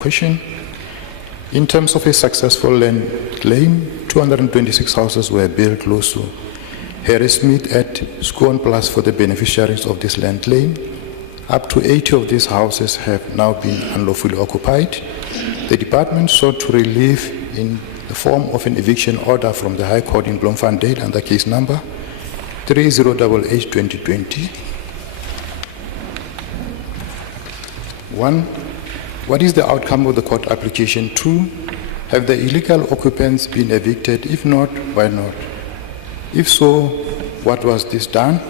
Question. In terms of a successful land claim, 226 houses were built close to Harry Smith at Squan Plus for the beneficiaries of this land claim. Up to 80 of these houses have now been unlawfully occupied. The department sought to relief in the form of an eviction order from the High Court in Bloemfontein under case number 3088-2020. 1. What is the outcome of the court application? 2. Have the illegal occupants been evicted? If not, why not? If so, what was this done?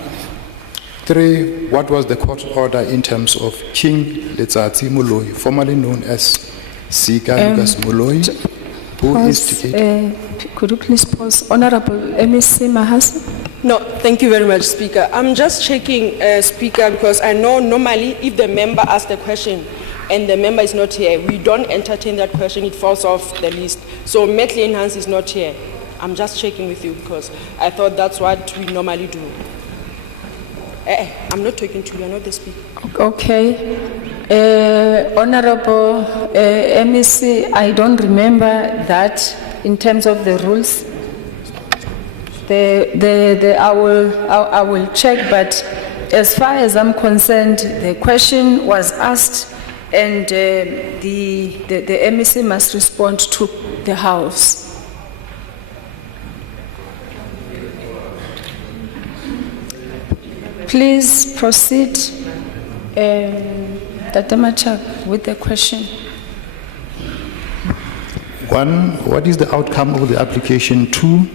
3. What was the court order in terms of King Letsatsi Moloi, formerly known as Sika Lucas Moloi, who instigated? Could you please pause? Honorable MEC Mahasa? No, thank you very much, Speaker. I'm just checking, Speaker, because I know normally if the member asks the question and the member is not here, we don't entertain that question, it falls off the list. So Medley Hans is not here. I'm just checking with you because I thought that's what we normally do. I'm not talking to you, you're not the speaker. Okay. Honorable MEC, I don't remember that in terms of the rules. I will check, but as far as I'm concerned, the question was asked and the MEC must respond to the House. Please proceed, Dr. Machak, with the question. 1. What is the outcome of the application? 2.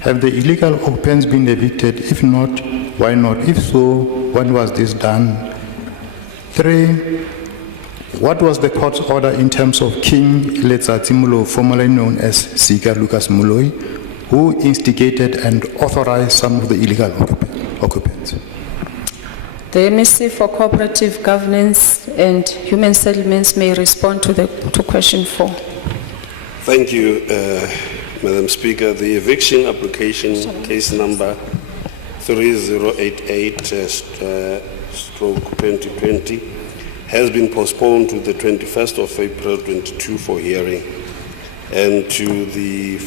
Have the illegal occupants been evicted? If not, why not? If so, when was this done? 3. What was the court's order in terms of King Letsatsi Moloi, formerly known as Sika Lucas Moloi, who instigated and authorized some of the illegal occupants? The MEC for Cooperative Governance and Human Settlements may respond to question 4. Thank you, Madam Speaker. The eviction application, case number 3088/2020, has been postponed to the 21st of April 22 for hearing. And to the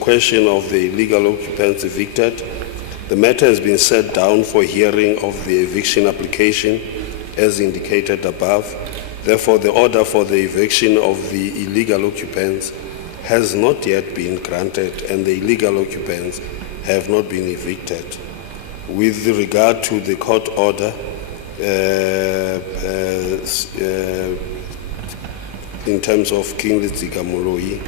question of the illegal occupants evicted, the matter has been set down for hearing of the eviction application as indicated above. Therefore, the order for the eviction of the illegal occupants has not yet been granted and the illegal occupants have not been evicted. With regard to the court order, in terms of King Letsika Moloi,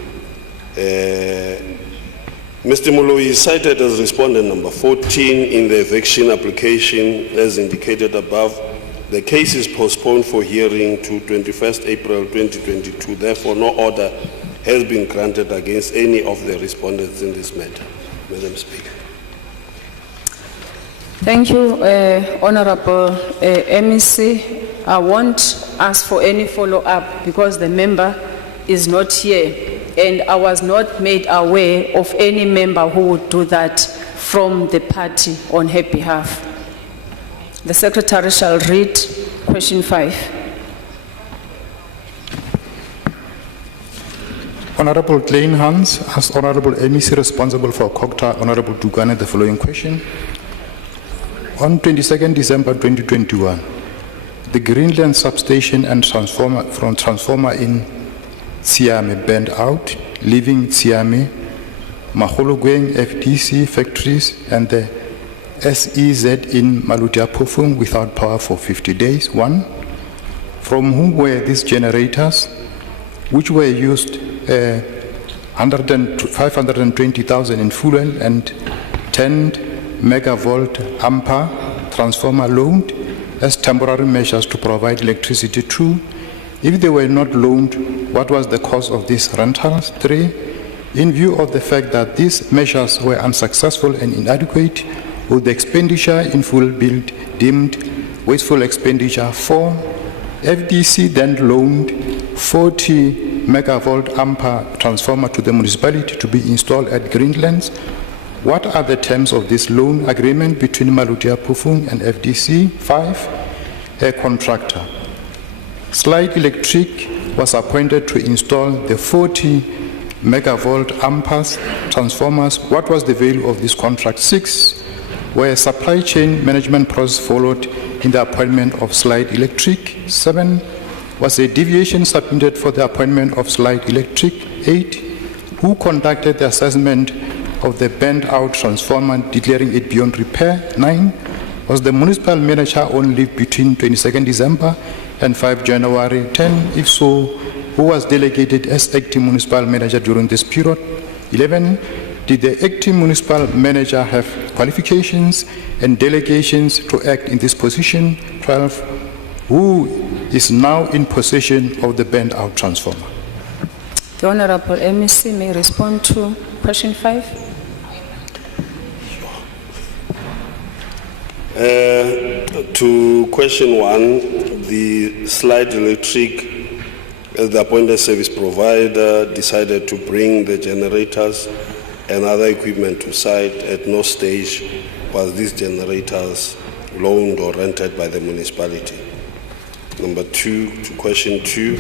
Mr. Moloi is cited as respondent number 14 in the eviction application as indicated above. The case is postponed for hearing to 21st April 2022. Therefore, no order has been granted against any of the respondents in this matter. Madam Speaker. Thank you, Honorable MEC. I won't ask for any follow-up because the member is not here and I was not made aware of any member who would do that from the party on her behalf. The Secretary shall read question 5. Honorable Klein Hans asks Honorable MEC responsible for Kokta, Honorable Dugane, the following question. On 22nd December 2021, the Greenland substation and transformer in Tsiame burned out, leaving Tsiame, Magologweng FDC factories and the SEZ in Malutia-Pofung without power for 50 days. 1. From whom were these generators, which were used 520,000 in fuel and 10 megavolt ampere transformer loaned as temporary measures to provide electricity? 2. If they were not loaned, what was the cause of these rentals? 3. In view of the fact that these measures were unsuccessful and inadequate, would the expenditure in full be deemed wasteful expenditure? 4. FDC then loaned 40 megavolt ampere transformer to the municipality to be installed at Greenlands. What are the terms of this loan agreement between Malutia-Pofung and FDC? 5. A contractor. Slide Electric was appointed to install the 40 megavolt amperes transformers. What was the value of this contract? 6, where supply chain management process followed in the appointment of Slide Electric. 7, was a deviation submitted for the appointment of Slide Electric. 8, who conducted the assessment of the burned out transformer, declaring it beyond repair? 9, was the municipal manager on leave between 22nd December and 5 January? 10, if so, who was delegated as acting municipal manager during this period? 11, did the acting municipal manager have qualifications and delegations to act in this position? 12, who is now in possession of the burned out transformer? The Honorable MEC may respond to question 5. To question 1, the Slide Electric, as the appointed service provider, decided to bring the generators and other equipment to site. At no stage was these generators loaned or rented by the municipality. Number 2, to question 2,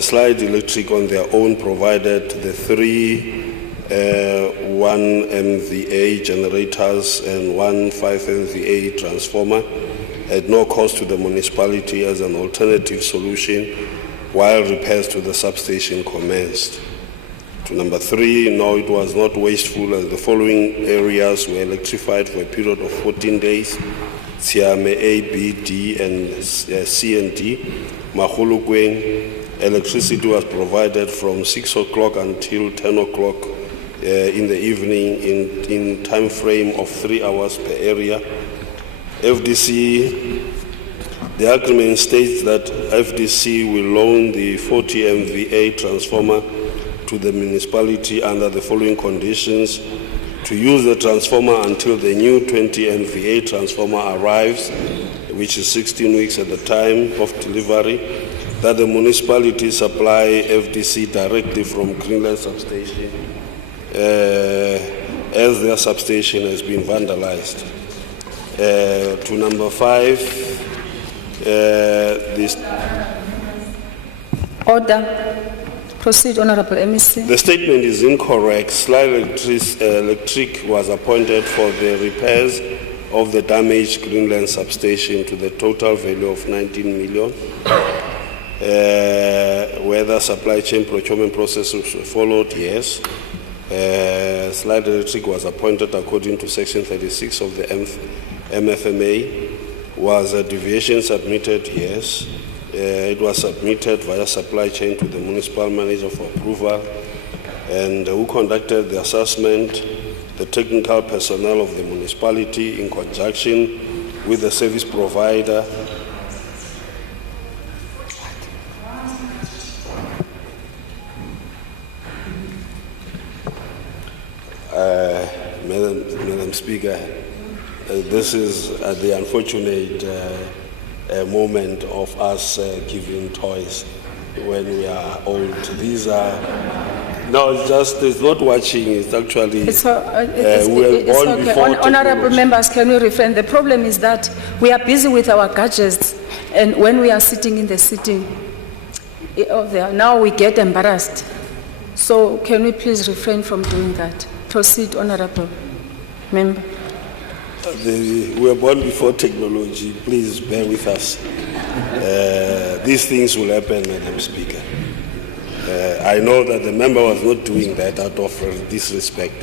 Slide Electric on their own provided the 3 1 MVA generators and 1 5 MVA transformer at no cost to the municipality as an alternative solution while repairs to the substation commenced. To number 3, no, it was not wasteful as the following areas were electrified for a period of 14 days. Siame A, B, D, and C and D. Mahulukweng, electricity was provided from 6 o'clock until 10 o'clock in the evening in time frame of 3 hours per area. FDC, the agreement states that FDC will loan the 40 MVA transformer to the municipality under the following conditions: to use the transformer until the new 20 MVA transformer arrives, which is 16 weeks at the time of delivery, that the municipality supply FDC directly from Greenland substation as their substation has been vandalized. To number 5, this Order. Proceed, Honorable MEC. the statement is incorrect. Slide Electric was appointed for the repairs of the damaged Greenland substation to the total value of 19 million. Whether supply chain procurement processes were followed, yes. Slide Electric was appointed according to Section 36 of the MFMA. Was a deviation submitted? Yes. It was submitted via supply chain to the municipal manager for approval. And who conducted the assessment? The technical personnel of the municipality in conjunction with the service provider. Madam Speaker, this is the unfortunate moment of us giving toys when we are old. These are, no, it's not watching, it's actually, It's we were born okay. before Honorable technology. members, can we refrain? The problem is that we are busy with our gadgets, and when we are sitting in the sitting of there, now we get embarrassed. So can we please refrain from doing that? Proceed, Honorable Member. We were born before technology. Please bear with us. These things will happen, Madam Speaker. I know that the member was not doing that out of disrespect.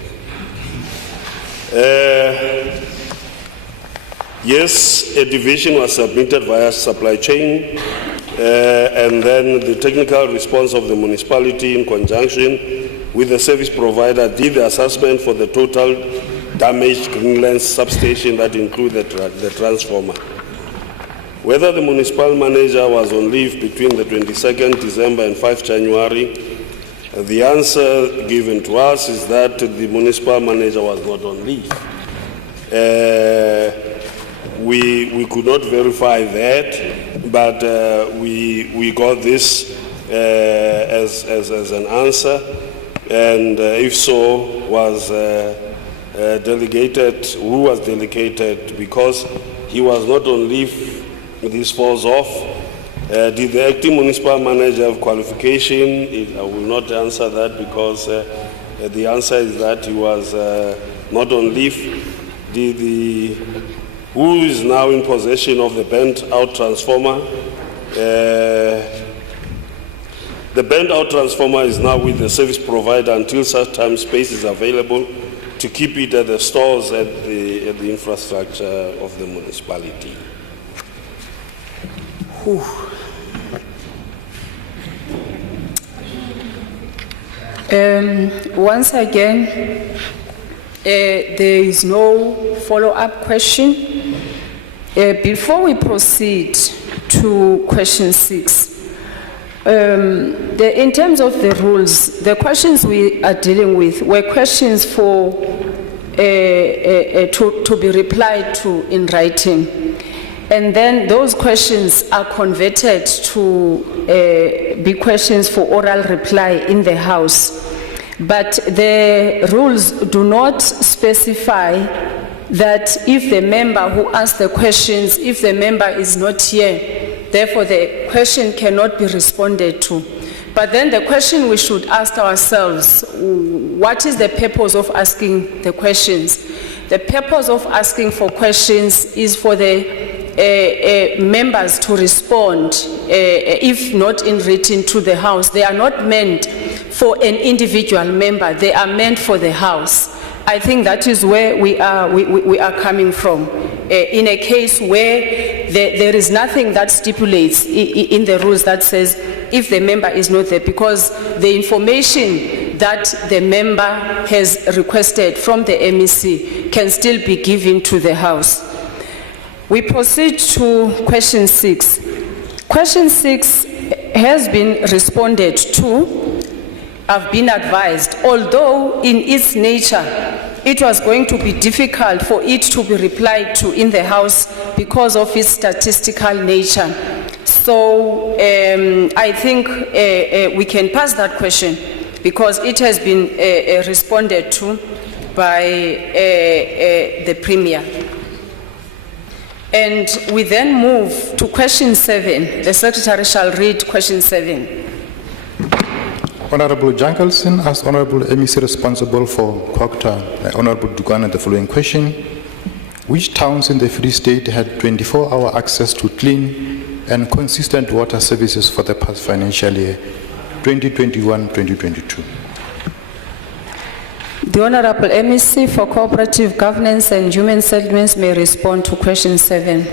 Yes, a division was submitted via supply chain, and then the technical response of the municipality in conjunction with the service provider did the assessment for the total damaged Greenland substation that included the transformer. Whether the municipal manager was on leave between the 22nd December and 5 January, the answer given to us is that the municipal manager was not on leave. We could not verify that, but we got this as an answer, and if so, was delegated, who was delegated, because he was not on leave, this falls off, Did the acting municipal manager have qualification? I will not answer that because the answer is that he was not on leave. Who is now in possession of the bent out transformer? The bent out transformer is now with the service provider until such time space is available to keep it at the stores at the infrastructure of the municipality. Once again, there is no follow-up question. Before we proceed to question 6, in terms of the rules, the questions we are dealing with were questions for to be replied to in writing. And then those questions are converted to be questions for oral reply in the House. But the rules do not specify that if the member who asked the questions, if the member is not here, therefore the question cannot be responded to. But then the question we should ask ourselves, what is the purpose of asking the questions? The purpose of asking for questions is for the members to respond, if not in written, to the House. They are not meant for an individual member, they are meant for the House. I think that is where we are coming from. In a case where there is nothing that stipulates in the rules that says if the member is not there, because the information that the member has requested from the MEC can still be given to the House. We proceed to question 6. Question 6 has been responded to. I've been advised, although in its nature, it was going to be difficult for it to be replied to in the House because of its statistical nature. So I think we can pass that question because it has been responded to by the Premier. And we then move to question 7. The Secretary shall read question 7. Honorable Jankelson asked Honorable MEC responsible for Kwakta, Honorable Dugana, the following question. Which towns in the Free State had 24-hour access to clean and consistent water services for the past financial year, 2021-2022? The Honorable MEC for Cooperative Governance and Human Settlements may respond to question 7.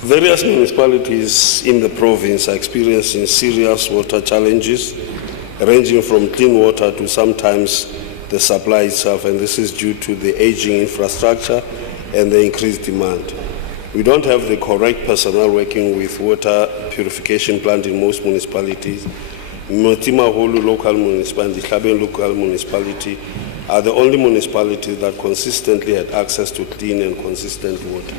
Various municipalities in the province are experiencing serious water challenges, ranging from clean water to sometimes the supply itself, and this is due to the aging infrastructure and the increased demand. We don't have the correct personnel working with water purification plant in most municipalities. Motimaholo local municipality, Hlabeng local municipality are the only municipalities that consistently had access to clean and consistent water.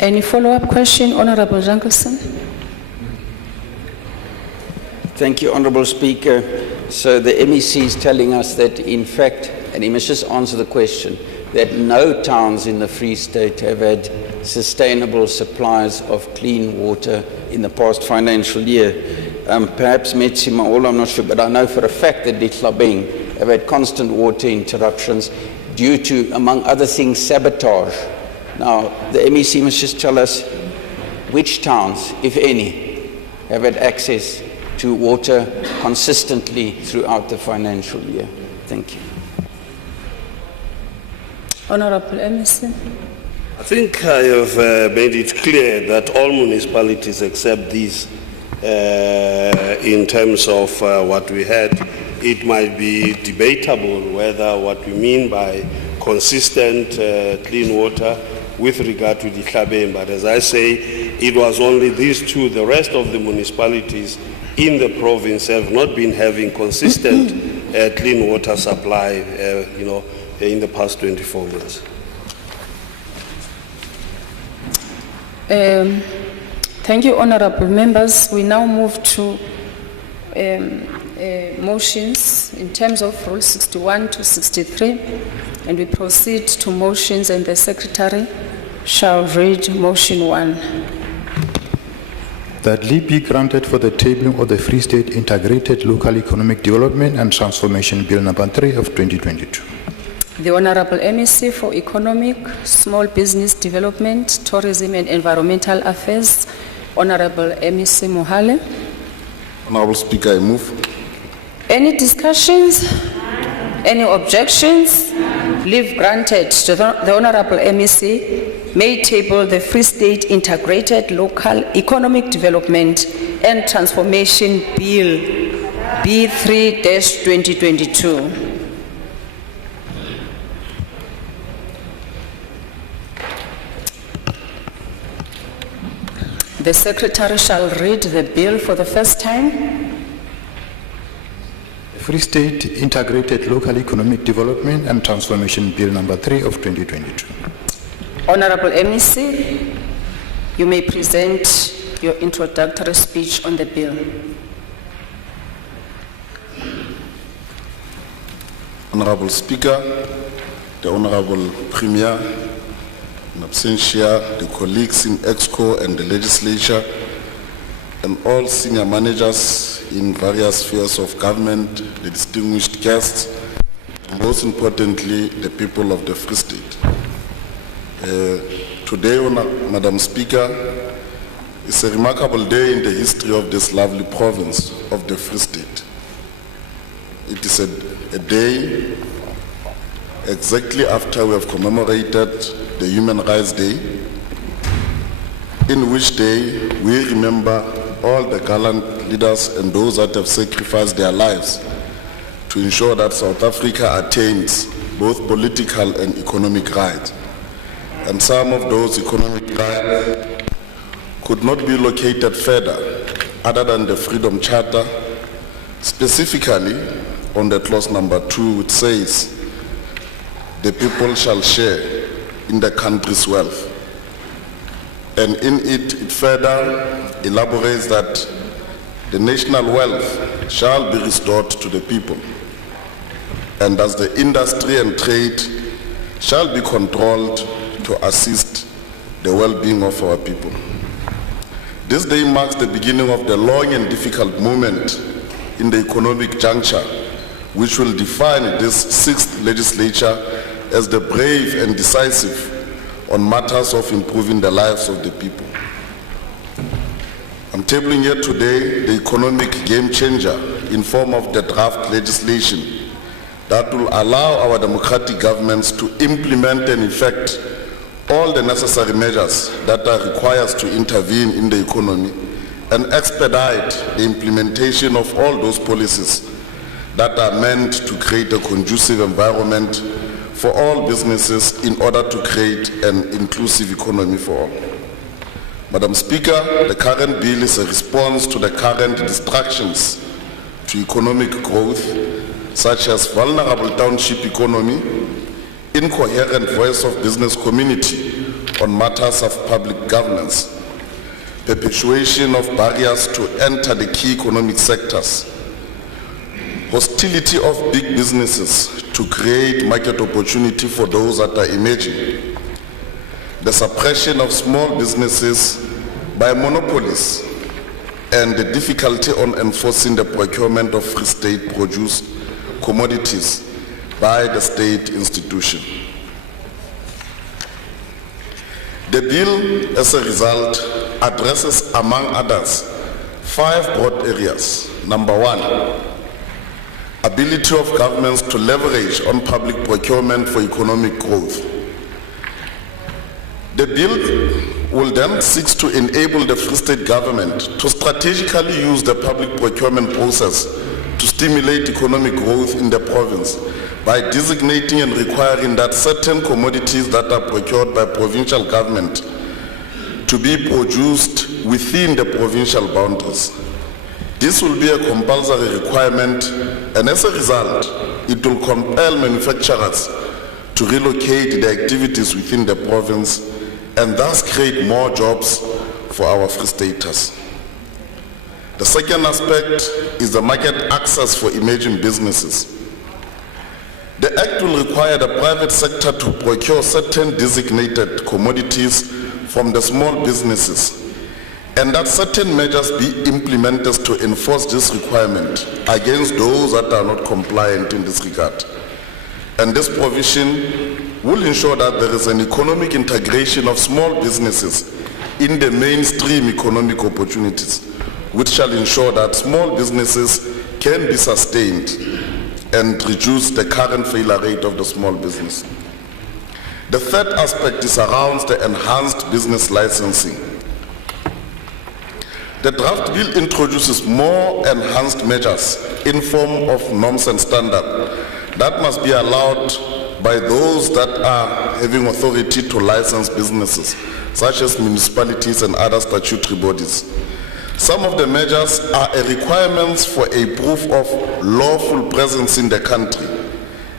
Any follow-up question, Honorable Jankelson? Thank you, Honourable Speaker. So the MEC is telling us that, in fact, and he must just answer the question, that no towns in the Free State have had sustainable supplies of clean water in the past financial year. Perhaps Metsimaholo, I'm not sure, but I know for a fact that Hlabeng have had constant water interruptions due to, among other things, sabotage. Now, the MEC must just tell us which towns, if any, have had access to water consistently throughout the financial year. Thank you. Honorable MEC. I think I have made it clear that all municipalities accept these in terms of what we had. It might be debatable whether what we mean by consistent clean water with regard to the Hlabeng, but as I say, it was only these two. The rest of the municipalities in the province have not been having consistent clean water supply, in the past 24 months. Thank you, honorable members. We now move to motions in terms of Rule 61 to 63, and we proceed to motions, and the secretary shall read motion 1. That leave be granted for the tabling of the Free State Integrated Local Economic Development and Transformation Bill number 3 of 2022. The Honorable MEC for Economic, Small Business Development, Tourism and Environmental Affairs, Honorable MEC Mohale. Honorable Speaker, I move. Any discussions? Any objections? Leave granted to the Honorable MEC may table the Free State Integrated Local Economic Development and Transformation Bill B3-2022. The secretary shall read the bill for the first time. Free State Integrated Local Economic Development and Transformation Bill number 3 of 2022. Honorable MEC, you may present your introductory speech on the bill. Honorable Speaker, the Honorable Premier, in absentia, the colleagues in EXCO and the legislature, and all senior managers in various spheres of government, the distinguished guests, and most importantly, the people of the Free State. Today, Madam Speaker, is a remarkable day in the history of this lovely province of the Free State. It is a day exactly after we have commemorated the Human Rights Day, in which day we remember all the gallant leaders and those that have sacrificed their lives to ensure that South Africa attains both political and economic rights. And some of those economic rights could not be located further other than the Freedom Charter, specifically on the clause number 2, which says, the people shall share in the country's wealth. And in it, it further elaborates that the national wealth shall be restored to the people, and as the industry and trade shall be controlled to assist the well-being of our people. This day marks the beginning of the long and difficult moment in the economic juncture, which will define this 6th legislature as the brave and decisive on matters of improving the lives of the people. I'm tabling here today the economic game changer in form of the draft legislation that will allow our democratic governments to implement and effect all the necessary measures that are required to intervene in the economy and expedite the implementation of all those policies that are meant to create a conducive environment for all businesses in order to create an inclusive economy for all. Madam Speaker, the current bill is a response to the current distractions to economic growth, such as vulnerable township economy, incoherent voice of business community on matters of public governance, perpetuation of barriers to enter the key economic sectors, hostility of big businesses to create market opportunity for those that are emerging, the suppression of small businesses by monopolies, and the difficulty on enforcing the procurement of Free State produce commodities by the state institution. The bill, as a result, addresses, among others, 5 broad areas. Number 1, ability of governments to leverage on public procurement for economic growth. The bill will then seek to enable the Free State government to strategically use the public procurement process to stimulate economic growth in the province by designating and requiring that certain commodities that are procured by provincial government to be produced within the provincial boundaries. This will be a compulsory requirement, and as a result, it will compel manufacturers to relocate their activities within the province and thus create more jobs for our Free Staters. The second aspect is the market access for emerging businesses. The Act will require the private sector to procure certain designated commodities from the small businesses, and that certain measures be implemented to enforce this requirement against those that are not compliant in this regard. And this provision will ensure that there is an economic integration of small businesses in the mainstream economic opportunities, which shall ensure that small businesses can be sustained and reduce the current failure rate of the small business. The third aspect is around the enhanced business licensing. The draft bill introduces more enhanced measures in form of norms and standards that must be allowed by those that are having authority to license businesses, such as municipalities and other statutory bodies. Some of the measures are a requirements for a proof of lawful presence in the country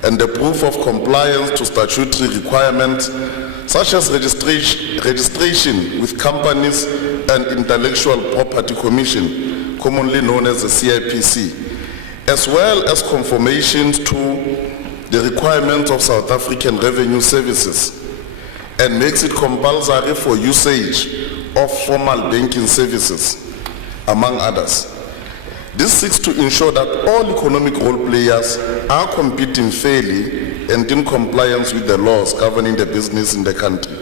and the proof of compliance to statutory requirements such as registration with Companies and Intellectual Property Commission, commonly known as the CIPC, as well as conformations to the requirements of South African Revenue Services, and makes it compulsory for usage of formal banking services, among others. This seeks to ensure that all economic role players are competing fairly and in compliance with the laws governing the business in the country,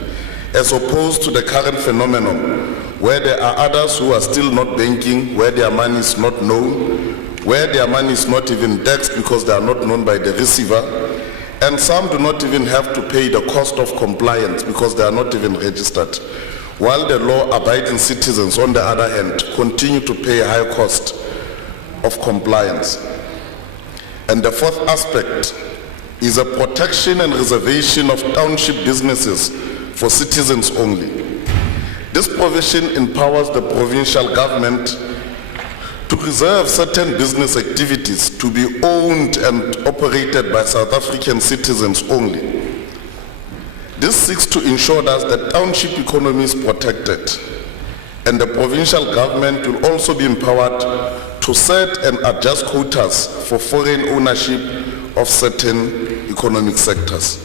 as opposed to the current phenomenon where there are others who are still not banking, where their money is not known, where their money is not even taxed because they are not known by the receiver, and some do not even have to pay the cost of compliance because they are not even registered, while the law-abiding citizens, on the other hand, continue to pay a high cost of compliance. And the fourth aspect is a protection and reservation of township businesses for citizens only. This provision empowers the provincial government to reserve certain business activities to be owned and operated by South African citizens only. This seeks to ensure that the township economy is protected, and the provincial government will also be empowered to set and adjust quotas for foreign ownership of certain economic sectors.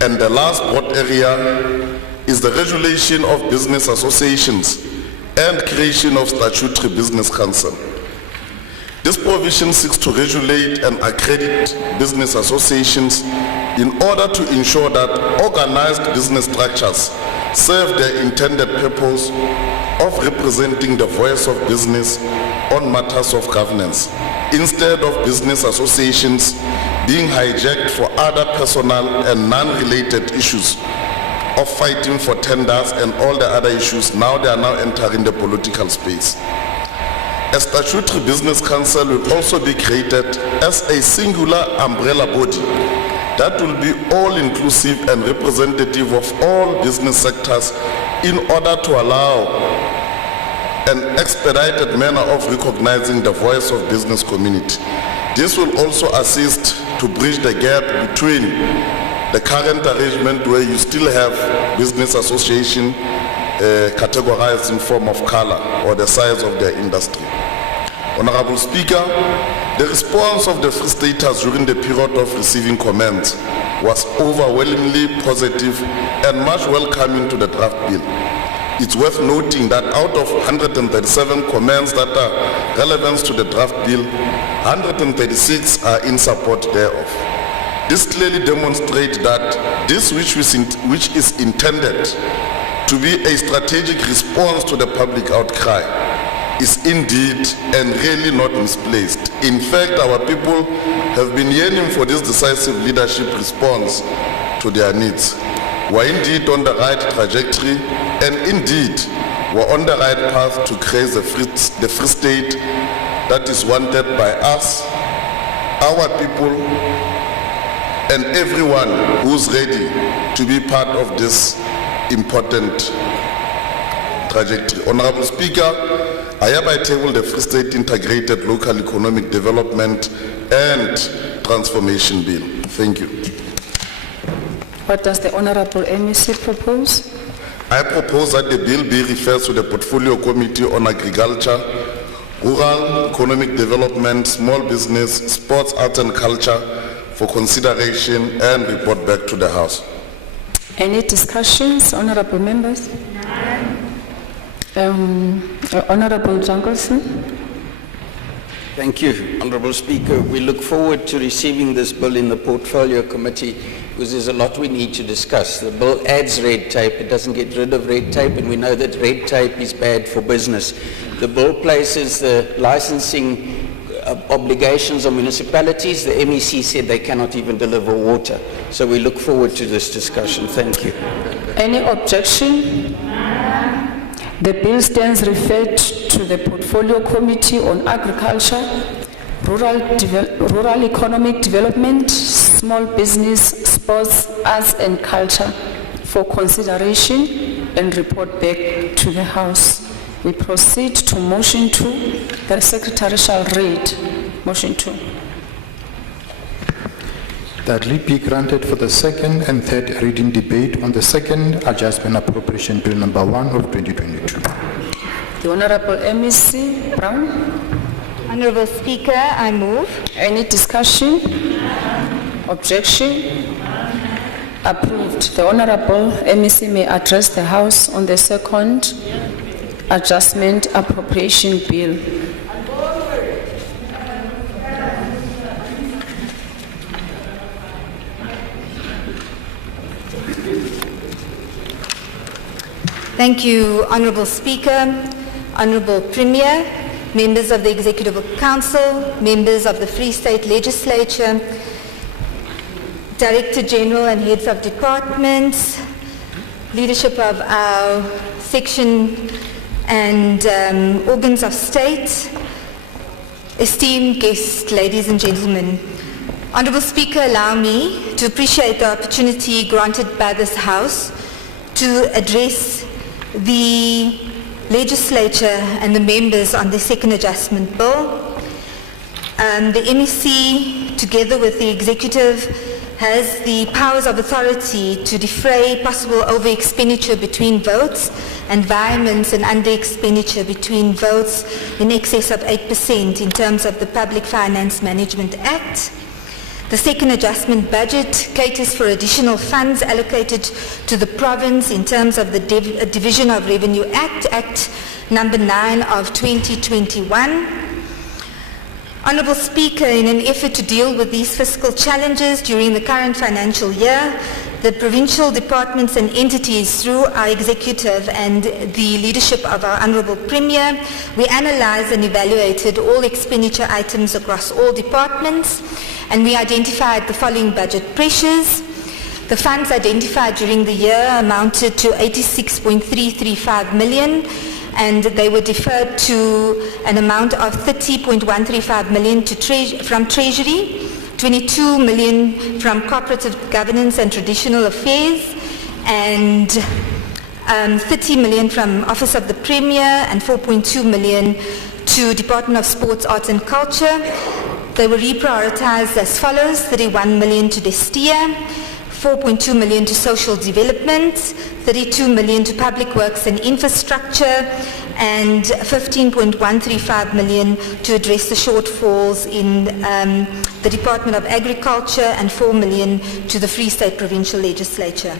And the last broad area is the regulation of business associations and creation of statutory business council. This provision seeks to regulate and accredit business associations in order to ensure that organized business structures serve their intended purpose of representing the voice of business on matters of governance, instead of business associations being hijacked for other personal and non-related issues of fighting for tenders and all the other issues. Now they are now entering the political space. A statutory business council will also be created as a singular umbrella body that will be all-inclusive and representative of all business sectors in order to allow an expedited manner of recognizing the voice of business community. This will also assist to bridge the gap between the current arrangement where you still have business association categorized in form of color or the size of their industry. Honorable Speaker, the response of the Free Staters during the period of receiving comments was overwhelmingly positive and much welcoming to the draft bill. It's worth noting that out of 137 comments that are relevant to the draft bill, 136 are in support thereof. This clearly demonstrates that this which is intended to be a strategic response to the public outcry is indeed and really not misplaced. In fact, our people have been yearning for this decisive leadership response to their needs. We're indeed on the right trajectory, and indeed we're on the right path to create the free state that is wanted by us, our people, and everyone who's ready to be part of this important trajectory. Honorable Speaker, I hereby table the Free State Integrated Local Economic Development and Transformation Bill. Thank you. What does the Honorable MEC propose? I propose that the bill be referred to the Portfolio Committee on Agriculture, Rural Economic Development, Small Business, Sports, Arts and Culture for consideration and report back to the House. Any discussions, honorable members? Honorable Jungelson. Thank you, Honourable Speaker. We look forward to receiving this bill in the Portfolio Committee because there's a lot we need to discuss. The bill adds red tape. It doesn't get rid of red tape, and we know that red tape is bad for business. The bill places the licensing obligations on municipalities. The MEC said they cannot even deliver water. So we look forward to this discussion. Thank you. Any objection? The bill stands referred to the Portfolio Committee on Agriculture, Rural Economic Development, Small Business, Sports, Arts and Culture for consideration and report back to the House. We proceed to motion 2. The Secretary shall read motion 2. That leave be granted for the second and third reading debate on the second adjustment appropriation bill number 1 of 2022. The Honorable MEC Brown. Honorable Speaker, I move. Any discussion? Objection? Approved. The Honorable MEC may address the House on the second adjustment appropriation bill. Thank you, Honorable Speaker, Honorable Premier, members of the Executive Council, members of the Free State Legislature, Director General and heads of departments, leadership of our section and organs of state, esteemed guests, ladies and gentlemen. Honorable Speaker, allow me to appreciate the opportunity granted by this House to address the legislature and the members on the second adjustment bill. The MEC, together with the executive, has the powers of authority to defray possible over-expenditure between votes and vehemence and under-expenditure between votes in excess of 8% in terms of the Public Finance Management Act. The second adjustment budget caters for additional funds allocated to the province in terms of the Division of Revenue Act, Act number 9 of 2021. Honourable Speaker, in an effort to deal with these fiscal challenges during the current financial year, the provincial departments and entities through our executive and the leadership of our Honourable Premier, we analysed and evaluated all expenditure items across all departments, and we identified the following budget pressures. The funds identified during the year amounted to 86.335 million, and they were deferred to an amount of 30.135 million from Treasury, 22 million from Cooperative Governance and Traditional Affairs, and 30 million from Office of the Premier, and 4.2 million to Department of Sports, Arts and Culture. They were reprioritized as follows: 31 million to Destia, 4.2 million to social development, 32 million to public works and infrastructure, and 15.135 million to address the shortfalls in the Department of Agriculture, and 4 million to the Free State Provincial Legislature.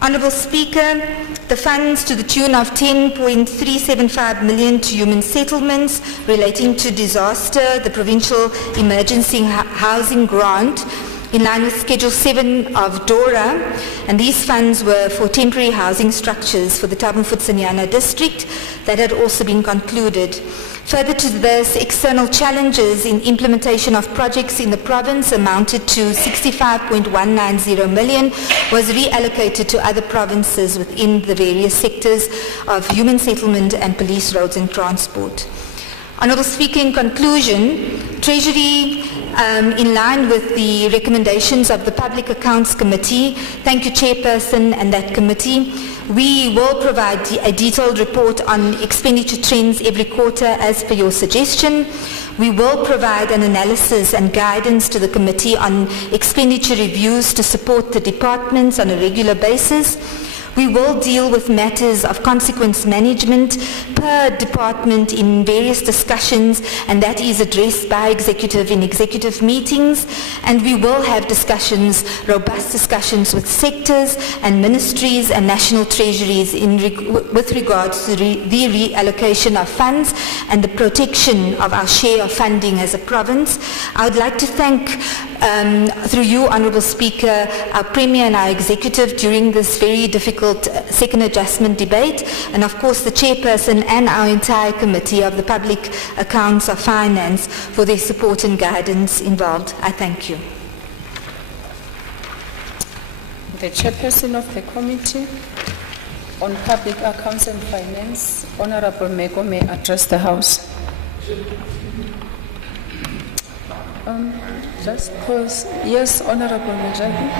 Honourable Speaker, the funds to the tune of 10.375 million to human settlements relating to disaster, the Provincial Emergency Housing Grant, in line with Schedule 7 of DORA, and these funds were for temporary housing structures for the Tabufutsanyana district that had also been concluded. Further to this, external challenges in implementation of projects in the province amounted to 65.190 million, was reallocated to other provinces within the various sectors of human settlement and police, roads and transport. Honourable Speaker, in conclusion, Treasury, in line with the recommendations of the Public Accounts Committee, thank you Chairperson and that committee, we will provide a detailed report on expenditure trends every quarter as per your suggestion. We will provide an analysis and guidance to the committee on expenditure reviews to support the departments on a regular basis. We will deal with matters of consequence management per department in various discussions, and that is addressed by executive in executive meetings. And we will have discussions, robust discussions with sectors and ministries and national treasuries with regards to the reallocation of funds and the protection of our share of funding as a province. I would like to thank, through you, Honourable Speaker, our Premier and our Executive during this very difficult second adjustment debate, and of course the Chairperson and our entire Committee of the Public Accounts of Finance for their support and guidance involved. I thank you. The Chairperson of the Committee on Public Accounts and Finance, Honourable Mego, may address the House. Just pause. Yes, Honourable Majaki.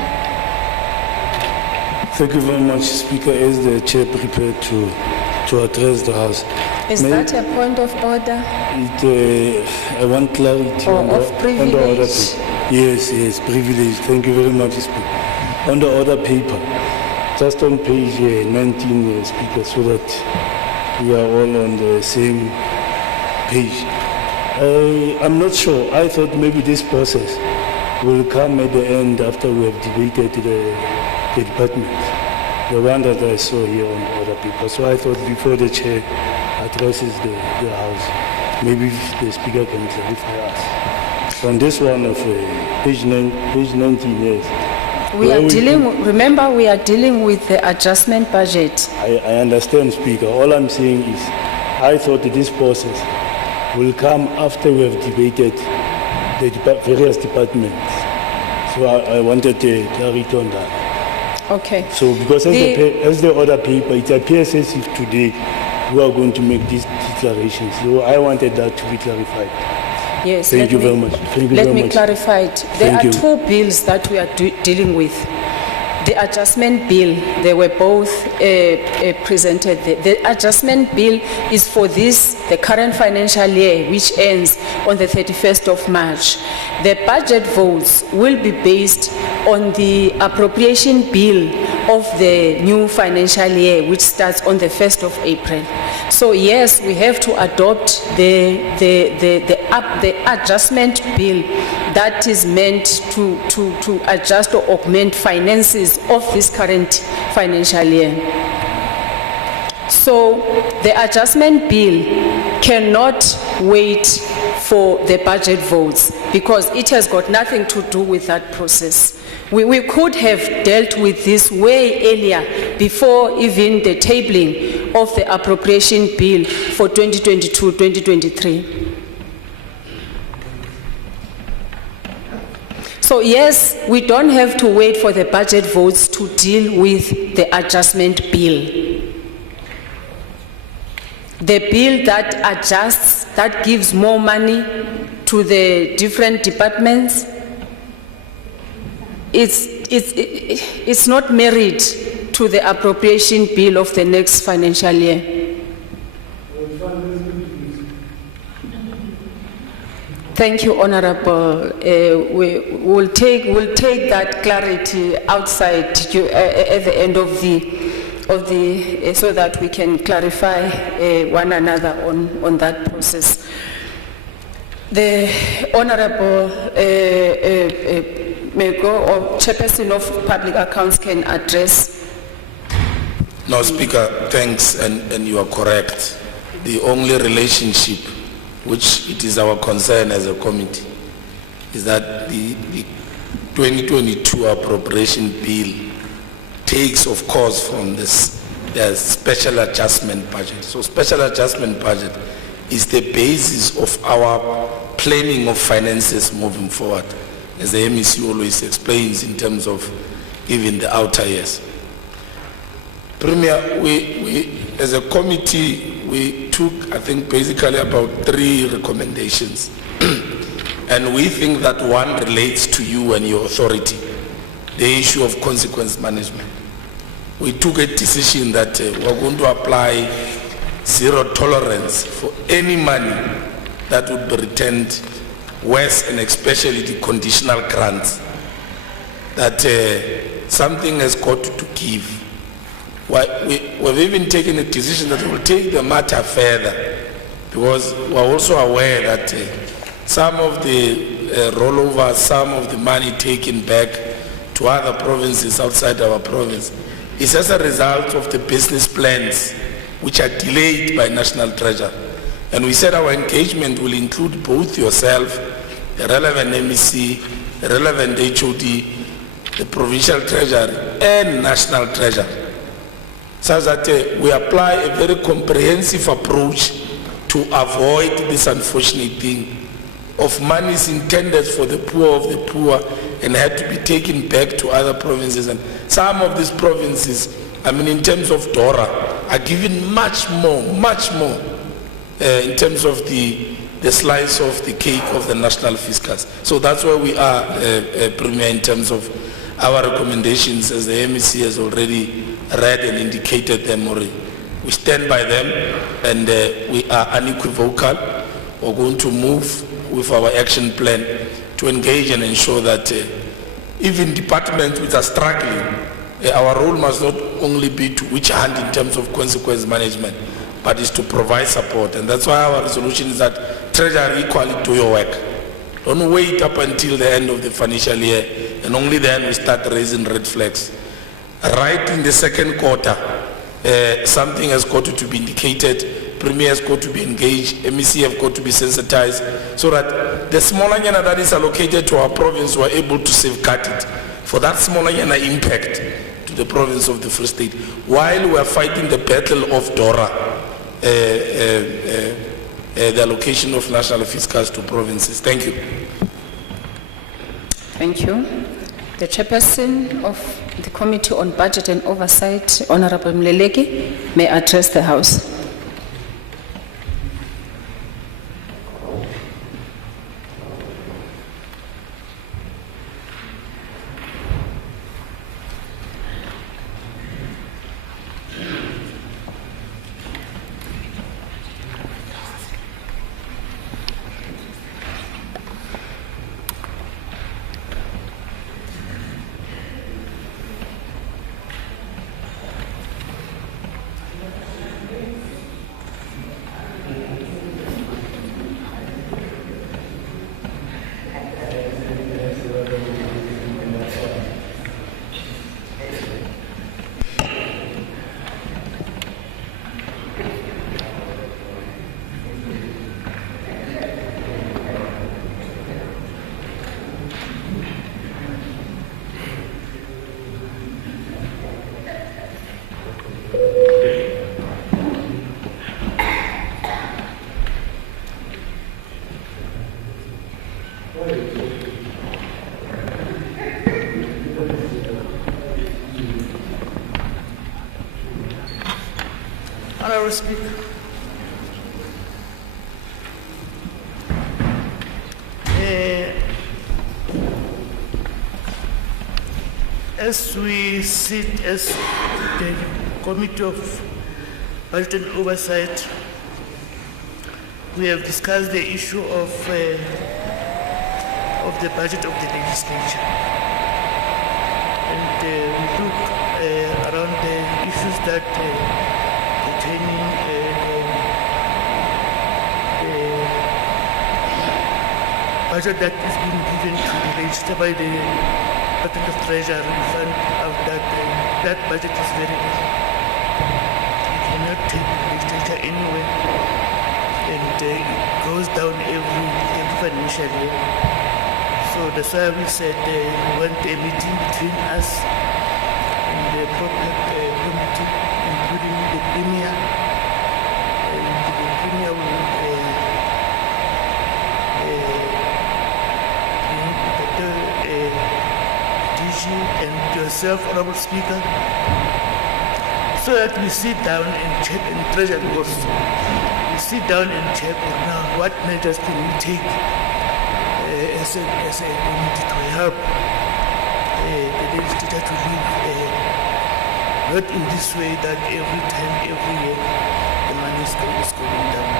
Thank you very much, Speaker. Is the Chair prepared to address the House? Is that a point of order? I want clarity Or on of privilege? on the order paper. Yes, privilege. Thank you very much, Speaker. On the order paper, just on page 19, Speaker, so that we are all on the same page. I'm not sure. I thought maybe this process will come at the end after we have debated the department, the one that I saw here on the other people. So I thought before the Chair addresses the House, maybe the Speaker can clarify us. On this one of page 19, yes. We are dealing, remember we are dealing with the adjustment budget. I understand, Speaker. All I'm saying is I thought that this process will come after we have debated the various departments. So I wanted clarity on that. Okay. So because as the order paper, it appears as if today we are going to make these declarations. So I wanted that to be clarified. Yes. Thank you very much. Thank you Let very me much. clarify it. There are two bills that we are dealing with. The adjustment bill, they were both presented. The adjustment bill is for the current financial year, which ends on the 31st of March. The budget votes will be based on the appropriation bill of the new financial year, which starts on the 1st of April. So yes, we have to adopt the adjustment bill that is meant to adjust or augment finances of this current financial year. So the adjustment bill cannot wait for the budget votes because it has got nothing to do with that process. We could have dealt with this way earlier before even the tabling of the appropriation bill for 2022-2023. So yes, we don't have to wait for the budget votes to deal with the adjustment bill. The bill that adjusts, that gives more money to the different departments, it's not married to the appropriation bill of the next financial year. Thank you, Honourable. We'll take that clarity outside at the end of the so that we can clarify one another on that process. The Honourable Mego, or Chairperson of Public Accounts, can address. No, Speaker, thanks, and you are correct. The only relationship which it is our concern as a committee is that the 2022 appropriation bill takes, of course, from the special adjustment budget. So special adjustment budget is the basis of our planning of finances moving forward, as the MEC always explains in terms of even the outer years. Premier, we as a committee, we took, I think, basically about 3 recommendations. And we think that one relates to you and your authority, the issue of consequence management. We took a decision that we're going to apply zero tolerance for any money that would be returned, worse, and especially the conditional grants, that something has got to give. We've even taken a decision that we will take the matter further, because we're also aware that some of the rollover, some of the money taken back to other provinces outside our province is as a result of the business plans which are delayed by National Treasury. And we said our engagement will include both yourself, the relevant MEC, the relevant HOD, the Provincial Treasury and National Treasury, so that we apply a very comprehensive approach to avoid this unfortunate thing of monies intended for the poor of the poor and had to be taken back to other provinces. And some of these provinces, I mean, in terms of DORA, are given much more in terms of the slice of the cake of the national fiscus. So that's where we are, Premier, in terms of our recommendations, as the MEC has already read and indicated them already. We stand by them, and we are unequivocal. We're going to move with our action plan to engage and ensure that even departments which are struggling, our role must not only be to which hand in terms of consequence management, but is to provide support. And that's why our resolution is that Treasury equally do your work. Don't wait up until the end of the financial year, and only then we start raising red flags. Right in the second quarter, something has got to be indicated, Premier has got to be engaged, MEC have got to be sensitized, so that the smaller yana that is allocated to our province, we're able to safeguard it for that smaller yana impact to the province of the Free State, while we are fighting the battle of DORA, the allocation of national fiscals to provinces. Thank you. Thank you. The chairperson of the Committee on Budget and Oversight, Honorable Mleleki, may address the House. Honourable Speaker, as we sit as the Committee of Budget and Oversight, we have discussed the issue of the budget of the legislature, and we look around the issues that pertaining the budget that is being given to the legislature by the Department of Treasury. We found out that that budget is very low. It cannot take the legislature anywhere, and it goes down every financial year. So that's why we said we want a meeting between us and the appropriate committee, including the Premier, and the Premier will DG and yourself, Honourable Speaker, so that we sit down and check, and Treasury also, we sit down and check on now what measures can we take as a committee to help the legislature to live not in this way that every time, every year, the money is going down.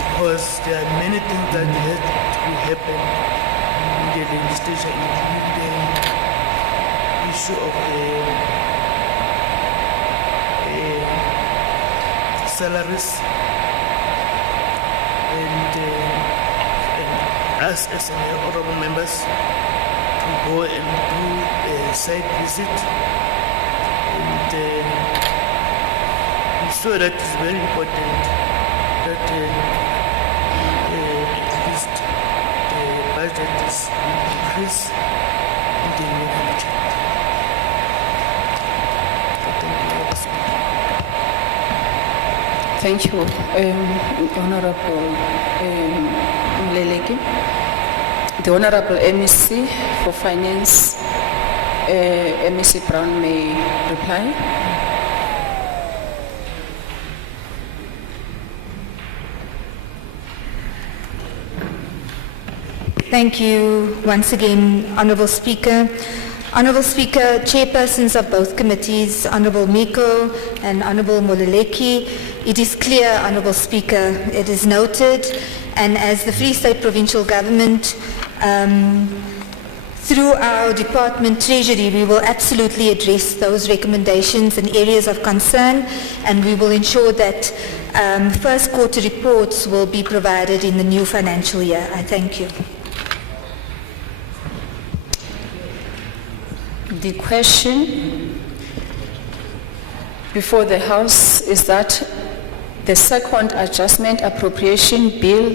Because there are many things that have to happen in the legislature, including the issue of salaries. And us as honorable members to go and do a site visit. And I'm sure that is very important that at least the budget is increased in the near future. So thank you, Mr. Speaker. Thank you, Honorable Mleleki. The Honorable MEC for Finance, MEC Brown may reply. Thank you once again, Honourable Speaker. Honourable Speaker, chairpersons of both committees, Honourable Miko and Honourable Moleleki, it is clear, Honourable Speaker, it is noted, and as the Free State Provincial Government, through our Department Treasury, we will absolutely address those recommendations and areas of concern, and we will ensure that first quarter reports will be provided in the new financial year. I thank you. The question before the House is that the second adjustment appropriation bill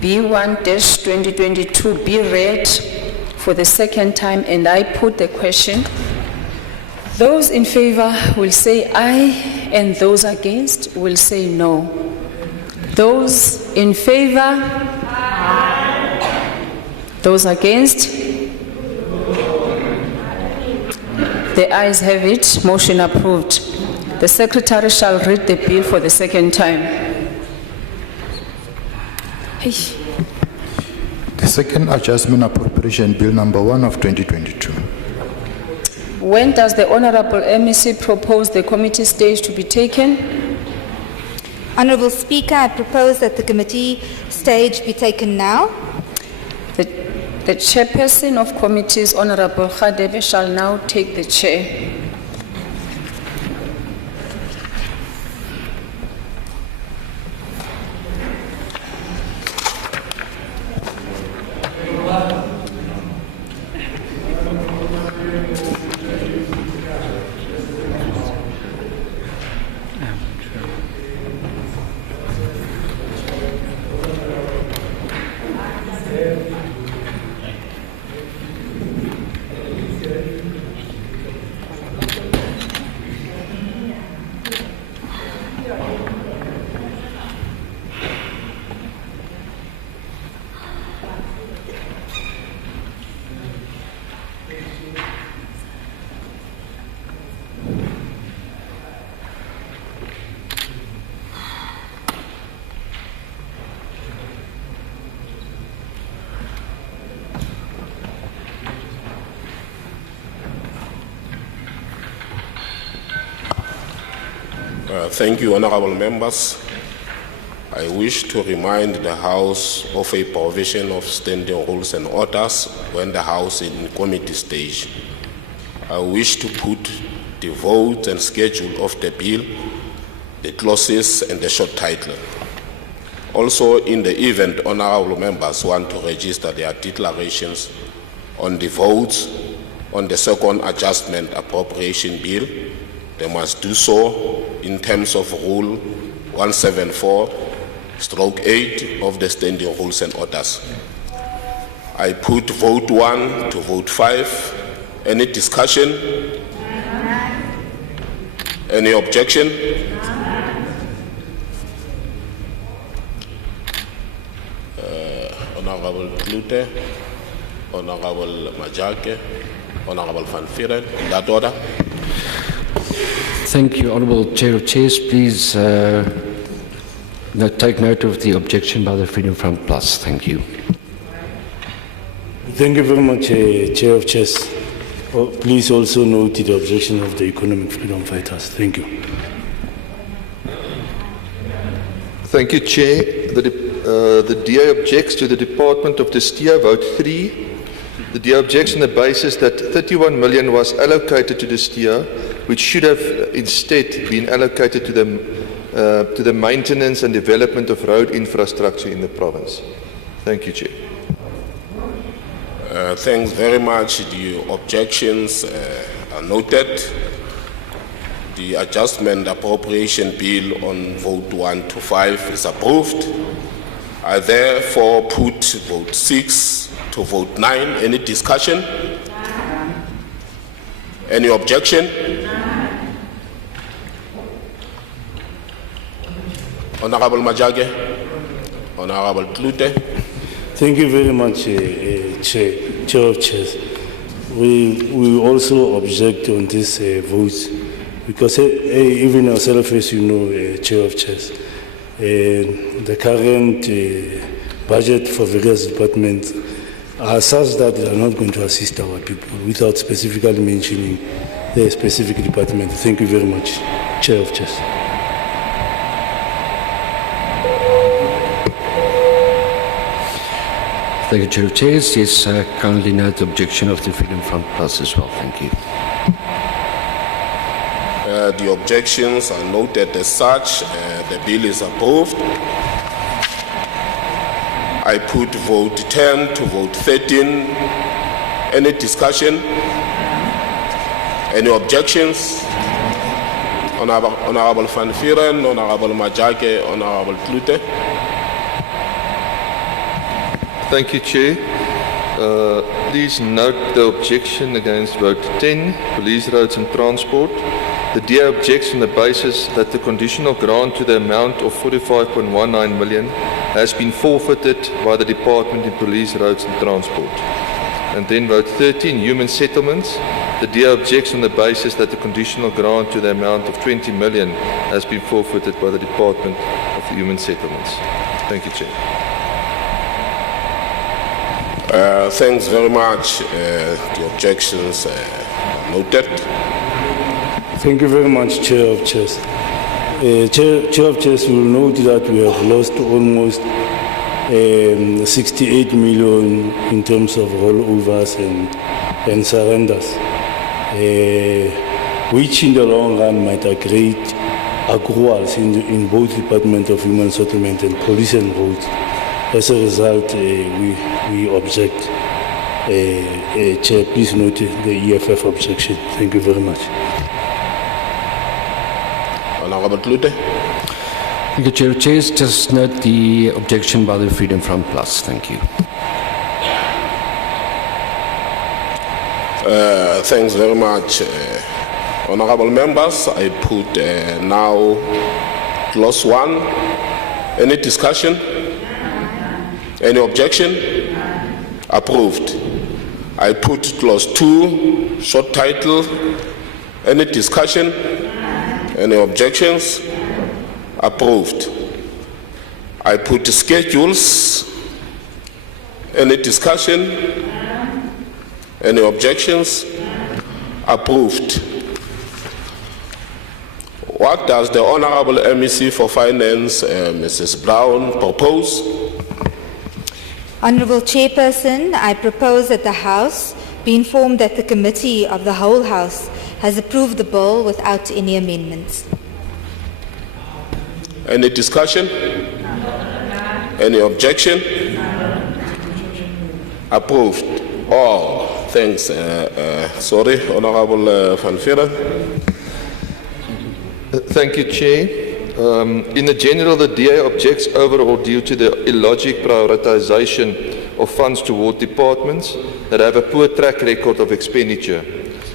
B1-2022 be read for the second time, and I put the question. Those in favor will say aye, and those against will say no. Those in favor? Aye. Those against? The ayes have it. Motion approved. The Secretary shall read the bill for the second time. Hey. The second adjustment appropriation bill number 1 of 2022. When does the Honorable MEC propose the committee stage to be taken? Honourable Speaker, I propose that the committee stage be taken now. The chairperson of committees, Honorable Khadebe, shall now take the chair. Thank you, honorable members. I wish to remind the House of a provision of standing rules and orders when the House is in committee stage. I wish to put the vote and schedule of the bill, the clauses and the short title. Also, in the event honorable members want to register their declarations on the votes on the second adjustment appropriation bill, they must do so in terms of Rule 174/8 of the Standing Rules and Orders. I put vote 1 to vote 5. Any discussion? Any objection? Honorable Klute, Honorable Majake, Honorable Van Vieren, in that order. Thank you, Honourable Chair of Chairs. Please take note of the objection by the Freedom Front Plus. Thank you. Thank you very much, Chair of Chairs. Please also note the objection of the Economic Freedom Fighters. Thank you. Thank you, Chair. The DA objects to the Department of the STIA, vote 3. The DA objects on the basis that 31 million was allocated to the STIA, which should have instead been allocated to the to the maintenance and development of road infrastructure in the province. Thank you, Chair. Thanks very much. The objections are noted. The adjustment appropriation bill on vote 1 to 5 is approved. I therefore put vote 6 to vote 9. Any discussion? Any objection? Honorable Majage, Honorable Klute. Thank you very much, Chair of Chairs. We also object on this vote because even ourselves, as you know, Chair of Chairs, the current budget for various departments are such that they are not going to assist our people without specifically mentioning the specific department. Thank you very much, Chair of Chairs. Thank you, Chair of Chairs. Yes, kindly note the objection of the Freedom Front Plus as well. Thank you. The objections are noted as such. The bill is approved. I put vote 10 to vote 13. Any discussion? Any objections? Honorable Van Vieren, Honorable Majake, Honorable Klute. Thank you, Chair. Please note the objection against vote 10, police roads and transport. The DA objects on the basis that the conditional grant to the amount of 45.19 million has been forfeited by the Department in Police, Roads and Transport. And then vote 13, human settlements. The DA objects on the basis that the conditional grant to the amount of 20 million has been forfeited by the Department of Human Settlements. Thank you, Chair. Thanks very much. The objections are noted. Thank you very much, Chair of Chairs. Chair of Chairs will note that we have lost almost 68 million in terms of rollovers and surrenders, which in the long run might create accruals in both Department of Human Settlement and Police and Roads. As a result, we object. Chair, please note the EFF objection. Thank you very much. Honorable Klute. Thank you, Chair of Chairs. Just note the objection by the Freedom Front Plus. Thank you. Thanks very much. Honorable members, I put now clause 1. Any discussion? Any objection? Approved. I put clause 2, short title. Any discussion? Any objections? Approved. I put schedules. Any discussion? Any objections? Approved. What does the Honorable MEC for Finance, Mrs. Brown, propose? Honourable Chairperson, I propose that the House be informed that the Committee of the Whole House has approved the bill without any amendments. Any discussion? Any objection? Approved. All. Thanks. Sorry, Honorable Van Vieren. Thank you, Chair. In the general, the DA objects overall due to the illogic prioritization of funds toward departments that have a poor track record of expenditure.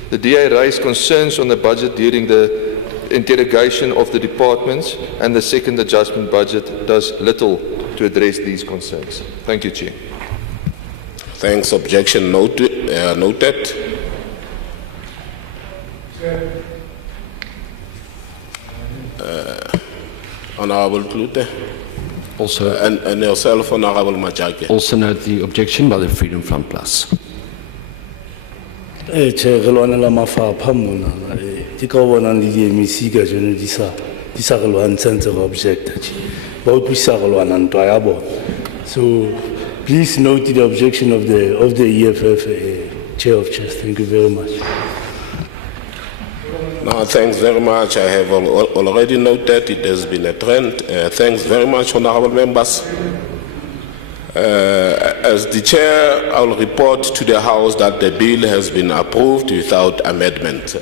The DA raised concerns on the budget during the interrogation of the departments, and the second adjustment budget does little to address these concerns. Thank you, Chair. Thanks. Objection noted. Honorable Klute. Also, and yourself, Honorable Majake. also note the objection by the Freedom Front Plus. Chair, re lwanela mafapha mona ke ka bona le di-MEC ka jone di sa re lwantshang tse re objecta ba utlwisisa re lwana ntwa ya bona. So please note the objection of the EFF, Chair of Chairs. Thank you very much. No, thanks very much. I have already noted it has been a trend. Thanks very much, honorable members. As the chair, I will report to the House that the bill has been approved without amendment.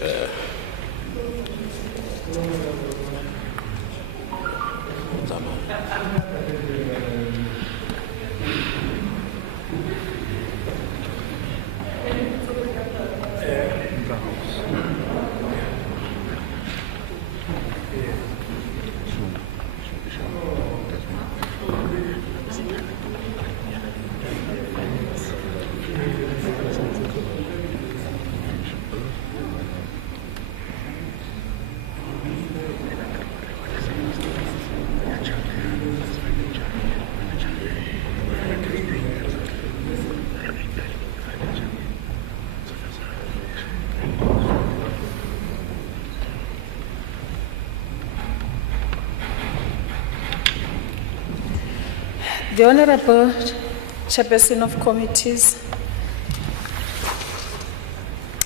The Honorable Chairperson of Committees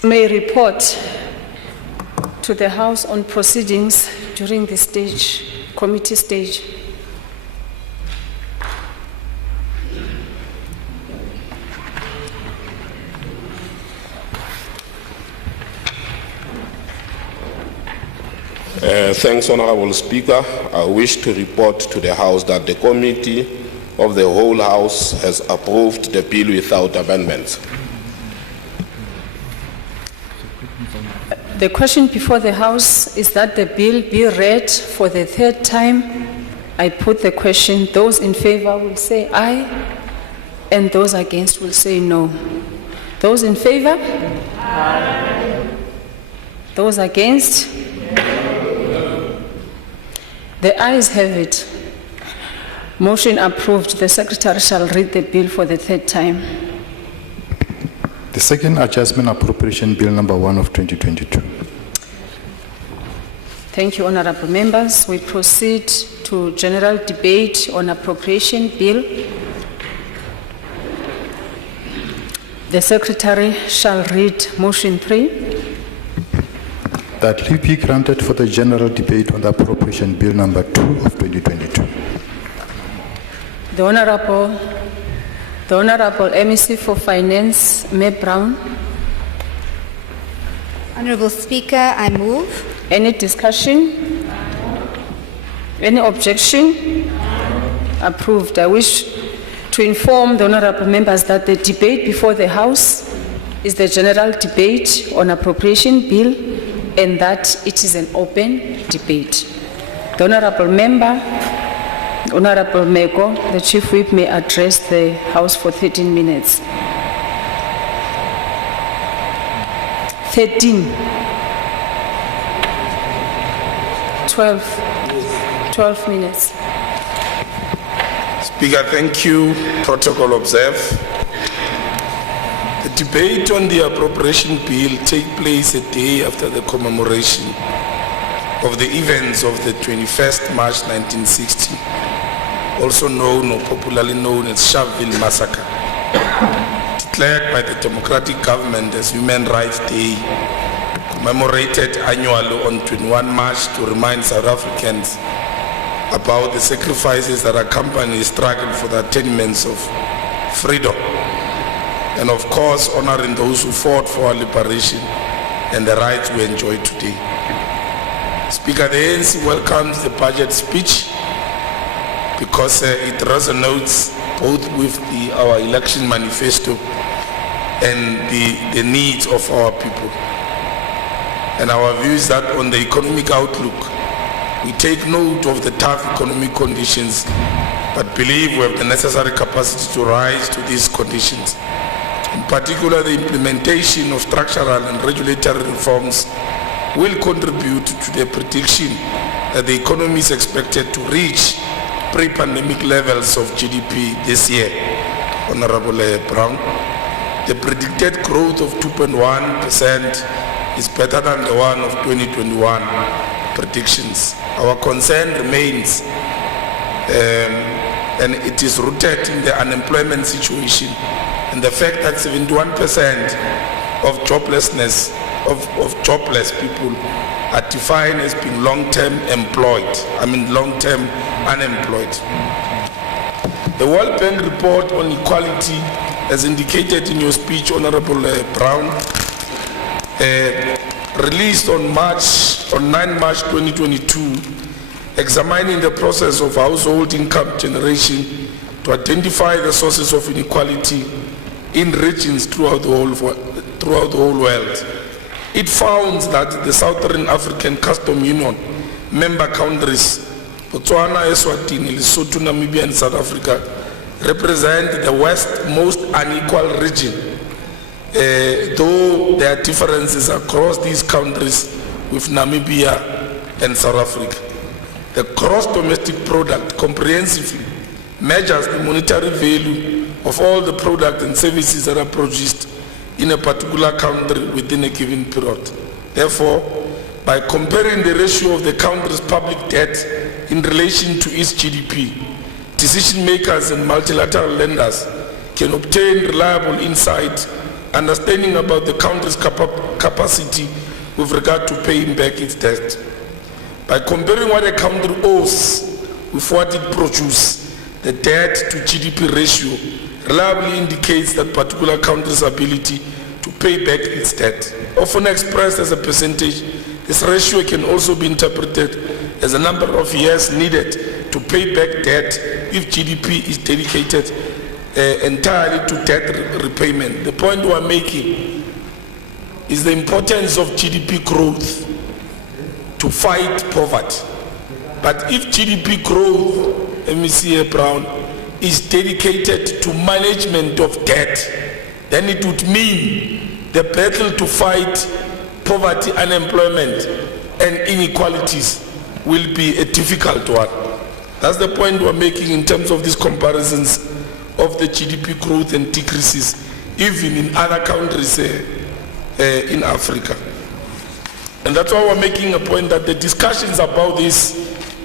may report to the House on proceedings during the committee stage. Thanks, Honorable Speaker. I wish to report to the House that the Committee of the whole House has approved the bill without amendments. The question before the House is that the bill be read for the third time. I put the question. Those in favor will say aye, and those against will say no. Those in favor? Aye. Those against? The ayes have it. Motion approved. The Secretary shall read the bill for the third time. The second adjustment appropriation bill number 1 of 2022. Thank you, honorable members. We proceed to general debate on appropriation bill. The Secretary shall read motion 3. That leave be granted for the general debate on the appropriation bill number 2 of 2022. The Honorable MEC for Finance, May Brown. Honorable Speaker, I move. Any discussion? Any objection? Approved. I wish to inform the honorable members that the debate before the House is the general debate on appropriation bill and that it is an open debate. The honorable member, Honorable Meko, the Chief Whip, may address the House for 13 minutes. 13. 12 minutes. Speaker, thank you. Protocol observe. The debate on the appropriation bill take place a day after the commemoration of the events of the 21st March 1960, also known or popularly known as Sharpeville Massacre, declared by the democratic government as Human Rights Day, commemorated annually on 21 March to remind South Africans about the sacrifices that accompany the struggle for the attainments of freedom, and of course honoring those who fought for our liberation and the rights we enjoy today. Speaker, the ANC welcomes the budget speech because it resonates both with our election manifesto and the needs of our people. And our view is that on the economic outlook, we take note of the tough economic conditions, but believe we have the necessary capacity to rise to these conditions. In particular, the implementation of structural and regulatory reforms will contribute to the prediction that the economy is expected to reach pre-pandemic levels of GDP this year. Honorable Brown, the predicted growth of 2.1% is better than the one of 2021 predictions. Our concern remains, and it is rooted in the unemployment situation and the fact that 71% of jobless people are defined as being long-term long-term unemployed. The World Bank report on equality, as indicated in your speech, Honorable Brown, released on 9 March 2022, examining the process of household income generation to identify the sources of inequality in regions throughout the whole world. It found that the Southern African Custom Union member countries, Botswana, Eswatini, Lesotho, Namibia, and South Africa, represent the West's most unequal region, though there are differences across these countries with Namibia and South Africa. The gross domestic product comprehensively measures the monetary value of all the products and services that are produced in a particular country within a given period. Therefore, by comparing the ratio of the country's public debt in relation to its GDP, decision makers and multilateral lenders can obtain reliable insight, understanding about the country's capacity with regard to paying back its debt. By comparing what a country owes with what it produces, the debt to GDP ratio reliably indicates that particular country's ability to pay back its debt. Often expressed as a percentage, this ratio can also be interpreted as a number of years needed to pay back debt if GDP is dedicated entirely to debt repayment. The point we are making is the importance of GDP growth to fight poverty. But if GDP growth, MEC Brown, is dedicated to management of debt, then it would mean the battle to fight poverty, unemployment, and inequalities will be a difficult one. That's the point we're making in terms of these comparisons of the GDP growth and decreases, even in other countries in Africa. And that's why we're making a point that the discussions about this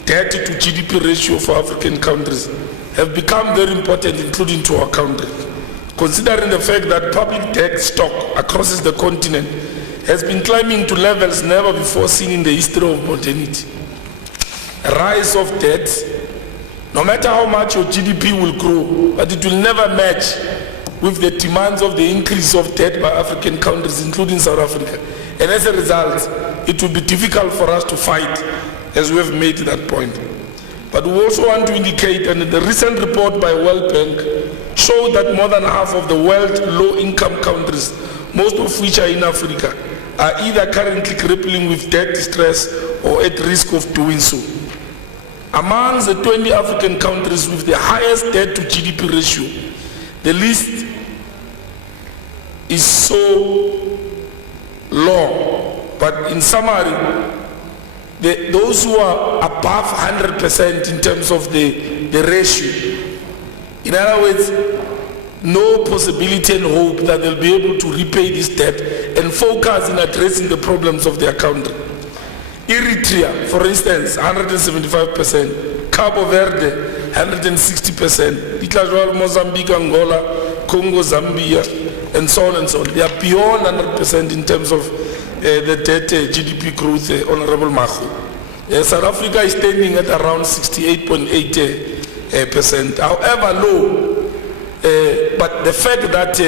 debt to GDP ratio for African countries have become very important, including to our country, considering the fact that public debt stock across the continent has been climbing to levels never before seen in the history of modernity. A rise of debt, no matter how much your GDP will grow, but it will never match with the demands of the increase of debt by African countries, including South Africa. And as a result, it will be difficult for us to fight, as we have made that point. But we also want to indicate, and the recent report by World Bank showed that more than half of the world's low-income countries, most of which are in Africa, are either currently grappling with debt distress or at risk of doing so. Amongst the 20 African countries with the highest debt to GDP ratio, the list is so long. But in summary, those who are above 100% in terms of the ratio, in other words, no possibility and hope that they'll be able to repay this debt and focus in addressing the problems of their country. Eritrea, for instance, 175%, Cabo Verde, 160%, Mozambique, Angola, Congo, Zambia, and so on and so on. They are beyond 100% in terms of the debt GDP growth, Honorable Mahu. South Africa is standing at around 68.8%, however low. But the fact that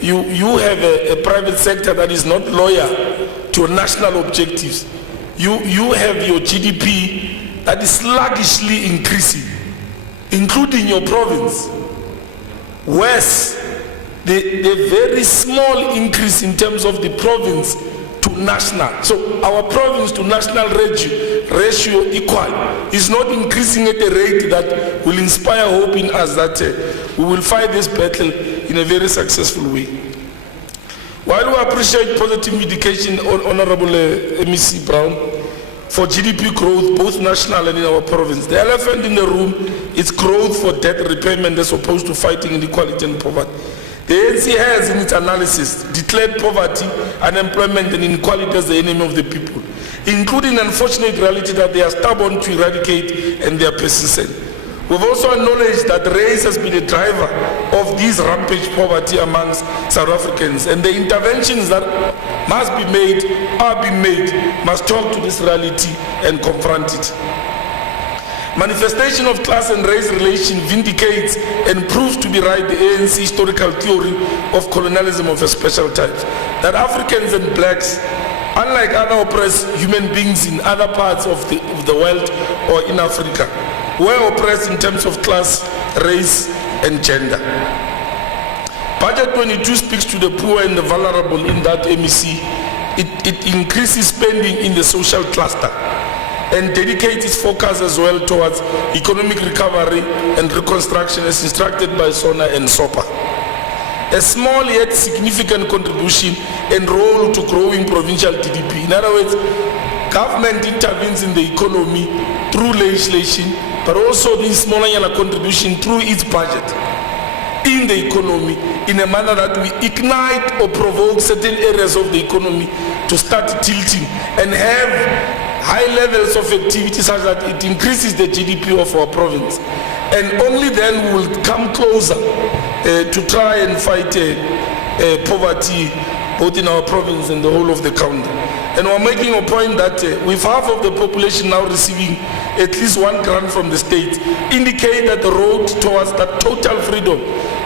you have a private sector that is not loyal to national objectives, you have your GDP that is sluggishly increasing, including your province. Whereas the very small increase in terms of the province to national. So our province to national ratio equal is not increasing at a rate that will inspire hope in us that we will fight this battle in a very successful way. While we appreciate positive indication, Honorable MEC Brown, for GDP growth, both national and in our province, the elephant in the room is growth for debt repayment as opposed to fighting inequality and poverty. The ANC has, in its analysis, declared poverty, unemployment, and inequality as the enemy of the people, including the unfortunate reality that they are stubborn to eradicate and they are persistent. We've also acknowledged that race has been a driver of this rampage poverty amongst South Africans, and the interventions that must be made, are being made, must talk to this reality and confront it. Manifestation of class and race relation vindicates and proves to be right the ANC historical theory of colonialism of a special type. That Africans and blacks, unlike other oppressed human beings in other parts of the world or in Africa, were oppressed in terms of class, race, and gender. Budget 22 speaks to the poor and the vulnerable in that MEC. It increases spending in the social cluster and dedicates its focus as well towards economic recovery and reconstruction as instructed by SONA and SOPA. A small yet significant contribution and role to growing provincial GDP. In other words, government intervenes in the economy through legislation, but also this smaller contribution through its budget in the economy in a manner that we ignite or provoke certain areas of the economy to start tilting and have high levels of activity such that it increases the GDP of our province. And only then we will come closer to try and fight poverty both in our province and the whole of the country. And we're making a point that with half of the population now receiving at least one grant from the state, indicate that the road towards that total freedom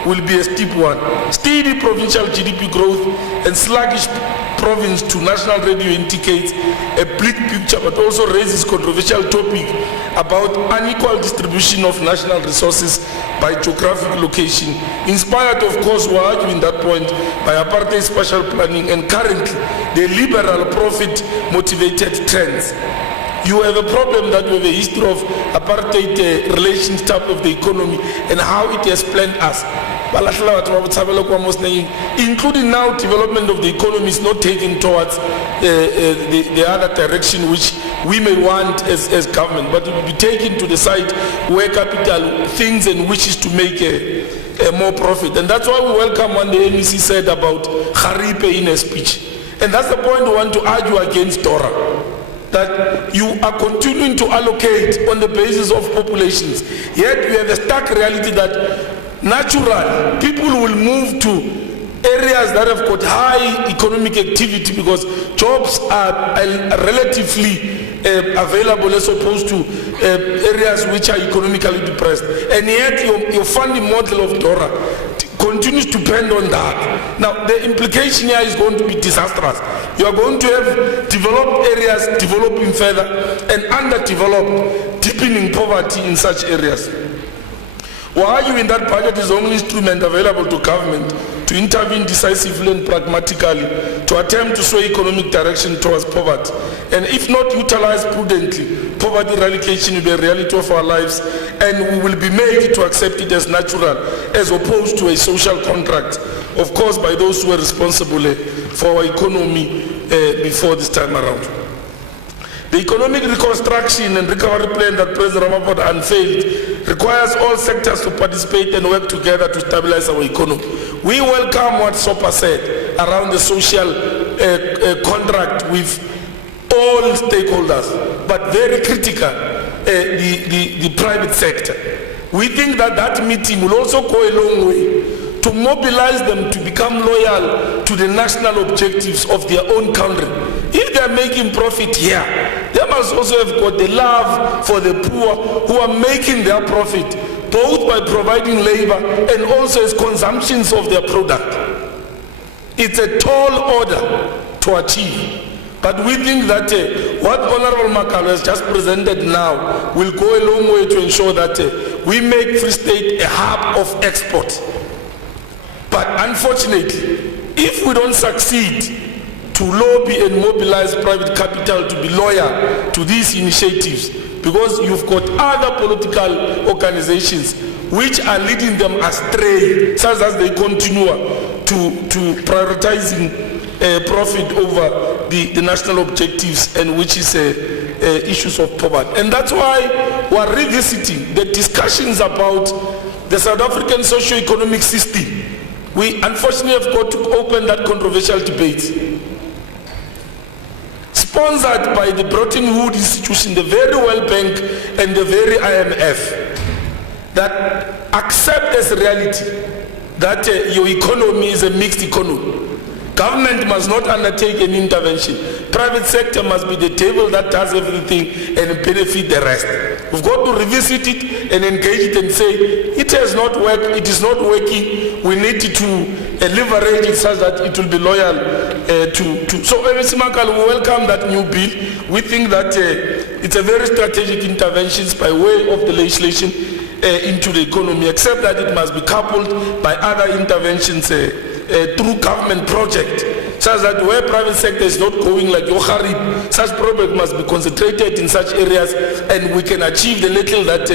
will be a steep one. Steady provincial GDP growth and sluggish province to national radio indicates a bleak picture, but also raises controversial topic about unequal distribution of national resources by geographic location, inspired of course we're arguing that point by apartheid spatial planning and currently the liberal profit motivated trends. You have a problem that we have a history of apartheid relations type of the economy and how it has planned us. Including now development of the economy is not taken towards the other direction which we may want as government, but it will be taken to the side where capital thinks and wishes to make a more profit. And that's why we welcome what the MEC said about Kharipe in a speech. And that's the point we want to argue against Dora. That you are continuing to allocate on the basis of populations, yet we have a stark reality that natural people will move to areas that have got high economic activity because jobs are relatively available as opposed to areas which are economically depressed. And yet your funding model of Dora continues to depend on that. Now the implication here is going to be disastrous. You are going to have developed areas developing further and underdeveloped deepening poverty in such areas. We're arguing that budget is the only instrument available to government to intervene decisively and pragmatically to attempt to sway economic direction towards poverty. And if not utilized prudently, poverty eradication will be a reality of our lives and we will be made to accept it as natural as opposed to a social contract, of course by those who are responsible for our economy before this time around. The economic reconstruction and recovery plan that President Ramaphosa unveiled requires all sectors to participate and work together to stabilize our economy. We welcome what SOPA said around the social contract with all stakeholders, but very critical, the private sector. We think that that meeting will also go a long way to mobilize them to become loyal to the national objectives of their own country. If they are making profit here, they must also have got the love for the poor who are making their profit, both by providing labor and also as consumptions of their product. It's a tall order to achieve. But we think that what Honorable Makalo has just presented now will go a long way to ensure that we make Free State a hub of export. But unfortunately, if we don't succeed to lobby and mobilize private capital to be loyal to these initiatives, because you've got other political organizations which are leading them astray, such as they continue to prioritizing profit over the national objectives, and which is issues of poverty. And that's why we're revisiting the discussions about the South African socio-economic system. We unfortunately have got to open that controversial debate. Sponsored by the Bretton Woods institution, the very World Bank and the very IMF, that accept as reality that your economy is a mixed economy. Government must not undertake any intervention. Private sector must be the table that does everything and benefit the rest. We've got to revisit it and engage it and say, it has not worked, it is not working, we need to leverage it such that it will be loyal to. So, Mr. Makal, we welcome that new bill. We think that it's a very strategic intervention by way of the legislation into the economy, except that it must be coupled by other interventions through government project, such that where private sector is not going like Yoharib, such project must be concentrated in such areas, and we can achieve the little that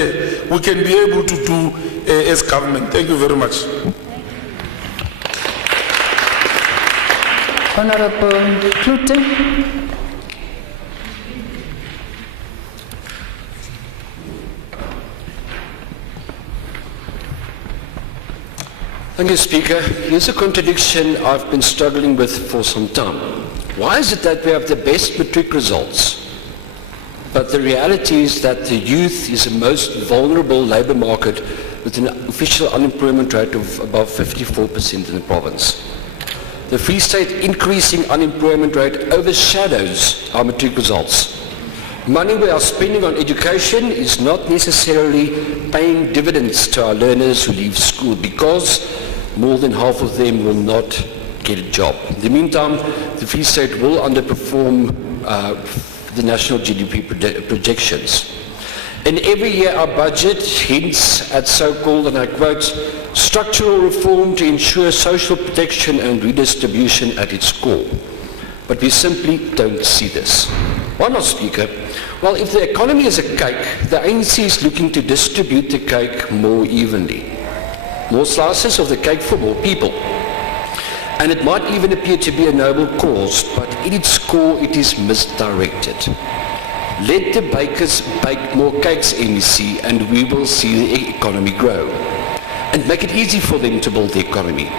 we can be able to do as government. Thank you very much. Honorable Klute. Thank you, Speaker. Here's a contradiction I've been struggling with for some time. Why is it that we have the best matric results, but the reality is that the youth is the most vulnerable labour market with an official unemployment rate of above 54% in the province? The Free State increasing unemployment rate overshadows our matric results. Money we are spending on education is not necessarily paying dividends to our learners who leave school, because more than half of them will not get a job. In the meantime, the Free State will underperform the national GDP projections. And every year our budget hints at so-called, and I quote, structural reform to ensure social protection and redistribution at its core. But we simply don't see this. Why not, Speaker? Well, if the economy is a cake, the ANC is looking to distribute the cake more evenly. More slices of the cake for more people. And it might even appear to be a noble cause, but in its core it is misdirected. Let the bakers bake more cakes, MEC, and we will see the economy grow. And make it easy for them to build the economy.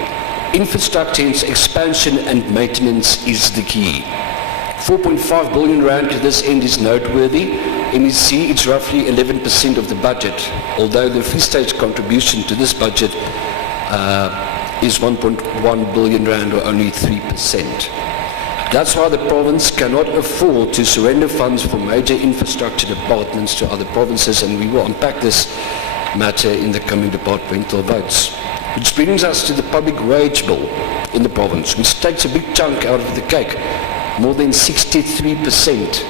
Infrastructure expansion and maintenance is the key. 4.5 billion rand to this end is noteworthy. MEC, it's roughly 11% of the budget, although the Free State's contribution to this budget is 1.1 billion rand, or only 3%. That's why the province cannot afford to surrender funds for major infrastructure departments to other provinces, and we will unpack this matter in the coming departmental votes. Which brings us to the public wage bill in the province, which takes a big chunk out of the cake, more than 63%.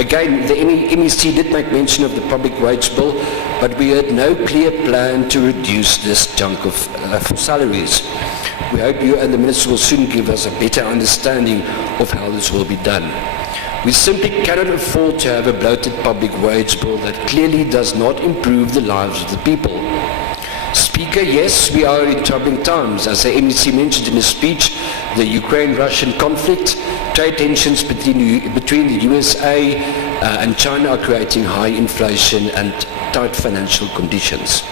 Again, the MEC did make mention of the public wage bill, but we had no clear plan to reduce this chunk of for salaries. We hope you and the Minister will soon give us a better understanding of how this will be done. We simply cannot afford to have a bloated public wage bill that clearly does not improve the lives of the people. Speaker, yes, we are in troubling times. As the MEC mentioned in his speech, the Ukraine-Russian conflict, trade tensions between the USA and China are creating high inflation and tight financial conditions.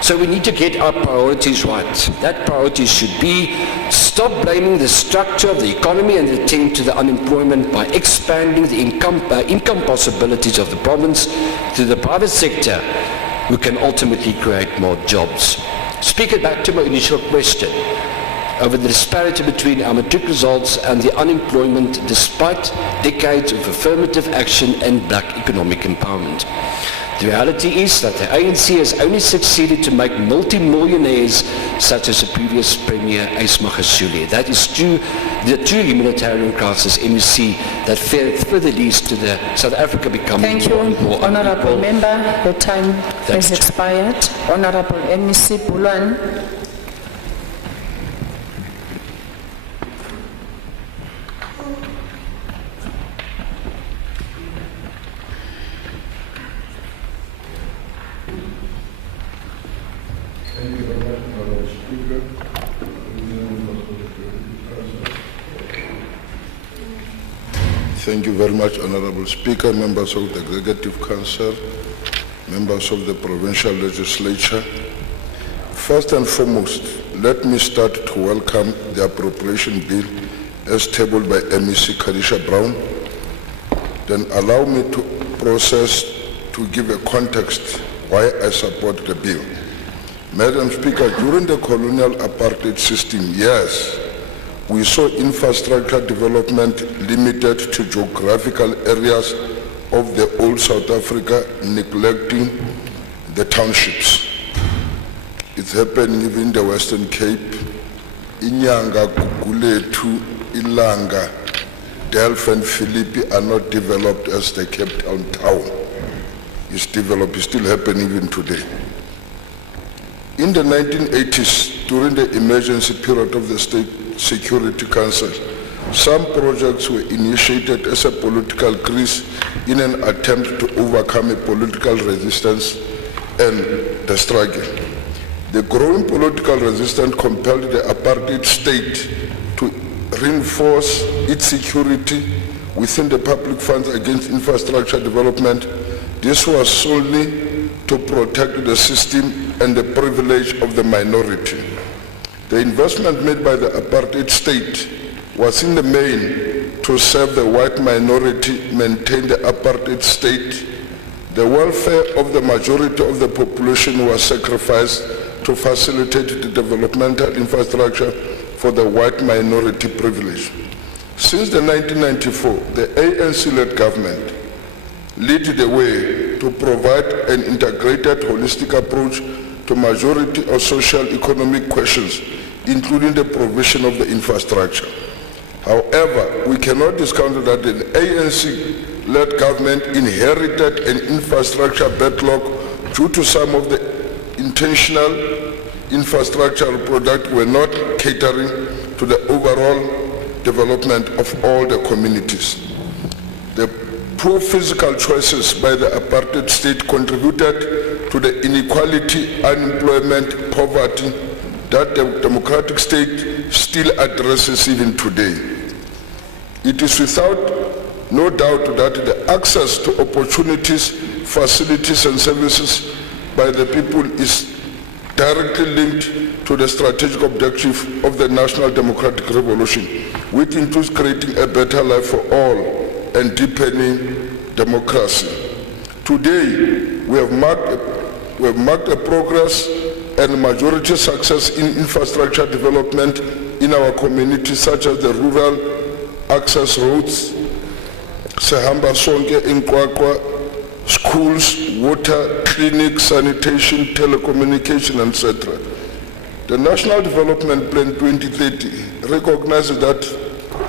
So we need to get our priorities right. That priority should be stop blaming the structure of the economy and attend to the unemployment by expanding the income possibilities of the province to the private sector, who can ultimately create more jobs. Speaker, back to my initial question over the disparity between our matric results and the unemployment despite decades of affirmative action and black economic empowerment. The reality is that the ANC has only succeeded to make multi-millionaires such as the previous Premier Ace Magashule. That is true, the true humanitarian crisis, MEC, that further leads to the South Africa becoming Thank you, more and more Honourable unequal. Member. The time has you. expired. Honourable MEC Bulwan. Thank you very much, Honorable Speaker, members of the Executive Council, members of the Provincial Legislature. First and foremost, let me start to welcome the appropriation bill as tabled by MEC Kadisha Brown. Then allow me to process to give a context why I support the bill. Madam Speaker, during the colonial apartheid system, yes, we saw infrastructure development limited to geographical areas of the old South Africa, neglecting the townships. It's happening even in the Western Cape. Inyanga, Guguletu, Ilanga, Delft and Philippi are not developed as the Cape Town town. It's developed, it's still happening even today. In the 1980s, during the emergency period of the State Security Council, some projects were initiated as a political crise in an attempt to overcome a political resistance and the struggle. The growing political resistance compelled the apartheid state to reinforce its security within the public funds against infrastructure development. This was solely to protect the system and the privilege of the minority. The investment made by the apartheid state was in the main to serve the white minority, maintain the apartheid state. The welfare of the majority of the population was sacrificed to facilitate the developmental infrastructure for the white minority privilege. Since the 1994, the ANC-led government led the way to provide an integrated, holistic approach to majority of social economic questions, including the provision of the infrastructure. However, we cannot discount that the ANC-led government inherited an infrastructure backlog due to some of the intentional infrastructural products were not catering to the overall development of all the communities. The poor physical choices by the apartheid state contributed to the inequality, unemployment, poverty that the democratic state still addresses even today. It is without no doubt that the access to opportunities, facilities and services by the people is directly linked to the strategic objective of the National Democratic Revolution, which includes creating a better life for all and deepening democracy. Today, we have marked a progress and majority success in infrastructure development in our communities, such as the rural access roads, Sehamba Sonke, Nkwakwa, schools, water, clinics, sanitation, telecommunication, etc. The National Development Plan 2030 recognizes that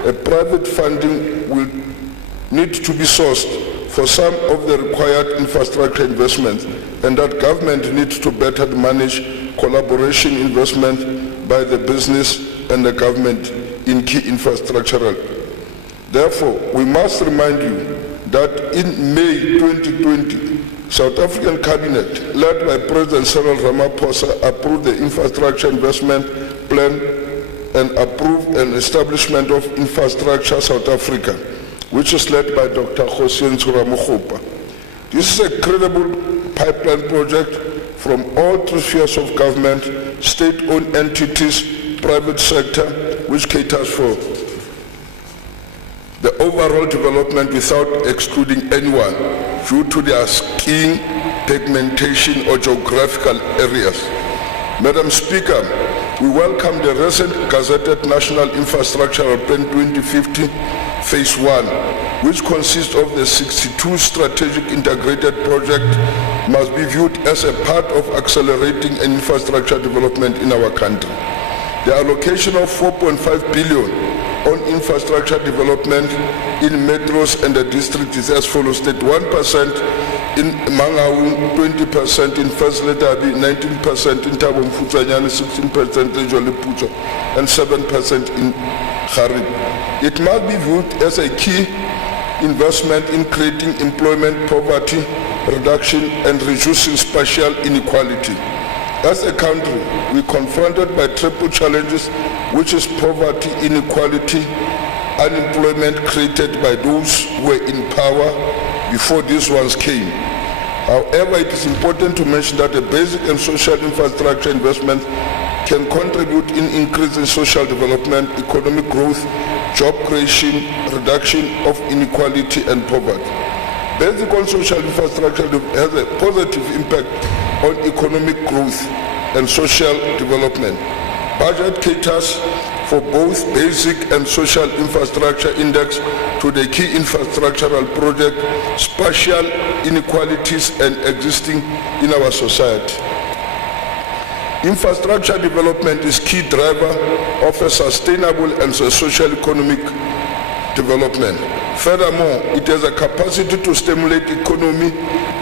a private funding will need to be sourced for some of the required infrastructure investments, and that government needs to better manage collaboration investment by the business and the government in key infrastructural. Therefore, we must remind you that in May 2020, South African cabinet, led by President Cyril Ramaphosa, approved the infrastructure investment plan and approved an establishment of Infrastructure South Africa, which is led by Dr. Hossein Tshura-Mokgopa. This is a credible pipeline project from all three spheres of government, state-owned entities, private sector, which caters for the overall development without excluding anyone due to their skin, pigmentation, or geographical areas. Madam Speaker, we welcome the recent gazetted National Infrastructural Plan 2050 Phase 1, which consists of the 62 strategic integrated projects, must be viewed as a part of accelerating infrastructure development in our country. The allocation of 4.5 billion on infrastructure development in metros and the district is as follows: 1% in Mangaung, 20% in First Letabi, 19% in Thabo Mfutsanyane, 16% in Jolipucho, and 7% in Kharib. It must be viewed as a key investment in creating employment, poverty reduction, and reducing spatial inequality. As a country, we are confronted by triple challenges, which is poverty, inequality, unemployment created by those who were in power before these ones came. However, it is important to mention that the basic and social infrastructure investment can contribute in increasing social development, economic growth, job creation, reduction of inequality and poverty. Basic on social infrastructure has a positive impact on economic growth and social development. Budget caters for both basic and social infrastructure index to the key infrastructural project, spatial inequalities and existing in our society. Infrastructure development is key driver of a sustainable and social economic development. Furthermore, it has a capacity to stimulate economy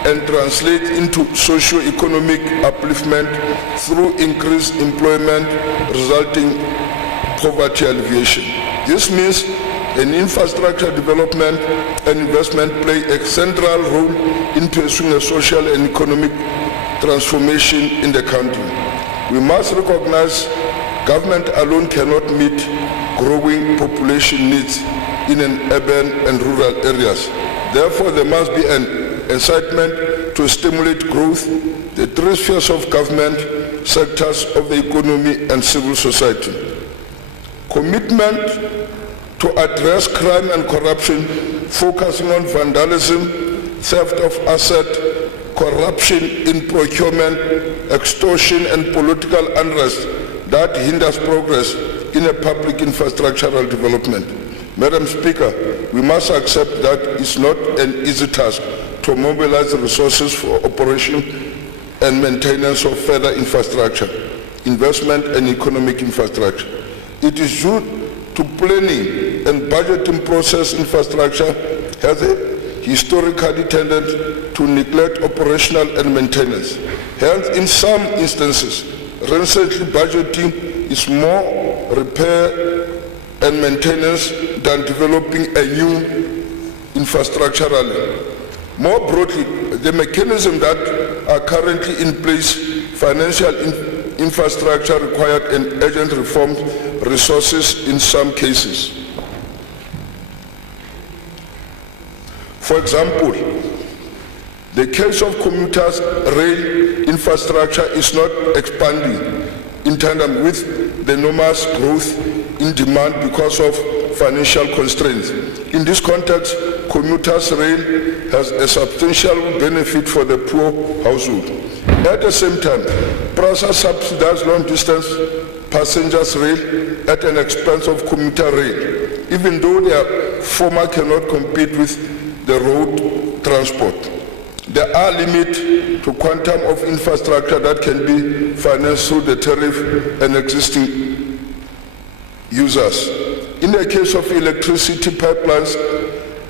and translate into socio-economic upliftment through increased employment, resulting poverty alleviation. This means an infrastructure development and investment play a central role in pursuing a social and economic transformation in the country. We must recognize government alone cannot meet growing population needs in an urban and rural areas. Therefore, there must be an incitement to stimulate growth, the three spheres of government, sectors of the economy and civil society. Commitment to address crime and corruption, focusing on vandalism, theft of asset, corruption in procurement, extortion and political unrest that hinders progress in a public infrastructural development. Madam Speaker, we must accept that it's not an easy task to mobilize resources for operation and maintenance of further infrastructure, investment and economic infrastructure. It is due to planning and budgeting process. Infrastructure has historically tended to neglect operational and maintenance. Hence, in some instances, recently budgeting is more repair and maintenance than developing a new infrastructurally. More broadly, the mechanisms that are currently in place, financial infrastructure required an urgent reform, resources in some cases. For example, the case of commuters' rail infrastructure is not expanding in tandem with the enormous growth in demand because of financial constraints. In this context, commuters' rail has a substantial benefit for the poor household. At the same time, PRASA subsidizes long-distance passengers' rail at an expense of commuter rail, even though their former cannot compete with the road transport. There are limits to quantum of infrastructure that can be financed through the tariff and existing users. In the case of electricity pipelines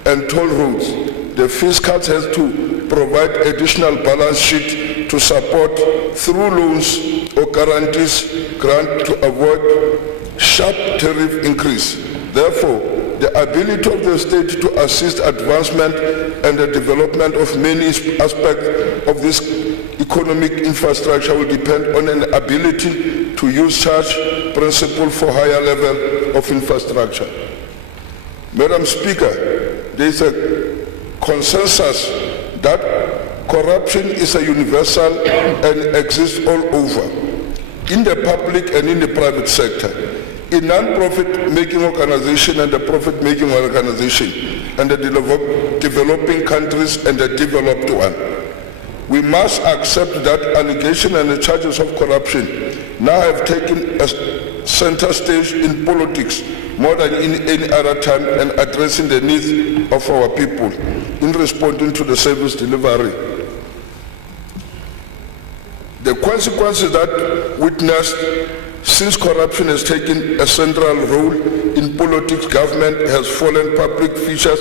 and toll roads, the fiscals has to provide additional balance sheet to support through loans or guarantees grant to avoid sharp tariff increase. Therefore, the ability of the state to assist advancement and the development of many aspects of this economic infrastructure will depend on an ability to use such principle for higher level of infrastructure. Madam Speaker, there is a consensus that corruption is a universal and exists all over, in the public and in the private sector. In non-profit making organization and the profit making organization and the developing countries and the developed one. We must accept that allegation and the charges of corruption now have taken a center stage in politics more than in any other time and addressing the needs of our people in responding to the service delivery. The consequences that witnessed since corruption has taken a central role in politics, government has fallen public features,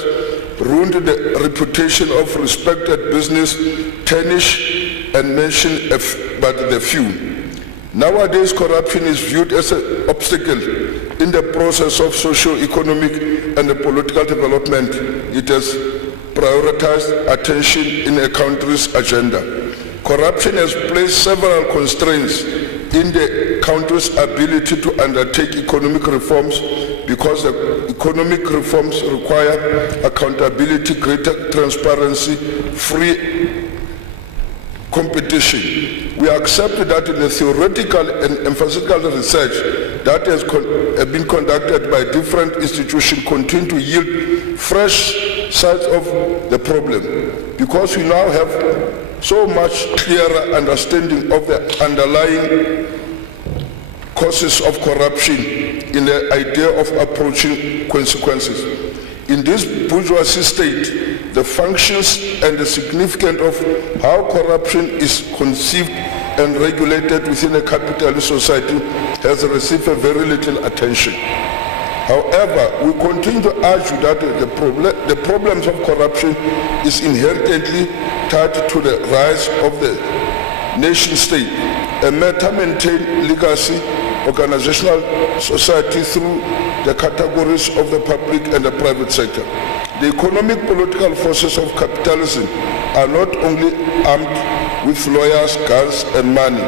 ruined the reputation of respected business, tarnished and mentioned by the few. Nowadays, corruption is viewed as an obstacle in the process of socio-economic and the political development. It has prioritized attention in a country's agenda. Corruption has placed several constraints in the country's ability to undertake economic reforms because the economic reforms require accountability, greater transparency, free competition. We accept that in the theoretical and empirical research that has been conducted by different institutions continue to yield fresh sides of the problem, because we now have so much clearer understanding of the underlying causes of corruption in the idea of approaching consequences. In this bourgeoisie state, the functions and the significance of how corruption is conceived and regulated within a capitalist society has received a very little attention. However, we continue to argue that the problems of corruption is inherently tied to the rise of the nation state, a matter maintained legacy, organizational society through the categories of the public and the private sector. The economic political forces of capitalism are not only armed with lawyers, guns and money,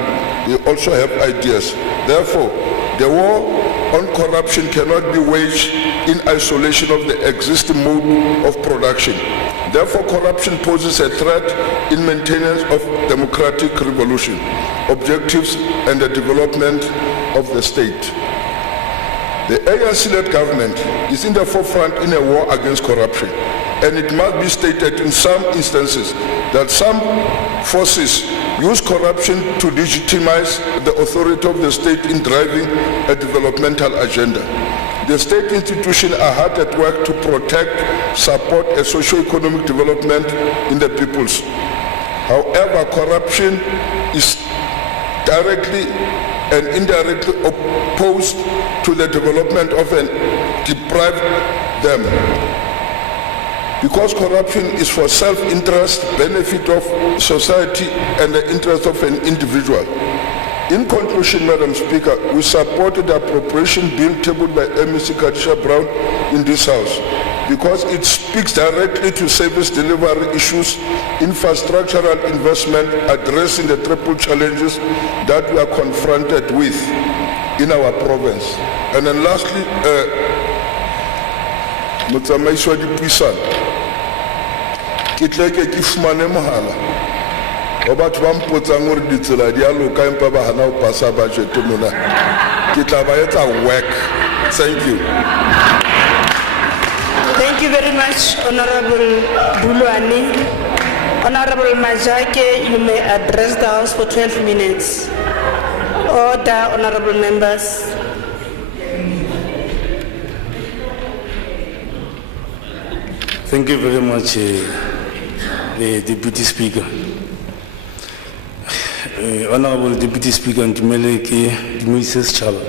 they also have ideas. Therefore, the war on corruption cannot be waged in isolation of the existing mode of production. Therefore, corruption poses a threat in maintenance of democratic revolution, objectives and the development of the state. The ANC-led government is in the forefront in a war against corruption, and it must be stated in some instances that some forces use corruption to legitimize the authority of the state in driving a developmental agenda. The state institutions are hard at work to protect, support a socio-economic development in the peoples. However, corruption is directly and indirectly opposed to the development of and deprive them. Because corruption is for self-interest, benefit of society and the interest of an individual. In conclusion, Madam Speaker, we supported the appropriation bill tabled by MEC Kadisha Brown in this House because it speaks directly to service delivery issues, infrastructural investment, addressing the triple challenges that we are confronted with in our province. And then lastly, Motsamaisi wa dipuisano, ke tle ke fumane mohala wa batho ba mpotsang hore ditsela di a loka empa ba hana ho pasa budget mona, ke tla ba etsa work. Thank you. Thank you very much, Honorable Bulwani. Honorable Majake, you may address the House for 12 minutes. Order, honorable members. Thank you very much, the Deputy Speaker. Honorable Deputy Speaker, Ntumeleke, Dumises Chaba,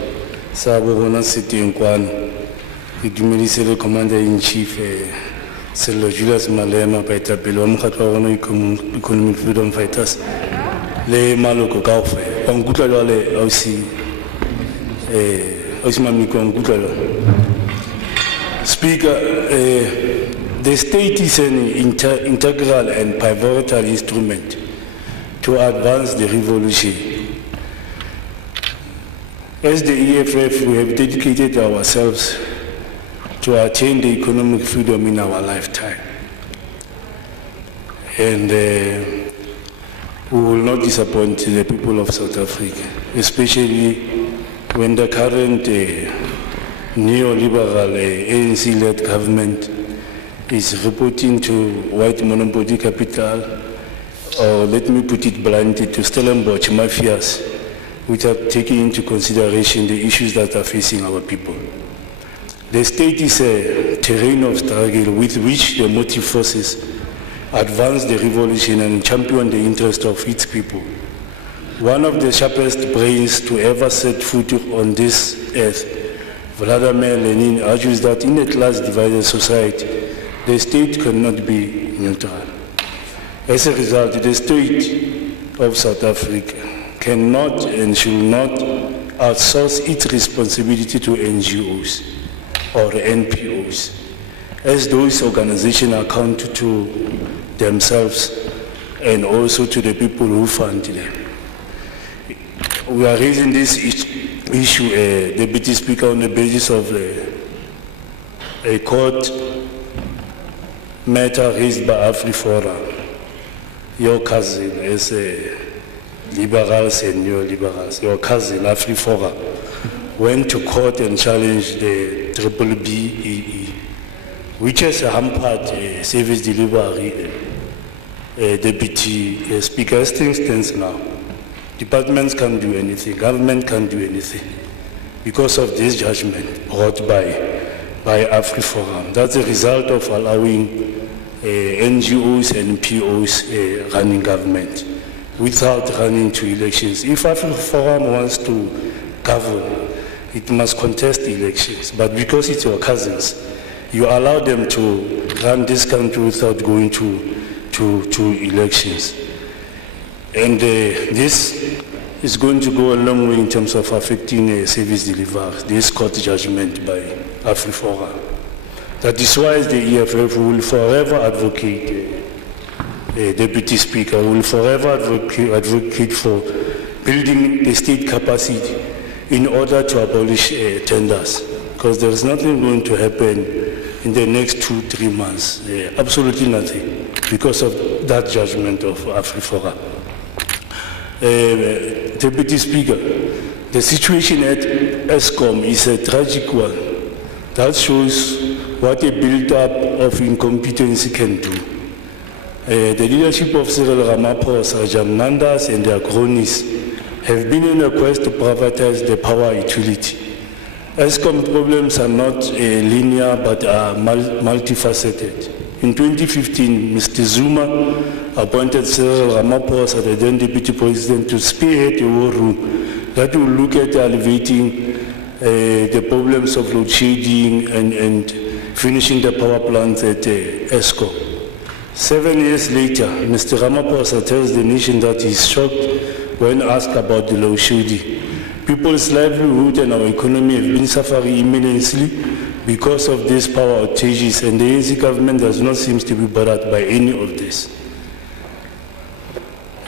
Sabo Hona City in Kwan, the Commander-in-Chief, Selo Julius Malema, Paita Belom, Katawano, Economic Freedom Fighters, Le Maloko Kaufe, Ongutale, Osimamiko Ongutalo. Speaker, the state is an integral and pivotal instrument to advance the revolution. As the EFF, we have dedicated ourselves to attain the economic freedom in our lifetime. And we will not disappoint the people of South Africa, especially when the current neoliberal ANC-led government is reporting to white monopoly capital, or let me put it bluntly, to Stellenbosch mafias, which are taking into consideration the issues that are facing our people. The state is a terrain of struggle with which the motive forces advance the revolution and champion the interest of its people. One of the sharpest brains to ever set foot on this earth, Vladimir Lenin, argues that in a class-divided society, the state cannot be neutral. As a result, the state of South Africa cannot and should not outsource its responsibility to NGOs or NPOs, as those organizations account to themselves and also to the people who fund them. We are raising this issue, Deputy Speaker, on the basis of a court matter raised by AfriForum. Your cousin, as liberals and neoliberals, your cousin, AfriForum, went to court and challenged the BBBEE, which has hampered service delivery. Deputy Speaker, as things stand now, departments can't do anything, government can't do anything. because of this judgment brought by AfriForum. That's a result of allowing NGOs and POs running government without running to elections. If AfriForum wants to govern, it must contest the elections. But because it's your cousins, you allow them to run this country without going to elections. And this is going to go a long way in terms of affecting service delivery, this court judgment by AfriForum. That is why the EFF will forever advocate, Deputy Speaker, will forever advocate for building the state capacity in order to abolish tenders, because there is nothing going to happen in the next 2-3 months, absolutely nothing, because of that judgment of AfriForum. Deputy Speaker, the situation at ESCOM is a tragic one. That shows what a build-up of incompetency can do. The leadership of Cyril Ramaphosa, Jamnandas and their cronies have been in a quest to privatize the power utility. ESCOM problems are not linear but are multifaceted. In 2015, Mr. Zuma appointed Cyril Ramaphosa, the then Deputy President, to spearhead a war room that will look at alleviating the problems of load shedding and finishing the power plants at ESCOM. 7 years later, Mr. Ramaphosa tells the nation that he's shocked when asked about the load shedding. People's livelihood and our economy have been suffering immensely because of these power outages, and the ANC government does not seem to be bothered by any of this.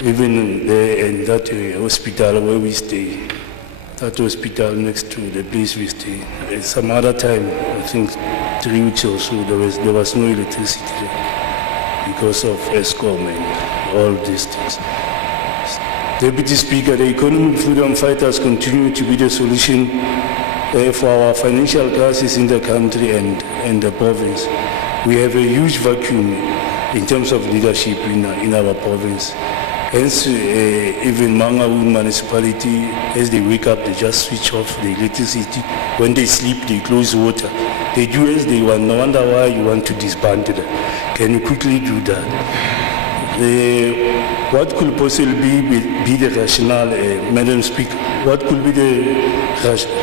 Even in that hospital where we stay, that hospital next to the place we stay, some other time, I think 3 weeks or so, there was no electricity there because of ESCOM and all these things. Deputy Speaker, the economic freedom fighters continue to be the solution for our financial crisis in the country and the province. We have a huge vacuum in terms of leadership in our province. Hence, even Mangaung municipality, as they wake up, they just switch off the electricity. When they sleep, they close water. They do as they want. No wonder why you want to disband them. Can you quickly do that? What could possibly be the rationale, Madam Speaker? What could be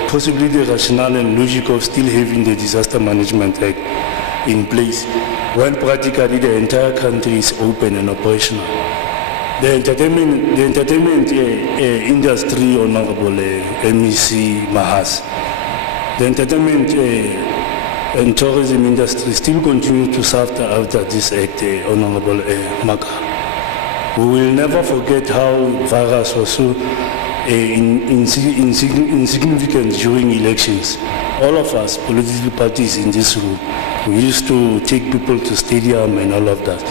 possibly the rationale and logic of still having the Disaster Management Act in place when practically the entire country is open and operational? The entertainment industry, Honorable MEC Mahas, the entertainment and tourism industry still continue to suffer after this act, Honorable Maka. We will never forget how virus was so insignificant during elections. All of us, political parties in this room, we used to take people to stadium and all of that.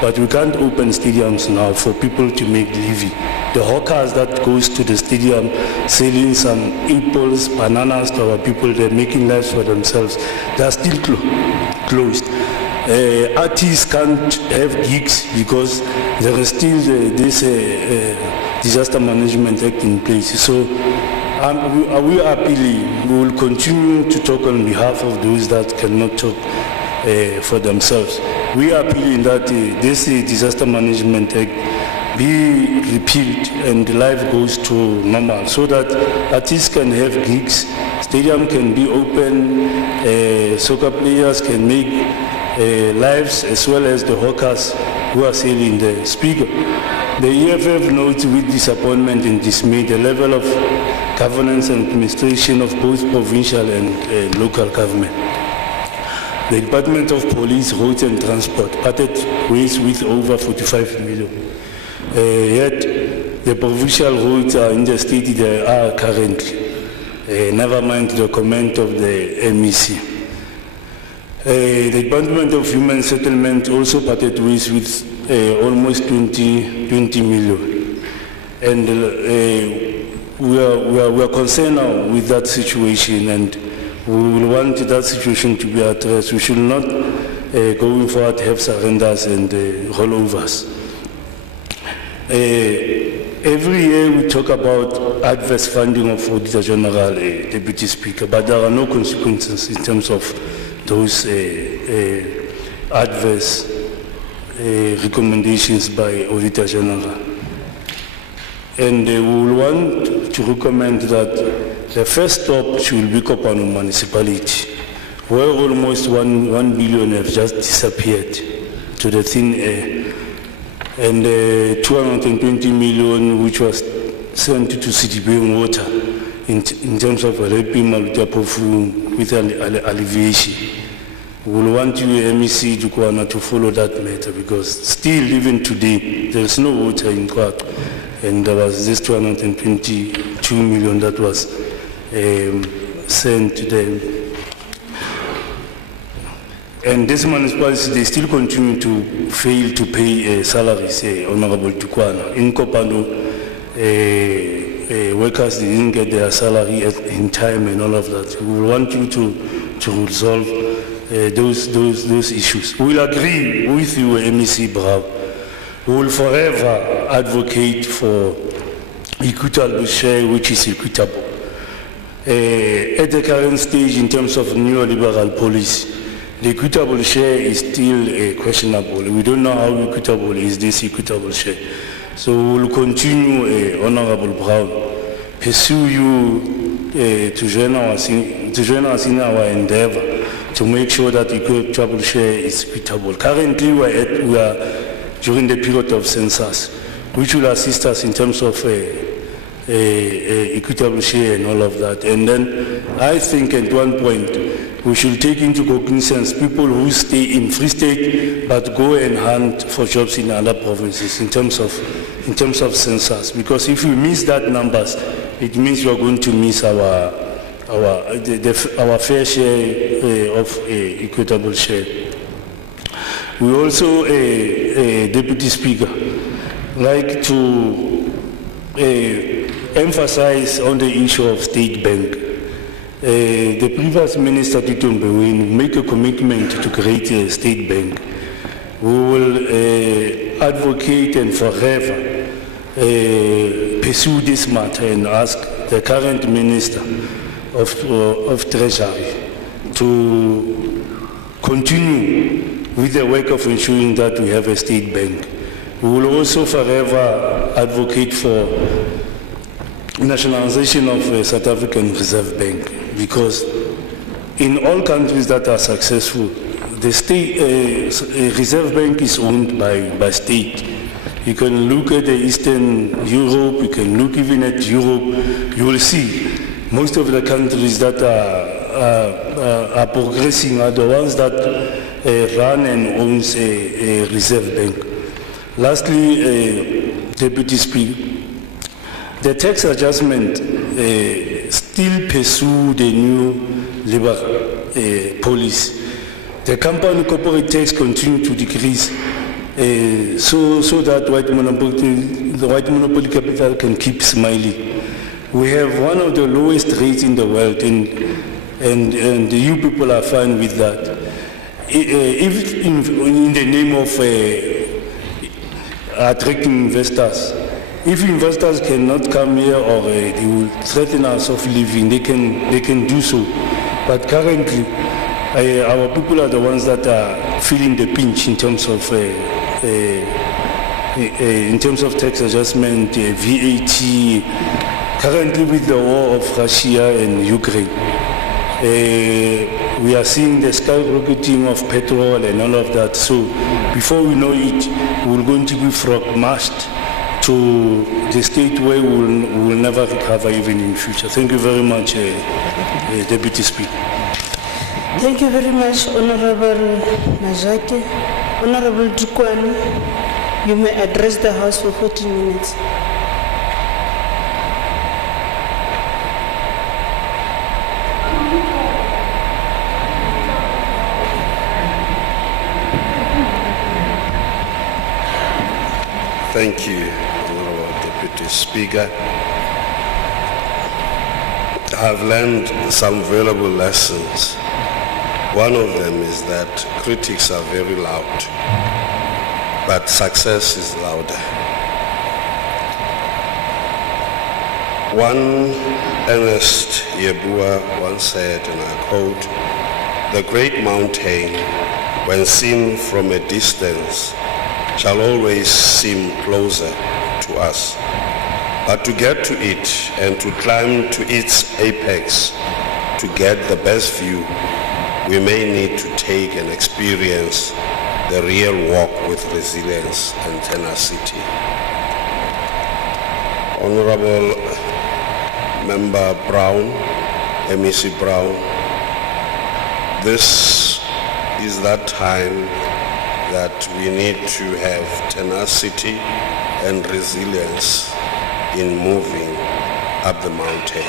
But we can't open stadiums now for people to make living. The hawkers that goes to the stadium selling some apples, bananas to our people, they're making lives for themselves. They're still closed. Artists can't have gigs because there is still this Disaster Management Act in place. So we are appealing, we will continue to talk on behalf of those that cannot talk for themselves. We are appealing that this Disaster Management Act be repealed and life goes to normal so that artists can have gigs, stadium can be open, soccer players can make lives, as well as the hawkers who are selling the Speaker. The EFF notes with disappointment and dismay the level of governance and administration of both provincial and local government. The Department of Police, Roads and Transport parted ways with over 45 million. Yet the provincial roads are in the state they are currently. Never mind the comment of the MEC. The Department of Human Settlement also parted ways with almost 20 million. And we are concerned now with that situation, and we will want that situation to be addressed. We should not going forward have surrenders and rollovers. every year we talk about adverse funding of Auditor General, Deputy Speaker, but there are no consequences in terms of those adverse recommendations by Auditor General. And we will want to recommend that the first stop should be Kopano municipality, where almost 1 billion have just disappeared to the thin air. And 220 million which was sent to City Water in terms of helping Malutapofu with an alleviation. We will want you, MEC, to follow that matter, because still, even today, there is no water in Kwak, and there was this 222 million that was sent to them. And this municipality, they still continue to fail to pay salaries, Honorable Tukwana. In Kopano, workers, they didn't get their salary in time and all of that. We want you to resolve those issues. We will agree with you, MEC Bravo. We will forever advocate for equitable share, which is equitable. At the current stage, in terms of neoliberal policy, the equitable share is still questionable. We don't know how equitable is this equitable share. So we will continue, Honorable Brown, pursue you to join us in our endeavor to make sure that equitable share is equitable. Currently, we are during the period of census, which will assist us in terms of equitable share and all of that. And then I think at one point, we should take into cognizance people who stay in Free State but go and hunt for jobs in other provinces in terms of census. Because if we miss that numbers, it means we are going to miss our fair share of equitable share. We also, Deputy Speaker, like to emphasize on the issue of State Bank. The previous Minister, Tito Mbewin, make a commitment to create a State Bank. We will advocate and forever pursue this matter and ask the current Minister of Treasury to continue with the work of ensuring that we have a State Bank. We will also forever advocate for nationalization of South African Reserve Bank, because in all countries that are successful, the state Reserve Bank is owned by state. You can look at the Eastern Europe, you can look even at Europe, you will see most of the countries that are progressing are the ones that run and owns a Reserve Bank. Lastly, Deputy Speaker, the tax adjustment still pursue the new liberal policy. The company corporate tax continue to decrease so that the white monopoly capital can keep smiling. We have one of the lowest rates in the world, and you people are fine with that. If in the name of attracting investors, if investors cannot come here or they will threaten us of leaving, they can do so. But currently, our people are the ones that are feeling the pinch in terms of tax adjustment, VAT. Currently, with the war of Russia and Ukraine, we are seeing the skyrocketing of petrol and all of that. So before we know it, we're going to be frog-marched to the state where we will never recover even in the future. Thank you very much, Deputy Speaker. Thank you very much, Honorable Najate. Honorable Dukwani, you may address the House for 14 minutes. Thank you, Honorable Deputy Speaker. I've learned some valuable lessons. One of them is that critics are very loud, but success is louder. One Ernest Yebua once said, and I quote, "The great mountain, when seen from a distance, shall always seem closer to us. But to get to it and to climb to its apex, to get the best view, we may need to take and experience the real walk with resilience and tenacity." Honorable Member Brown, MEC Brown, this is that time that we need to have tenacity and resilience in moving up the mountain.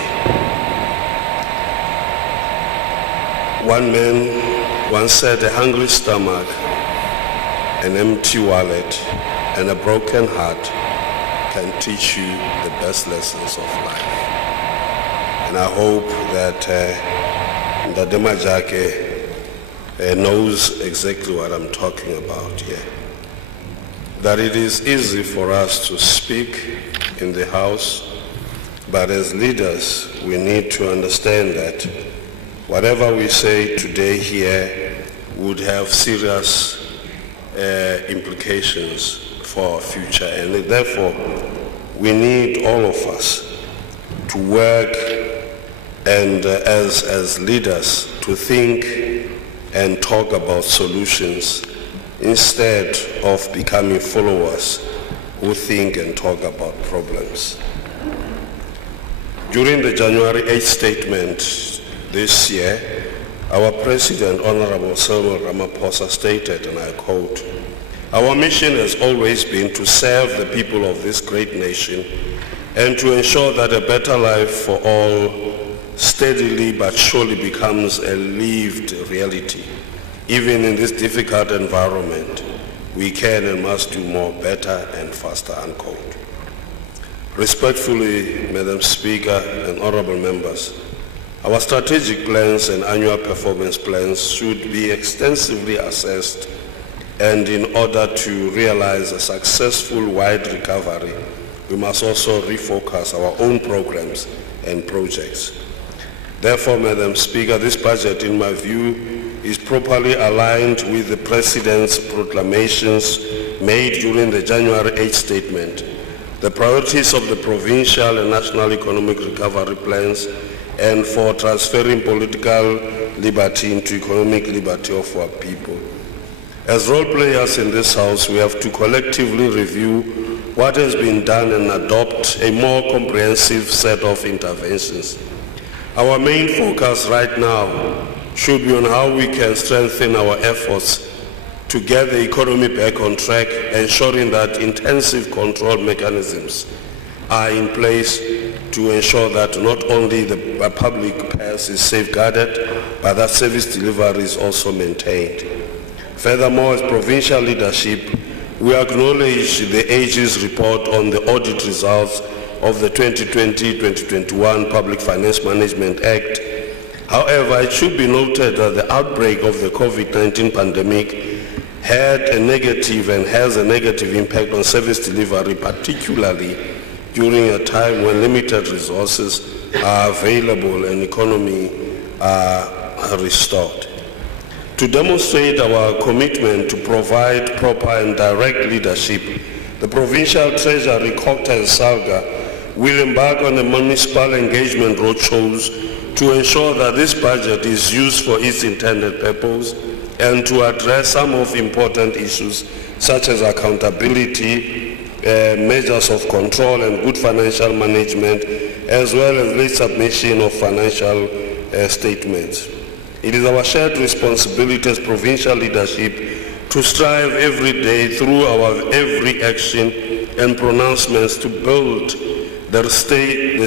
One man once said, "A hungry stomach, an empty wallet, and a broken heart can teach you the best lessons of life." And I hope that Ndade Majake knows exactly what I'm talking about here. That it is easy for us to speak in the House, but as leaders, we need to understand that whatever we say today here would have serious implications for our future, and therefore we need all of us to work and as leaders to think and talk about solutions instead of becoming followers who think and talk about problems. During the January 8th statement this year, our President, Honorable Cyril Ramaphosa, stated, and I quote, "Our mission has always been to serve the people of this great nation and to ensure that a better life for all steadily but surely becomes a lived reality. Even in this difficult environment, we can and must do more, better and faster," unquote. Respectfully, Madam Speaker and honorable members, our strategic plans and annual performance plans should be extensively assessed, and in order to realize a successful wide recovery, we must also refocus our own programs and projects. Therefore, Madam Speaker, this budget, in my view, is properly aligned with the President's proclamations made during the January 8th statement, the priorities of the provincial and national economic recovery plans, and for transferring political liberty into economic liberty of our people. As role players in this House, we have to collectively review what has been done and adopt a more comprehensive set of interventions. Our main focus right now should be on how we can strengthen our efforts to get the economy back on track, ensuring that intensive control mechanisms are in place to ensure that not only the public purse is safeguarded, but that service delivery is also maintained. Furthermore, as provincial leadership, we acknowledge the AG's report on the audit results of the 2020-2021 Public Finance Management Act. However, it should be noted that the outbreak of the COVID-19 pandemic had a negative and has a negative impact on service delivery, particularly during a time when limited resources are available and economy are restored. To demonstrate our commitment to provide proper and direct leadership, the Provincial Treasury, Cocta and Salga, will embark on the municipal engagement roadshows to ensure that this budget is used for its intended purpose and to address some of important issues such as accountability, measures of control and good financial management, as well as late submission of financial statements. It is our shared responsibility as provincial leadership to strive every day through our every action and pronouncements to build the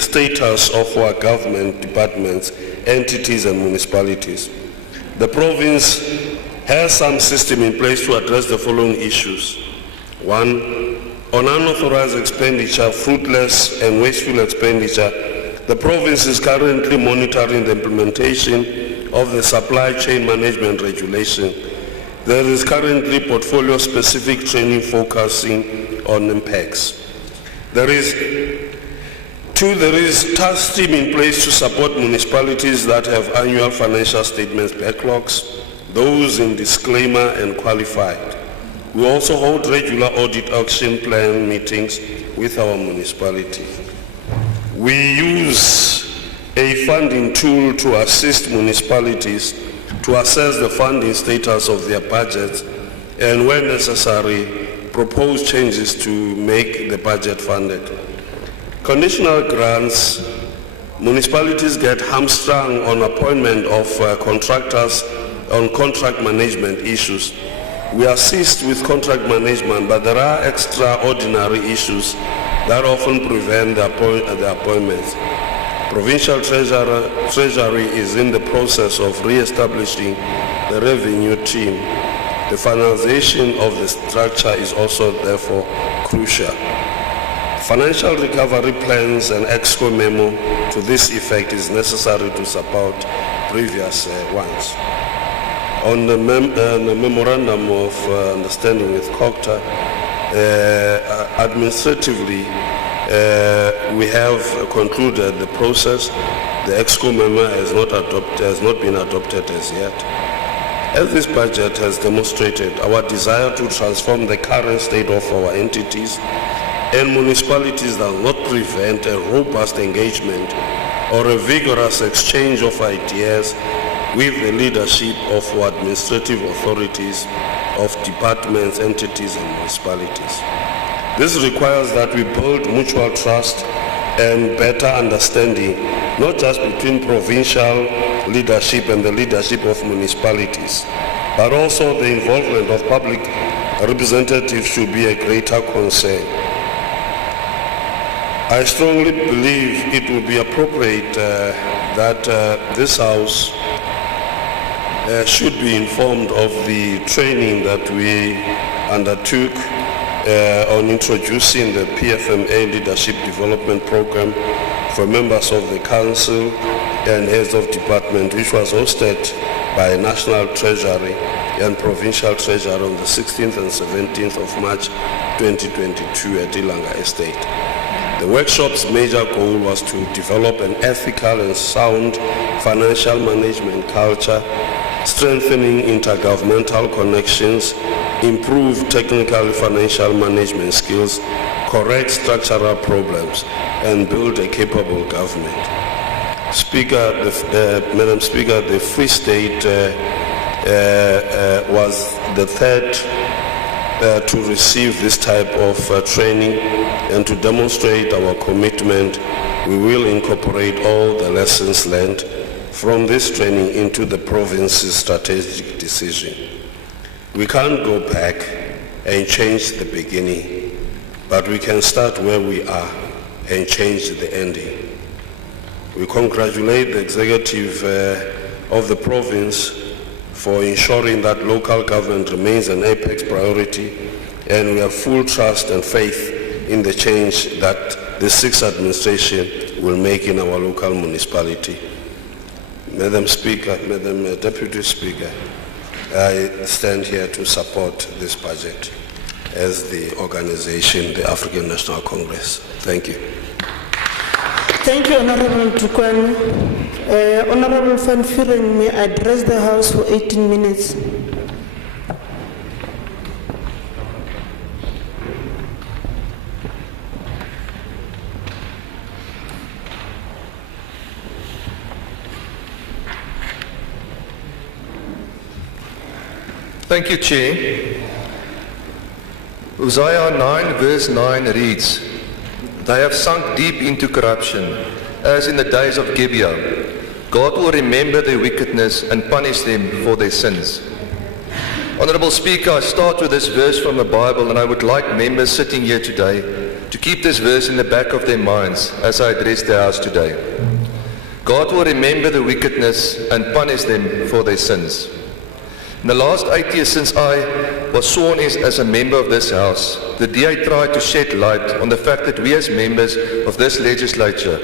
status of our government departments, entities and municipalities. The province has some system in place to address the following issues. One, on unauthorized expenditure, fruitless and wasteful expenditure, the province is currently monitoring the implementation of the supply chain management regulation. There is currently portfolio-specific training focusing on impacts. There is Two, there is task team in place to support municipalities that have annual financial statements backlogs, those in disclaimer and qualified. We also hold regular audit action plan meetings with our municipality. We use a funding tool to assist municipalities to assess the funding status of their budgets and, when necessary, propose changes to make the budget funded. Conditional grants, municipalities get hamstrung on appointment of contractors on contract management issues. We assist with contract management, but there are extraordinary issues that often prevent the appointments. Provincial Treasury is in the process of re-establishing the revenue team. The finalization of the structure is also therefore crucial. Financial recovery plans and EXCO memo to this effect is necessary to support previous ones. On the memorandum of understanding with COCTA, administratively, we have concluded the process. The EXCO memo has not been adopted as yet. As this budget has demonstrated, our desire to transform the current state of our entities and municipalities does not prevent a robust engagement or a vigorous exchange of ideas with the leadership of our administrative authorities, of departments, entities, and municipalities. This requires that we build mutual trust and better understanding, not just between provincial leadership and the leadership of municipalities, but also the involvement of public representatives should be a greater concern. I strongly believe it would be appropriate that this House should be informed of the training that we undertook on introducing the PFMA Leadership Development Program for members of the Council and heads of department, which was hosted by National Treasury and Provincial Treasury on the 16th and 17th of March 2022 at Ilanga Estate. The workshop's major goal was to develop an ethical and sound financial management culture, strengthening intergovernmental connections, improve technical financial management skills, correct structural problems, and build a capable government. Madam Speaker, the Free State was the third to receive this type of training, and to demonstrate our commitment, we will incorporate all the lessons learned from this training into the province's strategic decision. We can't go back and change the beginning, but we can start where we are and change the ending. We congratulate the executive of the province for ensuring that local government remains an apex priority, and we have full trust and faith in the change that the sixth administration will make in our local municipality. Madam Speaker, Madam Deputy Speaker, I stand here to support this budget as the organization, the African National Congress. Thank you. Thank you, Honorable Tukwane. Honorable Van Vuren may address the House for 18 minutes. Thank you, Chair. Hosea 9 verse 9 reads, "They have sunk deep into corruption, as in the days of Gibeah. God will remember their wickedness and punish them for their sins." Honorable Speaker, I start with this verse from the Bible, and I would like members sitting here today to keep this verse in the back of their minds as I address the House today. God will remember the wickedness and punish them for their sins. In the last 8 years since I was sworn in as a member of this House, the DA tried to shed light on the fact that we as members of this legislature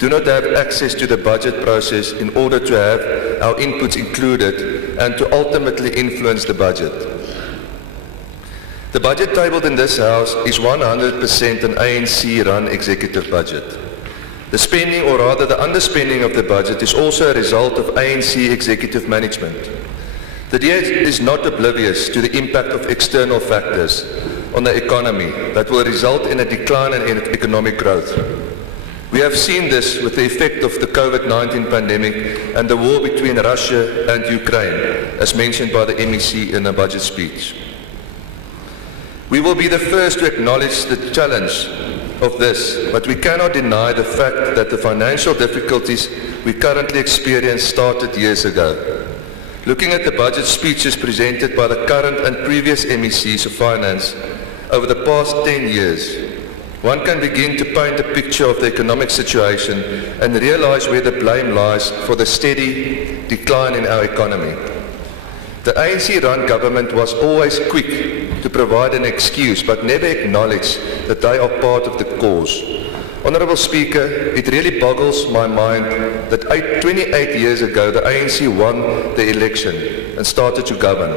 do not have access to the budget process in order to have our inputs included and to ultimately influence the budget. The budget tabled in this House is 100% an ANC-run executive budget. The spending, or rather the underspending of the budget, is also a result of ANC executive management. The DA is not oblivious to the impact of external factors on the economy that will result in a decline in economic growth. We have seen this with the effect of the COVID-19 pandemic and the war between Russia and Ukraine, as mentioned by the MEC in a budget speech. We will be the first to acknowledge the challenge of this, but we cannot deny the fact that the financial difficulties we currently experience started years ago. Looking at the budget speeches presented by the current and previous MECs of Finance over the past 10 years, one can begin to paint a picture of the economic situation and realize where the blame lies for the steady decline in our economy. The ANC-run government was always quick to provide an excuse, but never acknowledged that they are part of the cause. Honourable Speaker, it really boggles my mind that 28 years ago the ANC won the election and started to govern.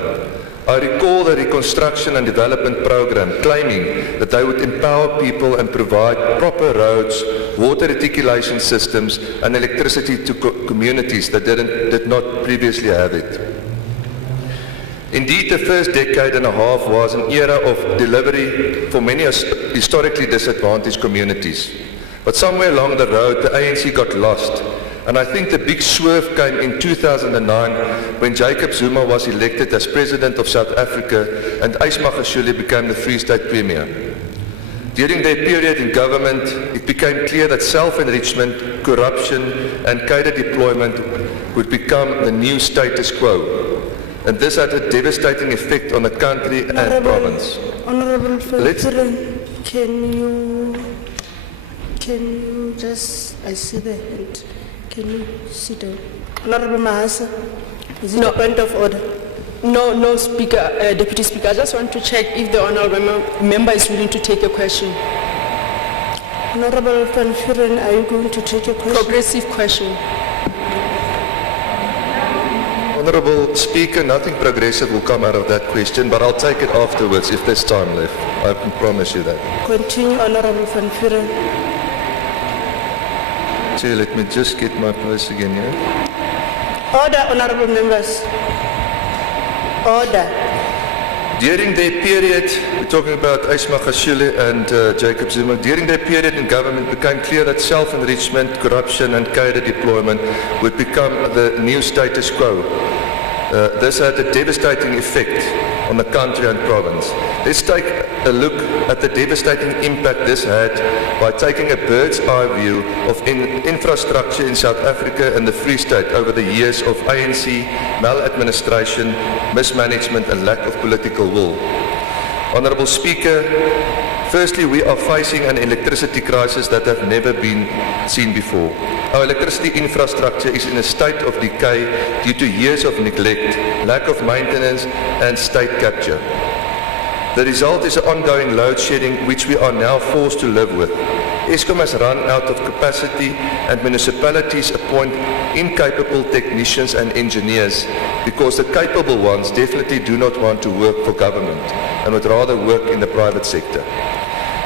I recall the Reconstruction and Development Program claiming that they would empower people and provide proper roads, water reticulation systems and electricity to communities that did not previously have it. Indeed, the first decade and a half was an era of delivery for many historically disadvantaged communities. But somewhere along the road, the ANC got lost. And I think the big swerve came in 2009 when Jacob Zuma was elected as President of South Africa and Ismagashule became the Free State Premier. During their period in government, it became clear that self-enrichment, corruption and cadre deployment would become the new status quo. And this had a devastating effect on the country and province. Honourable President, can you just, I see the hand, can you sit down? Honourable Mahasa, is it a point of order? No, Speaker, Deputy Speaker, I just want to check if the honourable member is willing to take a question. Honourable Van Vuren, are you going to take a question? Progressive question. Honourable Speaker, nothing progressive will come out of that question, but I'll take it afterwards if there's time left. I can promise you that. Continue, Honourable Van Vuren. Chair, let me just get my place again here. Order, Honourable members. Order. During their period, we're talking about Ismagashule and Jacob Zuma, during their period in government it became clear that self-enrichment, corruption and cadre deployment would become the new status quo. This had a devastating effect on the country and province. Let's take a look at the devastating impact this had by taking a bird's eye view of infrastructure in South Africa and the Free State over the years of ANC maladministration, mismanagement and lack of political will. Honourable Speaker, firstly, we are facing an electricity crisis that has never been seen before. Our electricity infrastructure is in a state of decay due to years of neglect, lack of maintenance and state capture. The result is an ongoing load shedding which we are now forced to live with. Eskom has run out of capacity and municipalities appoint incapable technicians and engineers because the capable ones definitely do not want to work for government and would rather work in the private sector.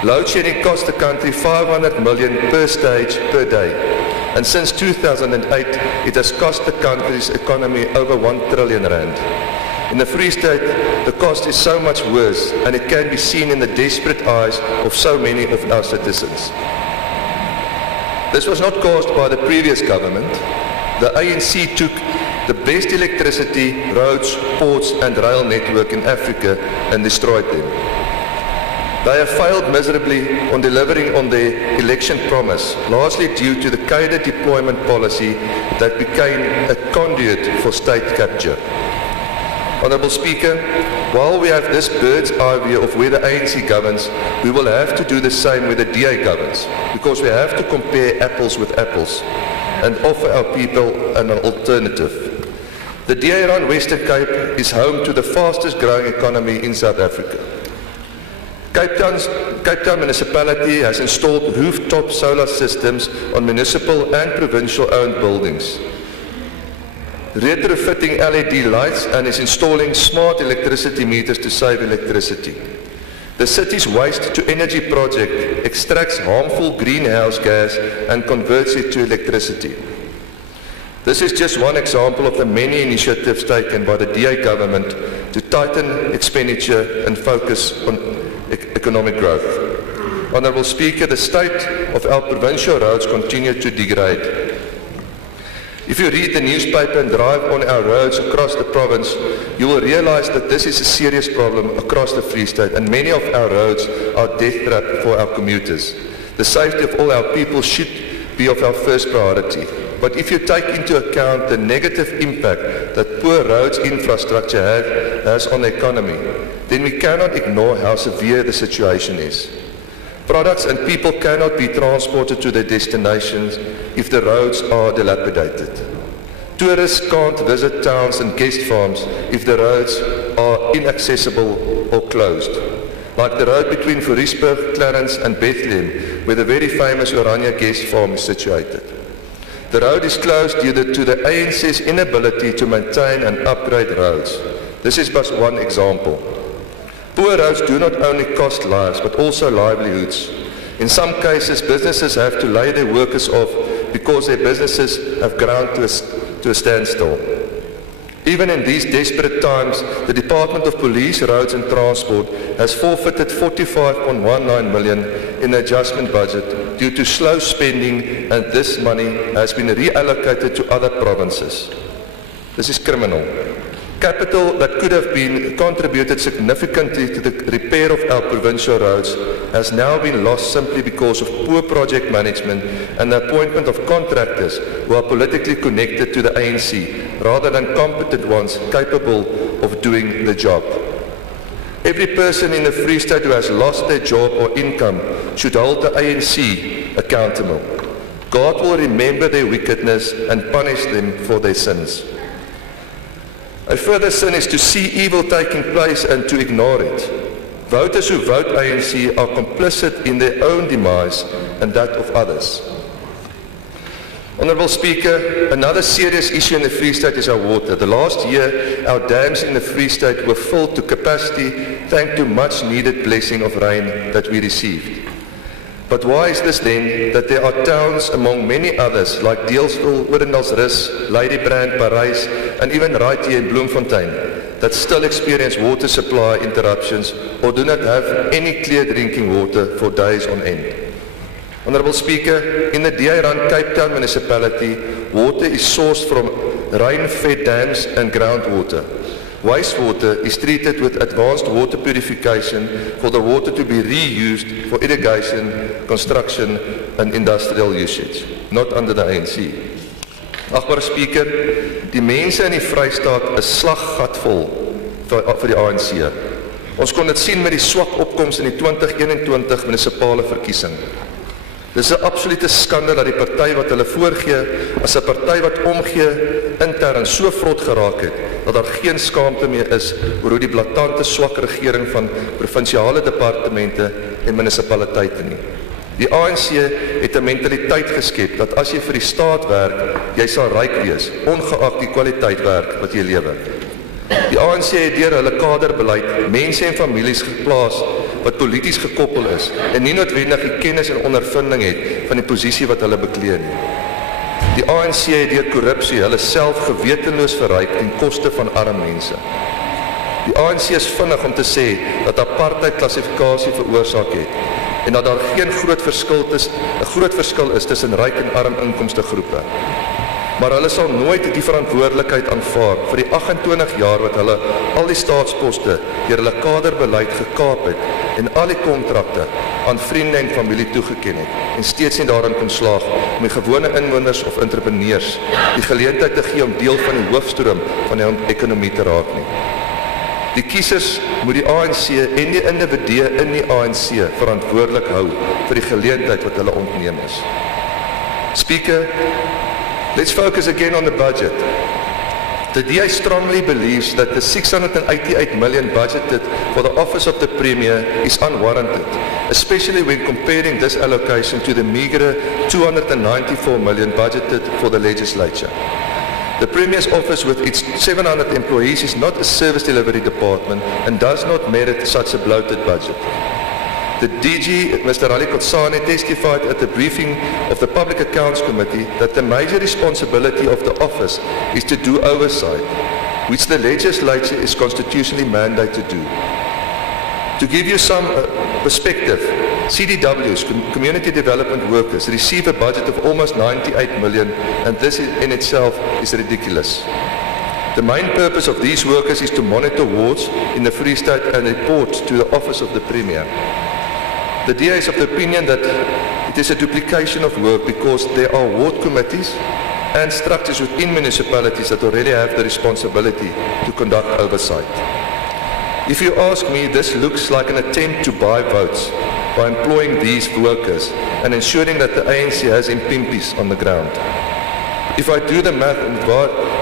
Load shedding costs the country 500 million per stage per day. And since 2008, it has cost the country's economy over 1 trillion rand. In the Free State, the cost is so much worse, and it can be seen in the desperate eyes of so many of our citizens. This was not caused by the previous government. The ANC took the best electricity, roads, ports and rail network in Africa and destroyed them. They have failed miserably on delivering on their election promise, largely due to the cadre deployment policy that became a conduit for state capture. Honourable Speaker, while we have this bird's eye view of where the ANC governs, we will have to do the same where the DA governs, because we have to compare apples with apples and offer our people an alternative. The DA-run Western Cape is home to the fastest growing economy in South Africa. Cape Town municipality has installed rooftop solar systems on municipal and provincial owned buildings, retrofitting LED lights and is installing smart electricity meters to save electricity. The city's waste-to-energy project extracts harmful greenhouse gas and converts it to electricity. This is just one example of the many initiatives taken by the DA government to tighten expenditure and focus on economic growth. Honourable Speaker, the state of our provincial roads continue to degrade. If you read the newspaper and drive on our roads across the province, you will realise that this is a serious problem across the Free State, and many of our roads are death trap for our commuters. The safety of all our people should be of our first priority. But if you take into account the negative impact that poor roads infrastructure has on the economy, then we cannot ignore how severe the situation is. Products and people cannot be transported to their destinations if the roads are dilapidated. Tourists can't visit towns and guest farms if the roads are inaccessible or closed, like the road between Voorheesburg, Clarence and Bethlehem, where the very famous Oranje guest farm is situated. The road is closed due to the ANC's inability to maintain and upgrade roads. This is but one example. Poor roads do not only cost lives, but also livelihoods. In some cases, businesses have to lay their workers off because their businesses have ground to a standstill. Even in these desperate times, the Department of Police, Roads and Transport has forfeited 45.19 million in the adjustment budget due to slow spending, and this money has been reallocated to other provinces. This is criminal. Capital that could have been contributed significantly to the repair of our provincial roads has now been lost simply because of poor project management and the appointment of contractors who are politically connected to the ANC rather than competent ones capable of doing the job. Every person in the Free State who has lost their job or income should hold the ANC accountable. God will remember their wickedness and punish them for their sins. A further sin is to see evil taking place and to ignore it. Voters who vote ANC are complicit in their own demise and that of others. Honourable Speaker, another serious issue in the Free State is our water. The last year, our dams in the Free State were filled to capacity thanks to much needed blessing of rain that we received. But why is this then that there are towns among many others like Deelsville, Oudendaalsrus, Ladybrand, Parys and even right here in Bloemfontein that still experience water supply interruptions or do not have any clear drinking water for days on end? Honourable Speaker, in the DA-run Cape Town municipality, water is sourced from rain-fed dams and groundwater. Wastewater is treated with advanced water purification for the water to be reused for irrigation, construction and industrial usage, not under the ANC. Agbare Speaker, die mense in die Vrystaat is slaggatvol vir die ANC. Ons kon dit sien met die swak opkomste in die 2021 munisipale verkiesing. Dis 'n absolute skande dat die party wat hulle voorgee as 'n party wat omgee intern so vrot geraak het dat daar geen skaamte meer is oor hoe die blaatante swak regering van provinsiale departemente en munisipaliteite nie. Die ANC het 'n mentaliteit geskep dat as jy vir die staat werk, jy sal ryk wees, ongeag die kwaliteit werk wat jy lewer. Die ANC het deur hulle kaderbeleid mense en families geplaas wat polities gekoppel is en nie noodwendig die kennis en ondervinding het van die posisie wat hulle beklee nie. Die ANC het deur korrupsie hulle self gewetenloos verryk ten koste van arm mense. Die ANC is vinnig om te sê dat apartheid klassifikasie veroorsaak het en dat daar geen groot verskil is tussen ryk en arm inkomstegroepe. Maar hulle sal nooit die verantwoordelikheid aanvaar vir die 28 jaar wat hulle al die staatsposte deur hulle kaderbeleid gekaap het en al die kontrakte aan vriende en familie toegeken het en steeds nie daarin kon slaag om die gewone inwoners of entrepreneurs die geleentheid te gee om deel van die hoofstroom van die ekonomie te raak nie. Die kiesers moet die ANC en die individue in die ANC verantwoordelik hou vir die geleentheid wat hulle ontneem is. Speaker, let's focus again on the budget. The DA strongly believes that the 688 million budgeted for the office of the Premier is unwarranted, especially when comparing this allocation to the meagre 294 million budgeted for the legislature. The Premier's office with its 700 employees is not a service delivery department and does not merit such a bloated budget. The DG, Mr. Ali Kotsane, testified at the briefing of the Public Accounts Committee that the major responsibility of the office is to do oversight, which the legislature is constitutionally mandated to do. To give you some perspective, CDWs, community development workers, receive a budget of almost 98 million, and this in itself is ridiculous. The main purpose of these workers is to monitor wards in the Free State and report to the Office of the Premier. The DA is of the opinion that it is a duplication of work because there are ward committees and structures within municipalities that already have the responsibility to conduct oversight. If you ask me, this looks like an attempt to buy votes by employing these workers and ensuring that the ANC has impimpies on the ground. If I do the math and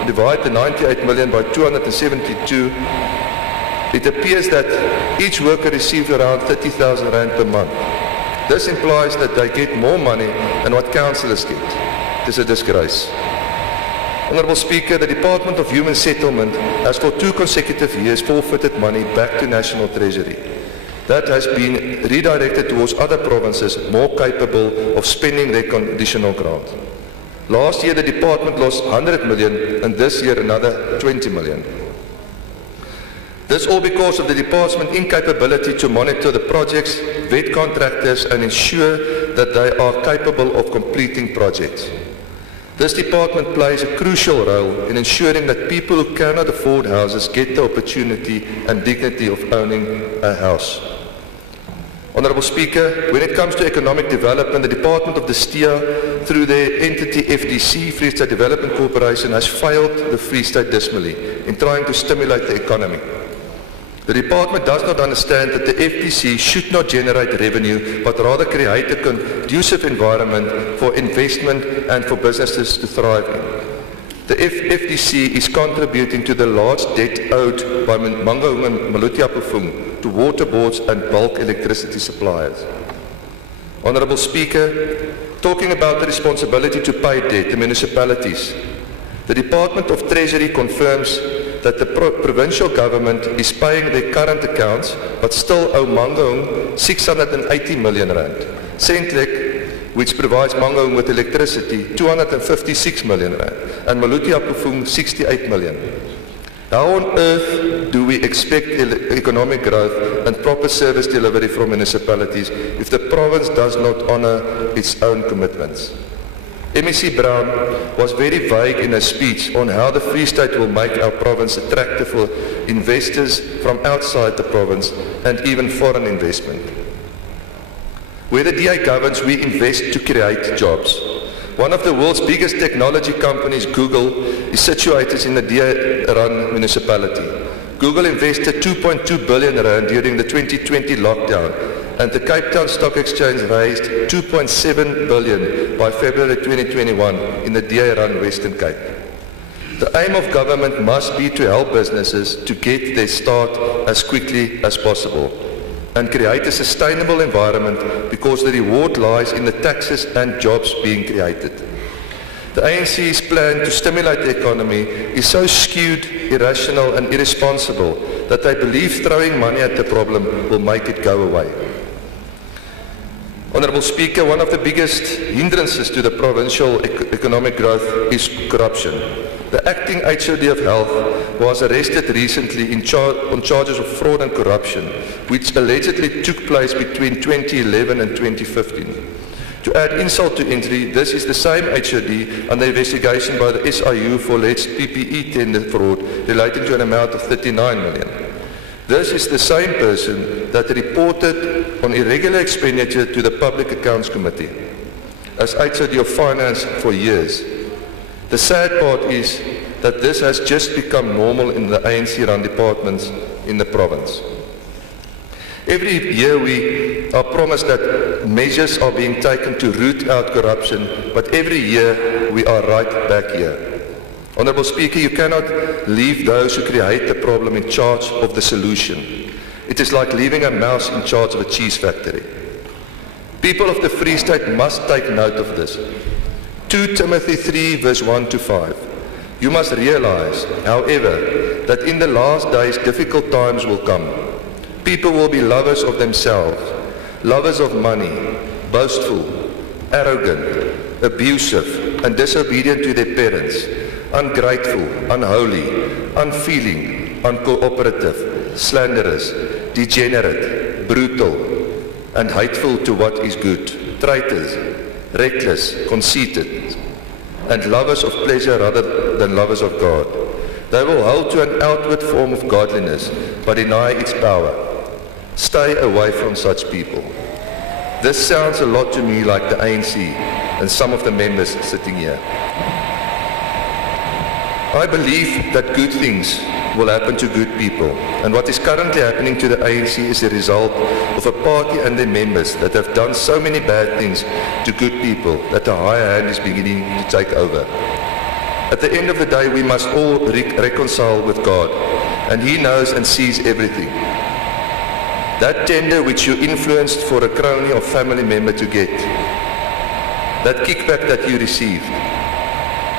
divide the 98 million by 272, it appears that each worker receives around 30,000 rand per month. This implies that they get more money than what councillors get. It is a disgrace. Honourable Speaker, the Department of Human Settlement has for 2 consecutive years forfeited money back to National Treasury. That has been redirected towards other provinces more capable of spending their conditional grant. Last year the department lost 100 million and this year another 20 million. This all because of the department's incapability to monitor the projects, vet contractors and ensure that they are capable of completing projects. This department plays a crucial role in ensuring that people who cannot afford houses get the opportunity and dignity of owning a house. Honourable Speaker, when it comes to economic development, the Department of the STIA, through their entity FDC, Free State Development Corporation, has failed the Free State dismally in trying to stimulate the economy. The department does not understand that the FDC should not generate revenue, but rather create a conducive environment for investment and for businesses to thrive in. The FDC is contributing to the large debt owed by Mangaung and Maluti-Apofung to water boards and bulk electricity suppliers. Honourable Speaker, talking about the responsibility to pay debt to municipalities, the Department of Treasury confirms that the provincial government is paying their current accounts but still owe Mangaung 680 million rand. Sentlek, which provides Mangaung with electricity, 256 million rand, and Maluti-Apofung 68 million. How on earth do we expect economic growth and proper service delivery from municipalities if the province does not honour its own commitments? MEC Brown was very vague in her speech on how the Free State will make our province attractive for investors from outside the province and even foreign investment. Where the DA governs, we invest to create jobs. One of the world's biggest technology companies, Google, is situated in the DA-run municipality. Google invested 2.2 billion rand during the 2020 lockdown, and the Cape Town Stock Exchange raised 2.7 billion by February 2021 in the DA-run Western Cape. The aim of government must be to help businesses to get their start as quickly as possible and create a sustainable environment because the reward lies in the taxes and jobs being created. The ANC's plan to stimulate the economy is so skewed, irrational and irresponsible that they believe throwing money at the problem will make it go away. Honourable Speaker, one of the biggest hindrances to the provincial economic growth is corruption. The acting HOD of Health was arrested recently on charges of fraud and corruption, which allegedly took place between 2011 and 2015. To add insult to injury, this is the same HOD under investigation by the SIU for alleged PPE tender fraud relating to an amount of 39 million. This is the same person that reported on irregular expenditure to the Public Accounts Committee as HOD of Finance for years. The sad part is that this has just become normal in the ANC-run departments in the province. Every year we are promised that measures are being taken to root out corruption, but every year we are right back here. Honourable Speaker, you cannot leave those who create the problem in charge of the solution. It is like leaving a mouse in charge of a cheese factory. People of the Free State must take note of this. 2 Timothy 3 verse 1 to 5. You must realize, however, that in the last days difficult times will come. People will be lovers of themselves, lovers of money, boastful, arrogant, abusive, and disobedient to their parents, ungrateful, unholy, unfeeling, uncooperative, slanderous, degenerate, brutal, and hateful to what is good, traitors, reckless, conceited, and lovers of pleasure rather than lovers of God. They will hold to an outward form of godliness, but deny its power. Stay away from such people. This sounds a lot to me like the ANC and some of the members sitting here. I believe that good things will happen to good people, and what is currently happening to the ANC is a result of a party and their members that have done so many bad things to good people that a higher hand is beginning to take over. At the end of the day, we must all reconcile with God, and He knows and sees everything. That tender which you influenced for a crony or family member to get, that kickback that you received,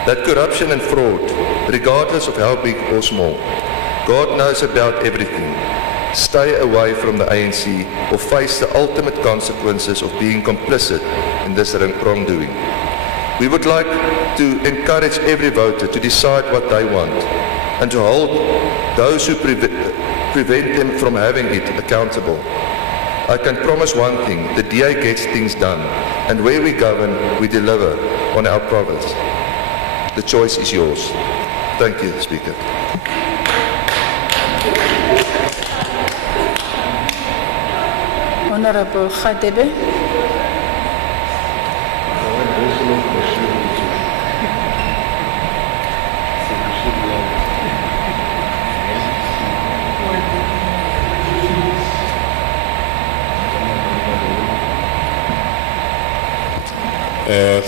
that corruption and fraud, regardless of how big or small, God knows about everything. Stay away from the ANC or face the ultimate consequences of being complicit in this wrongdoing. We would like to encourage every voter to decide what they want and to hold those who prevent them from having it accountable. I can promise one thing, the DA gets things done, and where we govern, we deliver on our promise. The choice is yours. Thank you, Speaker. Honorable Khadebe.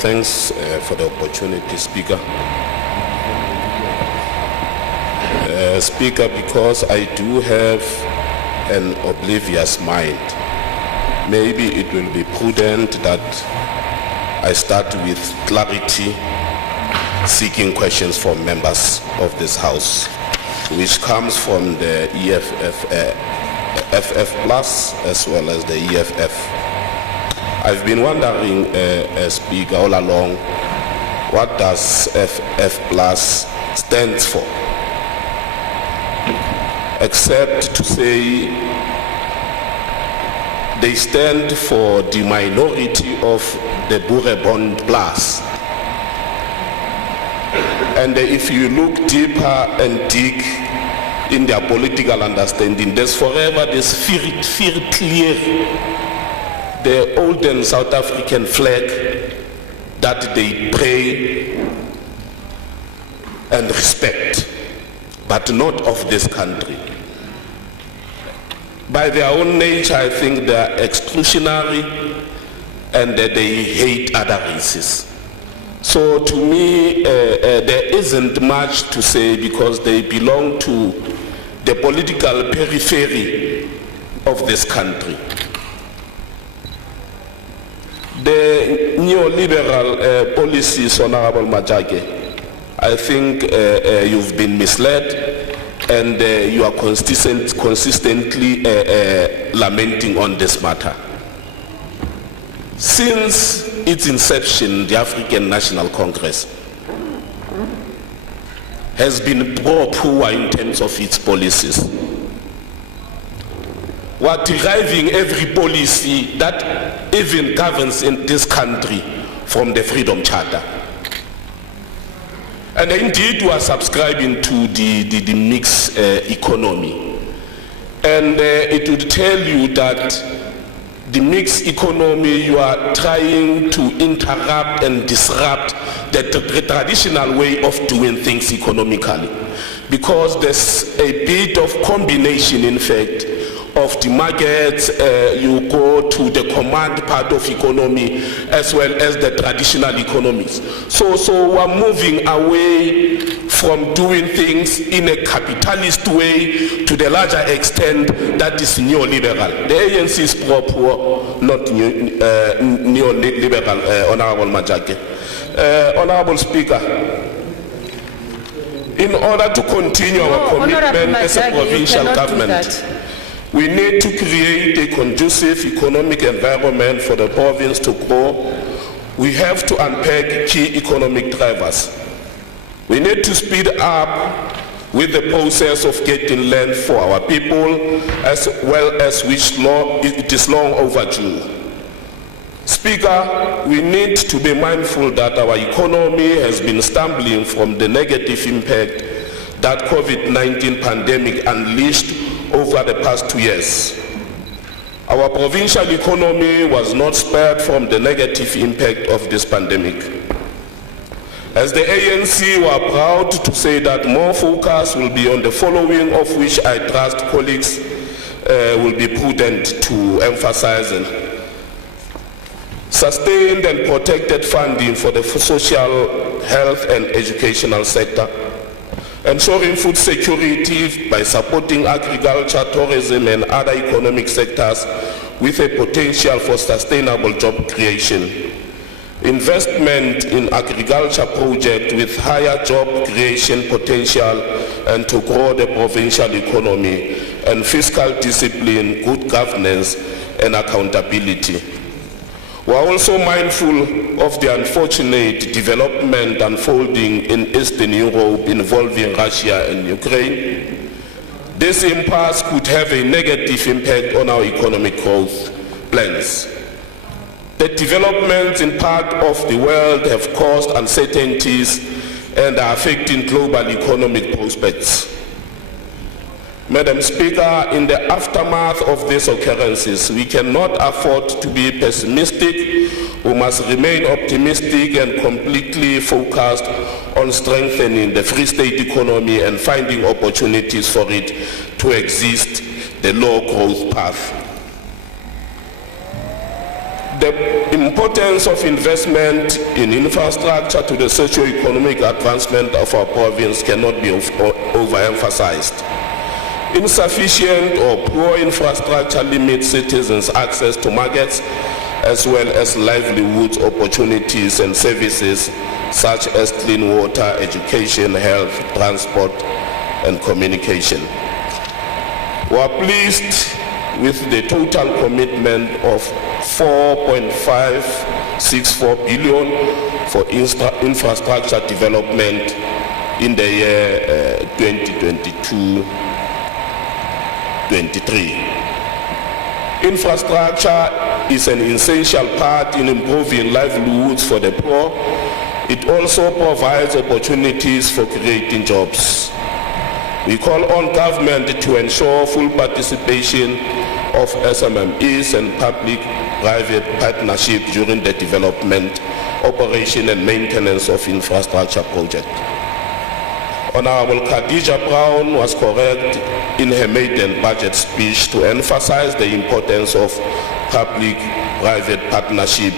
Thanks for the opportunity, Speaker. Speaker, because I do have an oblivious mind, maybe it will be prudent that I start with clarity, seeking questions from members of this House, which comes from the FF Plus as well as the EFF. I've been wondering, Speaker, all along, what does FF Plus stands for? Except to say they stand for the minority of the Bourebon Plus. And if you look deeper and dig in their political understanding, there's forever this fear clear, the olden South African flag that they pray and respect, but not of this country. By their own nature, I think they are exclusionary and that they hate other races. So to me, there isn't much to say because they belong to the political periphery of this country. The neoliberal policies, Honorable Majake, I think you've been misled and you are consistently lamenting on this matter. Since its inception, the African National Congress has been pro-poor in terms of its policies. We are deriving every policy that even governs in this country from the Freedom Charter. And indeed we are subscribing to the mixed economy. And it would tell you that the mixed economy, you are trying to interrupt and disrupt the traditional way of doing things economically. Because there's a bit of combination, in fact, of the markets, you go to the command part of economy as well as the traditional economies. So we're moving away from doing things in a capitalist way to the larger extent that is neoliberal. The ANC is pro-poor, not neoliberal, Honorable Majake. Honorable Speaker, In order to continue our commitment as a provincial government, we need to create a conducive economic environment for the province to grow. We have to unpack key economic drivers. We need to speed up with the process of getting land for our people, as well as which it is long overdue. Speaker, we need to be mindful that our economy has been stumbling from the negative impact that COVID-19 pandemic unleashed over the past 2 years. Our provincial economy was not spared from the negative impact of this pandemic. As the ANC, we are proud to say that more focus will be on the following, of which I trust colleagues will be prudent to emphasize: sustained and protected funding for the social, health and educational sector, ensuring food security by supporting agriculture, tourism and other economic sectors with a potential for sustainable job creation, investment in agriculture projects with higher job creation potential and to grow the provincial economy, and fiscal discipline, good governance and accountability. We are also mindful of the unfortunate development unfolding in Eastern Europe involving Russia and Ukraine. This impasse could have a negative impact on our economic growth plans. The developments in part of the world have caused uncertainties and are affecting global economic prospects. Madam Speaker, in the aftermath of these occurrences, we cannot afford to be pessimistic. We must remain optimistic and completely focused on strengthening the Free State economy and finding opportunities for it to exist the low growth path. The importance of investment in infrastructure to the socio-economic advancement of our province cannot be overemphasized. Insufficient or poor infrastructure limits citizens' access to markets as well as livelihoods opportunities and services such as clean water, education, health, transport, and communication. We are pleased with the total commitment of 4.564 billion for infrastructure development in the year 2022-23. Infrastructure is an essential part in improving livelihoods for the poor. It also provides opportunities for creating jobs. We call on government to ensure full participation of SMMEs and public-private partnership during the development, operation and maintenance of infrastructure projects. Honorable Khadija Brown was correct in her maiden budget speech to emphasize the importance of public-private partnership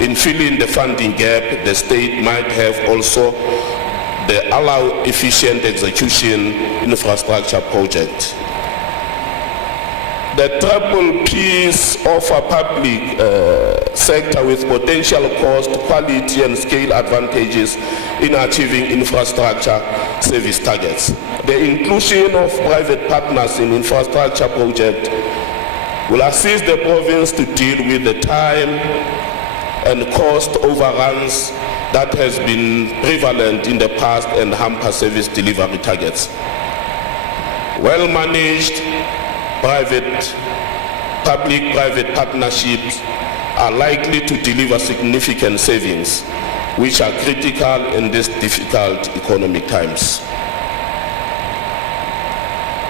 in filling the funding gap. The state might have also allow efficient execution infrastructure projects. The triple P's of a public sector with potential cost, quality and scale advantages in achieving infrastructure service targets. The inclusion of private partners in infrastructure projects will assist the province to deal with the time and cost overruns that has been prevalent in the past and hamper service delivery targets. Well-managed public-private partnerships are likely to deliver significant savings, which are critical in these difficult economic times.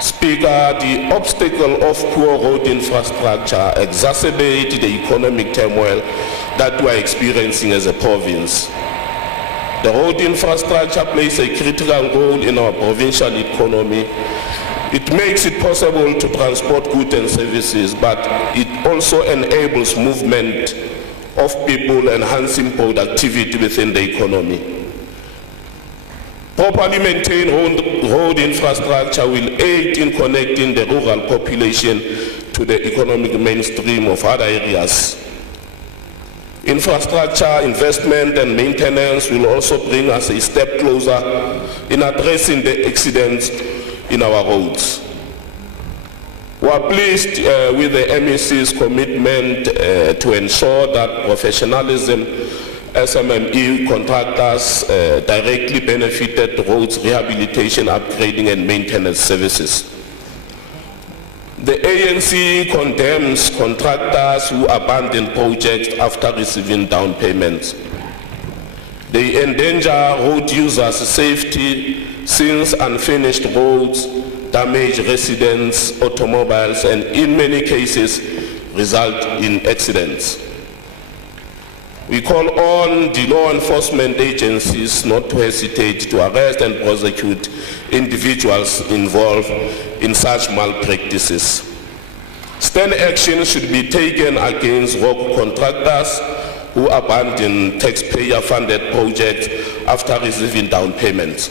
Speaker, the obstacle of poor road infrastructure exacerbates the economic turmoil that we are experiencing as a province. The road infrastructure plays a critical role in our provincial economy. It makes it possible to transport goods and services, but it also enables movement of people, enhancing productivity within the economy. Properly maintained road infrastructure will aid in connecting the rural population to the economic mainstream of other areas. Infrastructure investment and maintenance will also bring us a step closer in addressing the accidents in our roads. We are pleased with the MEC's commitment to ensure that professionalism SMME contractors directly benefited roads rehabilitation, upgrading and maintenance services. The ANC condemns contractors who abandon projects after receiving down payments. They endanger road users' safety since unfinished roads damage residents, automobiles, and in many cases result in accidents. We call on the law enforcement agencies not to hesitate to arrest and prosecute individuals involved in such malpractices. Stern action should be taken against rogue contractors who abandon taxpayer-funded projects after receiving down payments.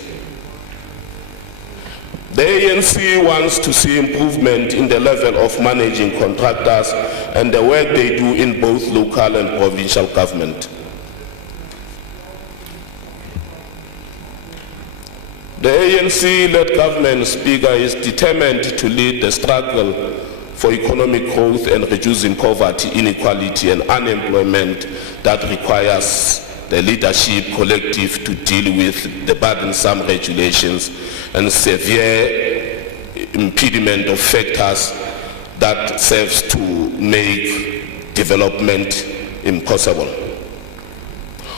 The ANC wants to see improvement in the level of managing contractors and the work they do in both local and provincial government. The ANC-led government, Speaker, is determined to lead the struggle for economic growth and reducing poverty, inequality and unemployment that requires the leadership collective to deal with the burdensome regulations and severe impediment of factors that serves to make development impossible.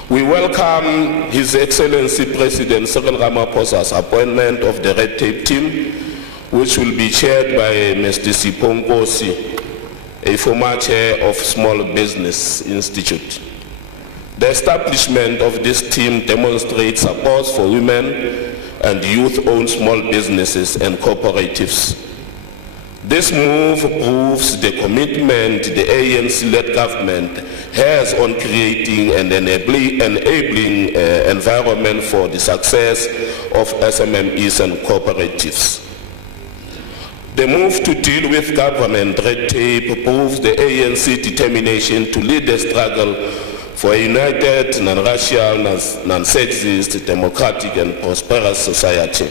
We welcome His Excellency President Cyril Ramaphosa's appointment of the Red Tape Team, which will be chaired by Mr. Sipho Nkosi, a former chair of Small Business Institute. The establishment of this team demonstrates support for women and youth-owned small businesses and cooperatives. This move proves the commitment the ANC-led government has on creating an enabling environment for the success of SMMEs and cooperatives. The move to deal with government red tape proves the ANC determination to lead the struggle for a united, non-racial, non-sexist, democratic and prosperous society.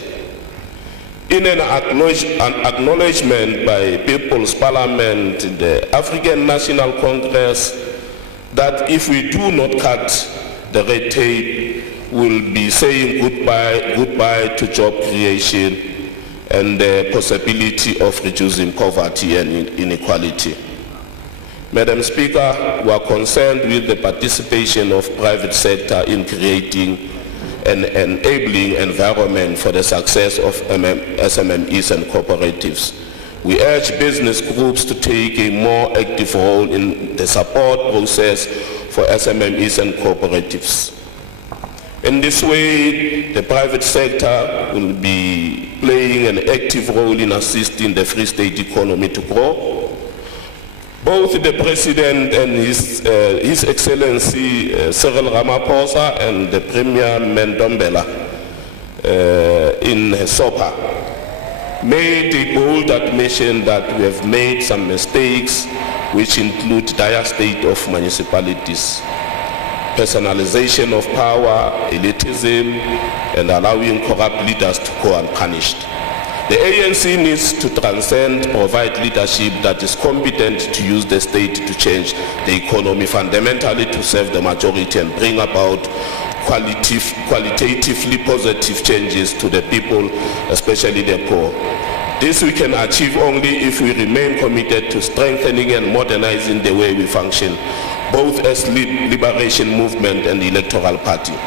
In an acknowledgement by People's Parliament, the African National Congress, that if we do not cut the red tape, we'll be saying goodbye to job creation and the possibility of reducing poverty and inequality. Madam Speaker, we are concerned with the participation of private sector in creating an enabling environment for the success of SMMEs and cooperatives. We urge business groups to take a more active role in the support process for SMMEs and cooperatives. In this way, the private sector will be playing an active role in assisting the Free State economy to grow. Both the President and His Excellency Cyril Ramaphosa and the Premier Mendombela in SOPA made a bold admission that we have made some mistakes which include dire state of municipalities, personalization of power, elitism, and allowing corrupt leaders to go unpunished. The ANC needs to transcend, provide leadership that is competent to use the state to change the economy fundamentally to serve the majority and bring about qualitatively positive changes to the people, especially the poor. This we can achieve only if we remain committed to strengthening and modernizing the way we function, both as liberation movement and electoral party.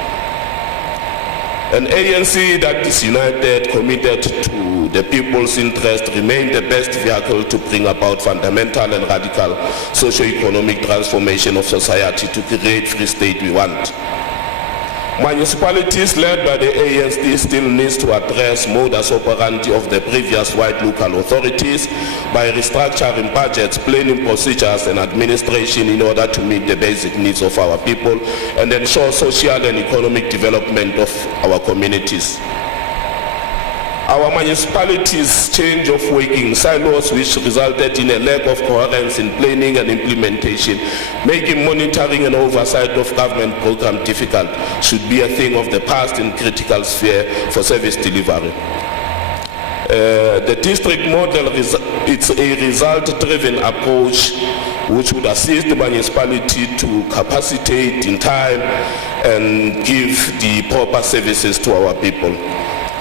An ANC that is united, committed to the people's interest, remain the best vehicle to bring about fundamental and radical socio-economic transformation of society to create Free State we want. Municipalities led by the ANC still needs to address modus operandi of the previous white local authorities by restructuring budgets, planning procedures and administration in order to meet the basic needs of our people and ensure social and economic development of our communities. Our municipalities' change of working silos, which resulted in a lack of coherence in planning and implementation, making monitoring and oversight of government program difficult, should be a thing of the past in critical sphere for service delivery. The district model it's a result-driven approach which would assist the municipality to capacitate in time and give the proper services to our people.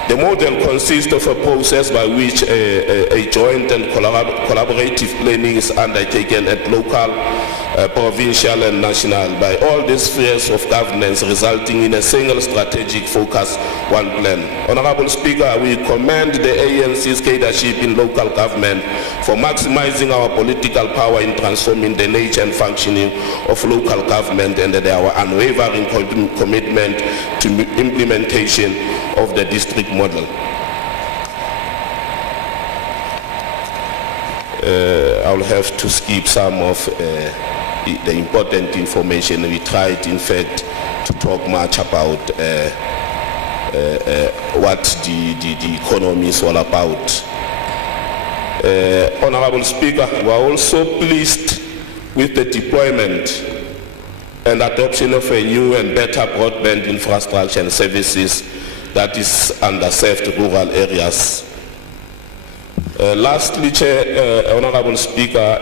The model consists of a process by which a joint and collaborative planning is undertaken at local, provincial and national by all the spheres of governance, resulting in a single strategic focus, one plan. Honorable Speaker, we commend the ANC's leadership in local government for maximizing our political power in transforming the nature and functioning of local government and our unwavering commitment to implementation of the district model. I'll have to skip some of the important information. We tried, in fact, to talk much about what the economy is all about. Honorable Speaker, we are also pleased with the deployment and adoption of a new and better broadband infrastructure and services that is underserved rural areas. Lastly, Chair, Honorable Speaker,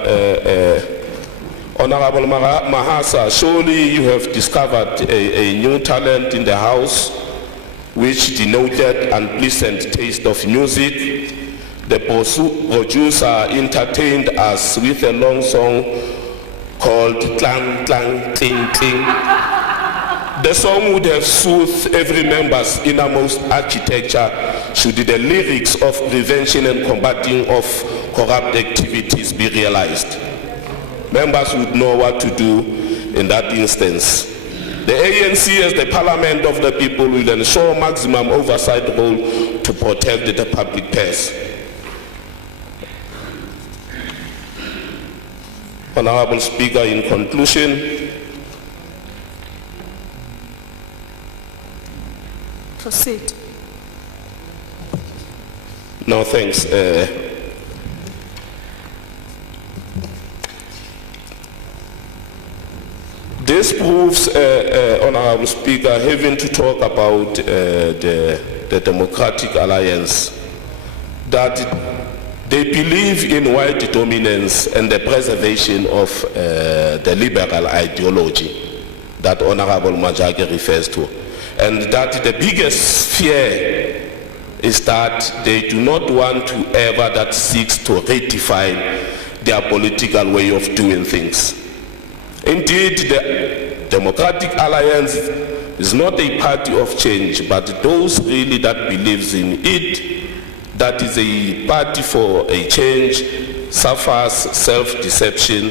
Honorable Mahasa, surely you have discovered a new talent in the House which denoted unpleasant taste of music. The producer entertained us with a long song called Clang, Clang, Cling, Cling. The song would have soothed every member's innermost architecture should the lyrics of prevention and combating of corrupt activities be realized. Members would know what to do in that instance. The ANC as the parliament of the people will ensure maximum oversight role to protect the public purse. Honorable Speaker, in conclusion, proceed. No, thanks. This proves, Honorable Speaker, having to talk about the Democratic Alliance, that they believe in white dominance and the preservation of the liberal ideology that Honorable Majake refers to. And that the biggest fear is that they do not want to ever that seeks to redefine their political way of doing things. Indeed, the Democratic Alliance is not a party of change, but those really that believes in it, that is a party for a change, suffers self-deception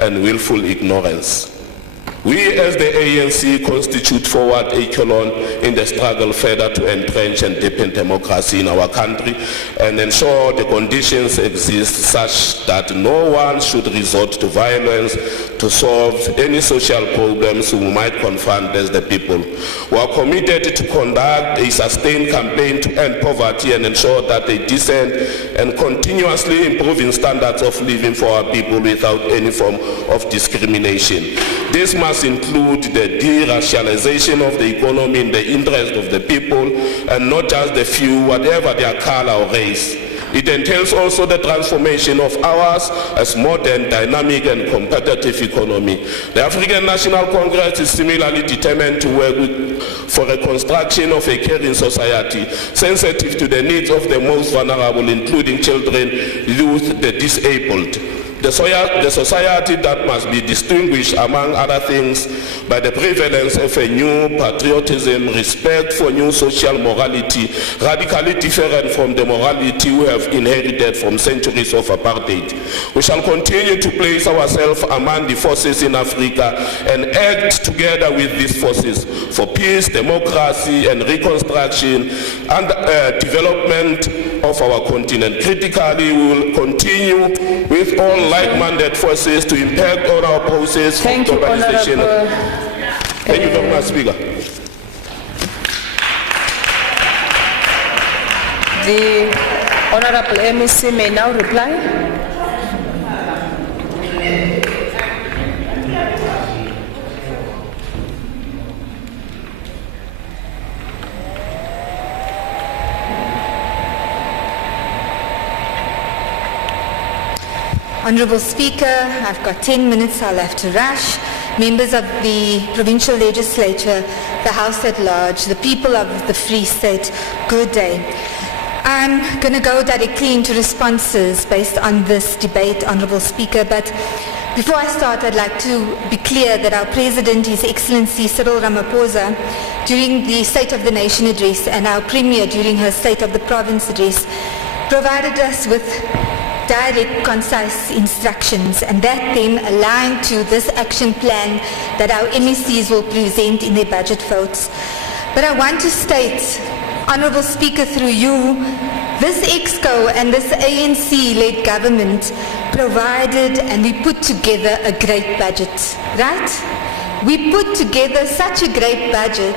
and willful ignorance. We as the ANC constitute forward echelon in the struggle further to entrench and deepen democracy in our country and ensure the conditions exist such that no one should resort to violence to solve any social problems we might confront as the people. We are committed to conduct a sustained campaign to end poverty and ensure that a decent and continuously improving standards of living for our people without any form of discrimination. This must include the de-racialization of the economy in the interest of the people and not just the few, whatever their color or race. It entails also the transformation of ours as modern, dynamic and competitive economy. The African National Congress is similarly determined to work for a construction of a caring society, sensitive to the needs of the most vulnerable, including children, youth, the disabled. The society that must be distinguished, among other things, by the prevalence of a new patriotism, respect for new social morality, radically different from the morality we have inherited from centuries of apartheid. We shall continue to place ourselves among the forces in Africa and act together with these forces for peace, democracy and reconstruction and development of our continent. Critically, we will continue with all like-minded forces to impact on our process of globalization. Thank you very much, Speaker. The Honorable MEC may now reply. Honourable Speaker, I've got 10 minutes, I'll have to rush. Members of the Provincial Legislature, the House at large, the people of the Free State, good day. I'm going to go directly into responses based on this debate, Honourable Speaker, but before I start, I'd like to be clear that our President, His Excellency Cyril Ramaphosa, during the State of the Nation address and our Premier during her State of the Province address, provided us with direct, concise instructions, and that then aligned to this action plan that our MECs will present in their budget votes. But I want to state, Honourable Speaker, through you, this EXCO and this ANC-led government provided and we put together a great budget, right? We put together such a great budget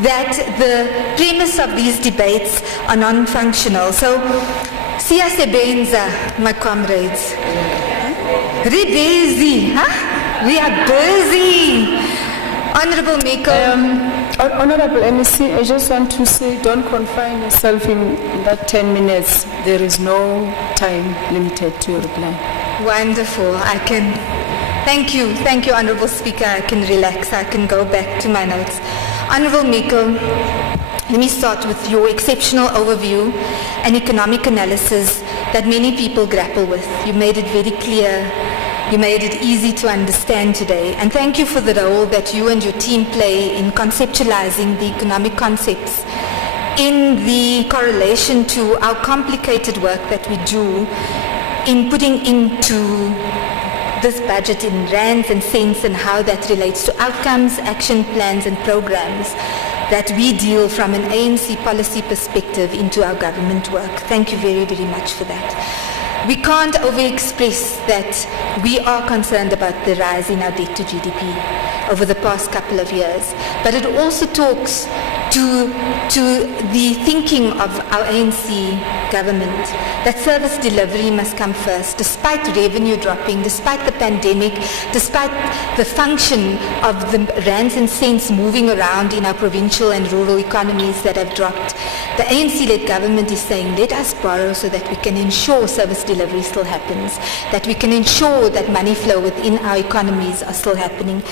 that the premise of these debates are non-functional. So, siyasebenza, my comrades. We're busy, huh? We are busy. Honourable Miko. Honourable MEC, I just want to say, don't confine yourself in that 10 minutes. There is no time limited to your reply. Wonderful. I can. Thank you, Honourable Speaker. I can relax. I can go back to my notes. Honourable Miko, let me start with your exceptional overview and economic analysis that many people grapple with. You made it very clear. You made it easy to understand today. And thank you for the role that you and your team play in conceptualizing the economic concepts in the correlation to our complicated work that we do in putting into this budget in rands and cents and how that relates to outcomes, action plans and programs that we deal from an ANC policy perspective into our government work. Thank you very, very much for that. We can't over-express that we are concerned about the rise in our debt to GDP over the past couple of years, but it also talks to the thinking of our ANC government that service delivery must come first, despite revenue dropping, despite the pandemic, despite the function of the rands and cents moving around in our provincial and rural economies that have dropped. The ANC-led government is saying, let us borrow so that we can ensure service delivery still happens, that we can ensure that money flow within our economies are still happening.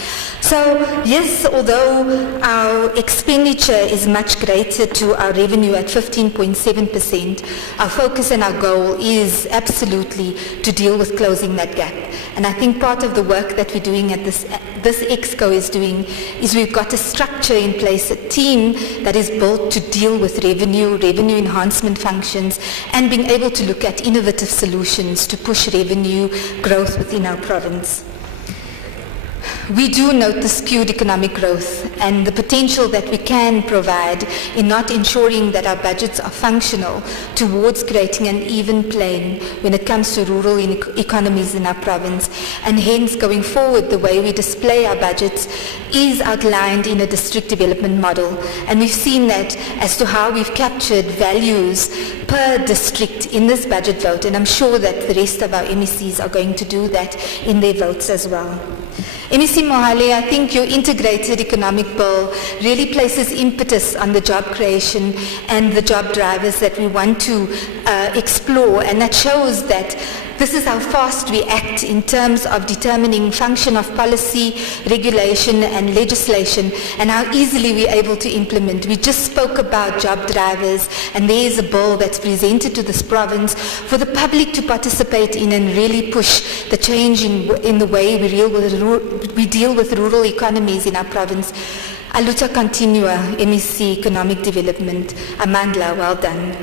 So, yes, although our expenditure is much greater to our revenue at 15.7%, our focus and our goal is absolutely to deal with closing that gap. And I think part of the work that we're doing at this EXCO is doing is we've got a structure in place, a team that is built to deal with revenue enhancement functions, and being able to look at innovative solutions to push revenue growth within our province. We do note the skewed economic growth and the potential that we can provide in not ensuring that our budgets are functional towards creating an even plane when it comes to rural economies in our province. And hence, going forward, the way we display our budgets is outlined in a district development model. And we've seen that as to how we've captured values per district in this budget vote. And I'm sure that the rest of our MECs are going to do that in their votes as well. MEC Mohale, I think your integrated economic bill really places impetus on the job creation and the job drivers that we want to explore, and that shows that this is how fast we act in terms of determining function of policy, regulation and legislation, and how easily we're able to implement. We just spoke about job drivers, and there is a bill that's presented to this province for the public to participate in and really push the change in the way we deal with rural economies in our province. Aluta continua, MEC Economic Development. Amandla, well done.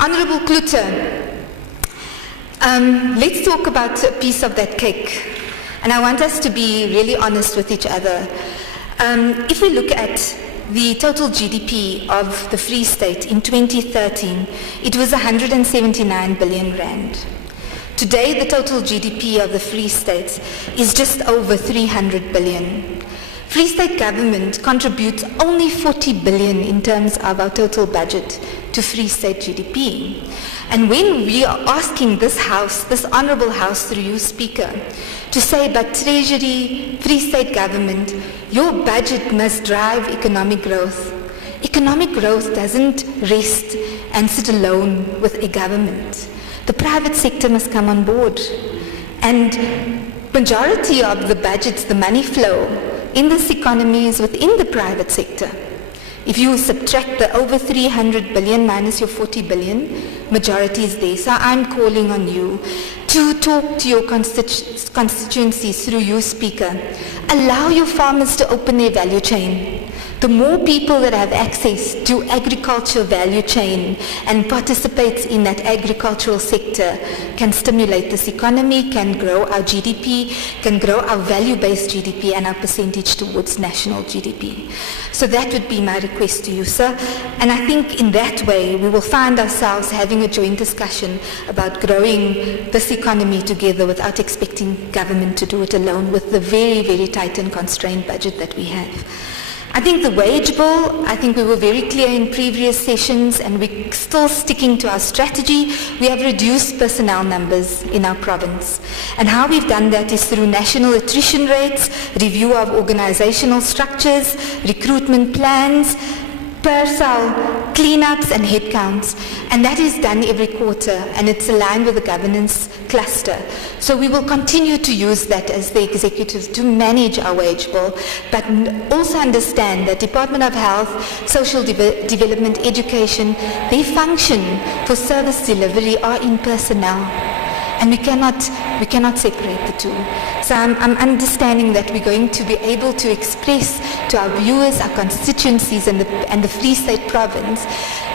Honourable Klute, let's talk about a piece of that cake. And I want us to be really honest with each other. If we look at the total GDP of the Free State in 2013, it was 179 billion rand. Today, the total GDP of the Free State is just over 300 billion. Free State government contributes only 40 billion in terms of our total budget to Free State GDP. And when we are asking this House, this Honourable House through you, Speaker, to say, but Treasury, Free State government, your budget must drive economic growth. Economic growth doesn't rest and sit alone with a government. The private sector must come on board. And majority of the budgets, the money flow in this economy is within the private sector. If you subtract the over 300 billion minus your 40 billion, majority is there. So I'm calling on you to talk to your constituencies through you, Speaker. Allow your farmers to open their value chain. The more people that have access to agriculture value chain and participates in that agricultural sector can stimulate this economy, can grow our GDP, can grow our value-based GDP and our percentage towards national GDP. So that would be my request to you, sir. And I think in that way we will find ourselves having a joint discussion about growing this economy together without expecting government to do it alone with the very, very tight and constrained budget that we have. I think the wage bill, I think we were very clear in previous sessions and we're still sticking to our strategy. We have reduced personnel numbers in our province. And how we've done that is through national attrition rates, review of organizational structures, recruitment plans, per-cell cleanups and headcounts. And that is done every quarter and it's aligned with the governance cluster. So we will continue to use that as the executive to manage our wage bill, but also understand that Department of Health, Social Development, Education, their function for service delivery are in personnel. And we cannot separate the two. So I'm understanding that we're going to be able to express to our viewers, our constituencies and the Free State province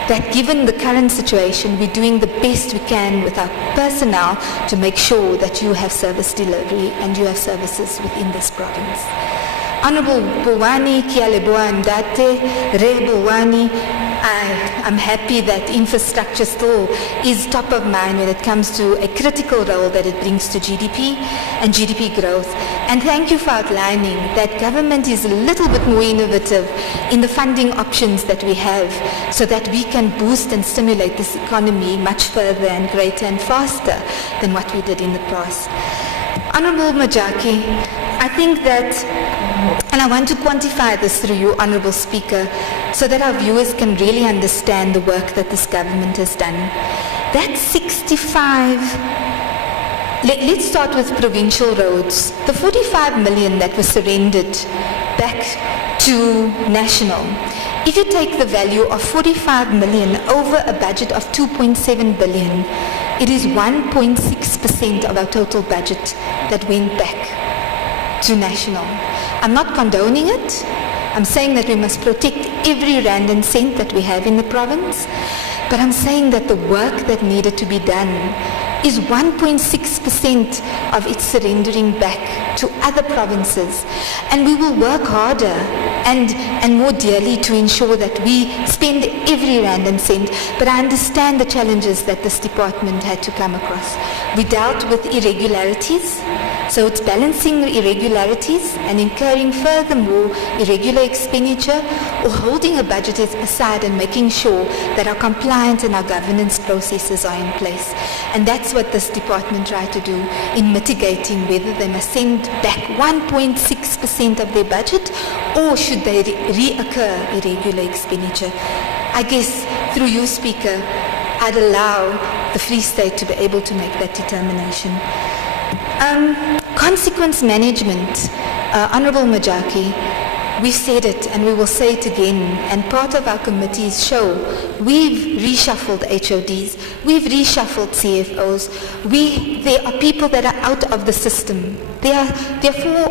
that given the current situation, we're doing the best we can with our personnel to make sure that you have service delivery and you have services within this province. Honourable Bulwani, Kialeboa Ndate, Re Bulwani, I'm happy that infrastructure still is top of mind when it comes to a critical role that it brings to GDP and GDP growth. And thank you for outlining that government is a little bit more innovative in the funding options that we have so that we can boost and stimulate this economy much further and greater and faster than what we did in the past. Honourable Majaki, I think that, and I want to quantify this through you, Honourable Speaker, so that our viewers can really understand the work that this government has done. That 65, let's start with provincial roads. The 45 million that was surrendered back to national. If you take the value of 45 million over a budget of 2.7 billion, it is 1.6% of our total budget that went back to national. I'm not condoning it. I'm saying that we must protect every rand and cent that we have in the province. But I'm saying that the work that needed to be done is 1.6% of its surrendering back to other provinces. And we will work harder and more dearly to ensure that we spend every rand and cent. But I understand the challenges that this department had to come across. We dealt with irregularities. So it's balancing irregularities and incurring furthermore irregular expenditure or holding a budget aside and making sure that our compliance and our governance processes are in place. And that's what this department tried to do in mitigating whether they must send back 1.6% of their budget or should they reoccur irregular expenditure. I guess through you, Speaker, I'd allow the Free State to be able to make that determination. Consequence management, Honourable Majaki, we said it and we will say it again, and part of our committees show we've reshuffled HODs, we've reshuffled CFOs, there are people that are out of the system. There are 4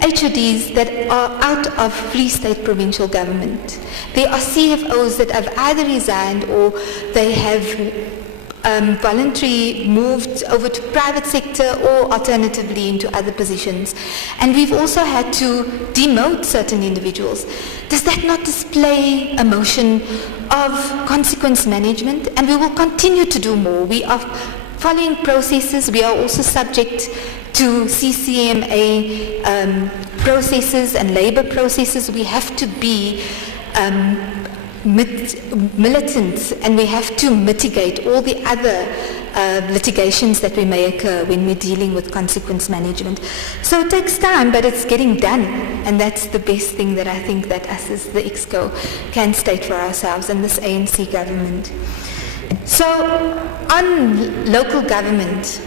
HODs that are out of Free State provincial government. There are CFOs that have either resigned or they have voluntarily moved over to private sector or alternatively into other positions. And we've also had to demote certain individuals. Does that not display a motion of consequence management? And we will continue to do more. We are following processes. We are also subject to CCMA processes and labor processes. We have to be militant, and we have to mitigate all the other litigations that we may occur when we're dealing with consequence management. So it takes time, but it's getting done, and that's the best thing that I think that us as the EXCO can state for ourselves and this ANC government. So on local government,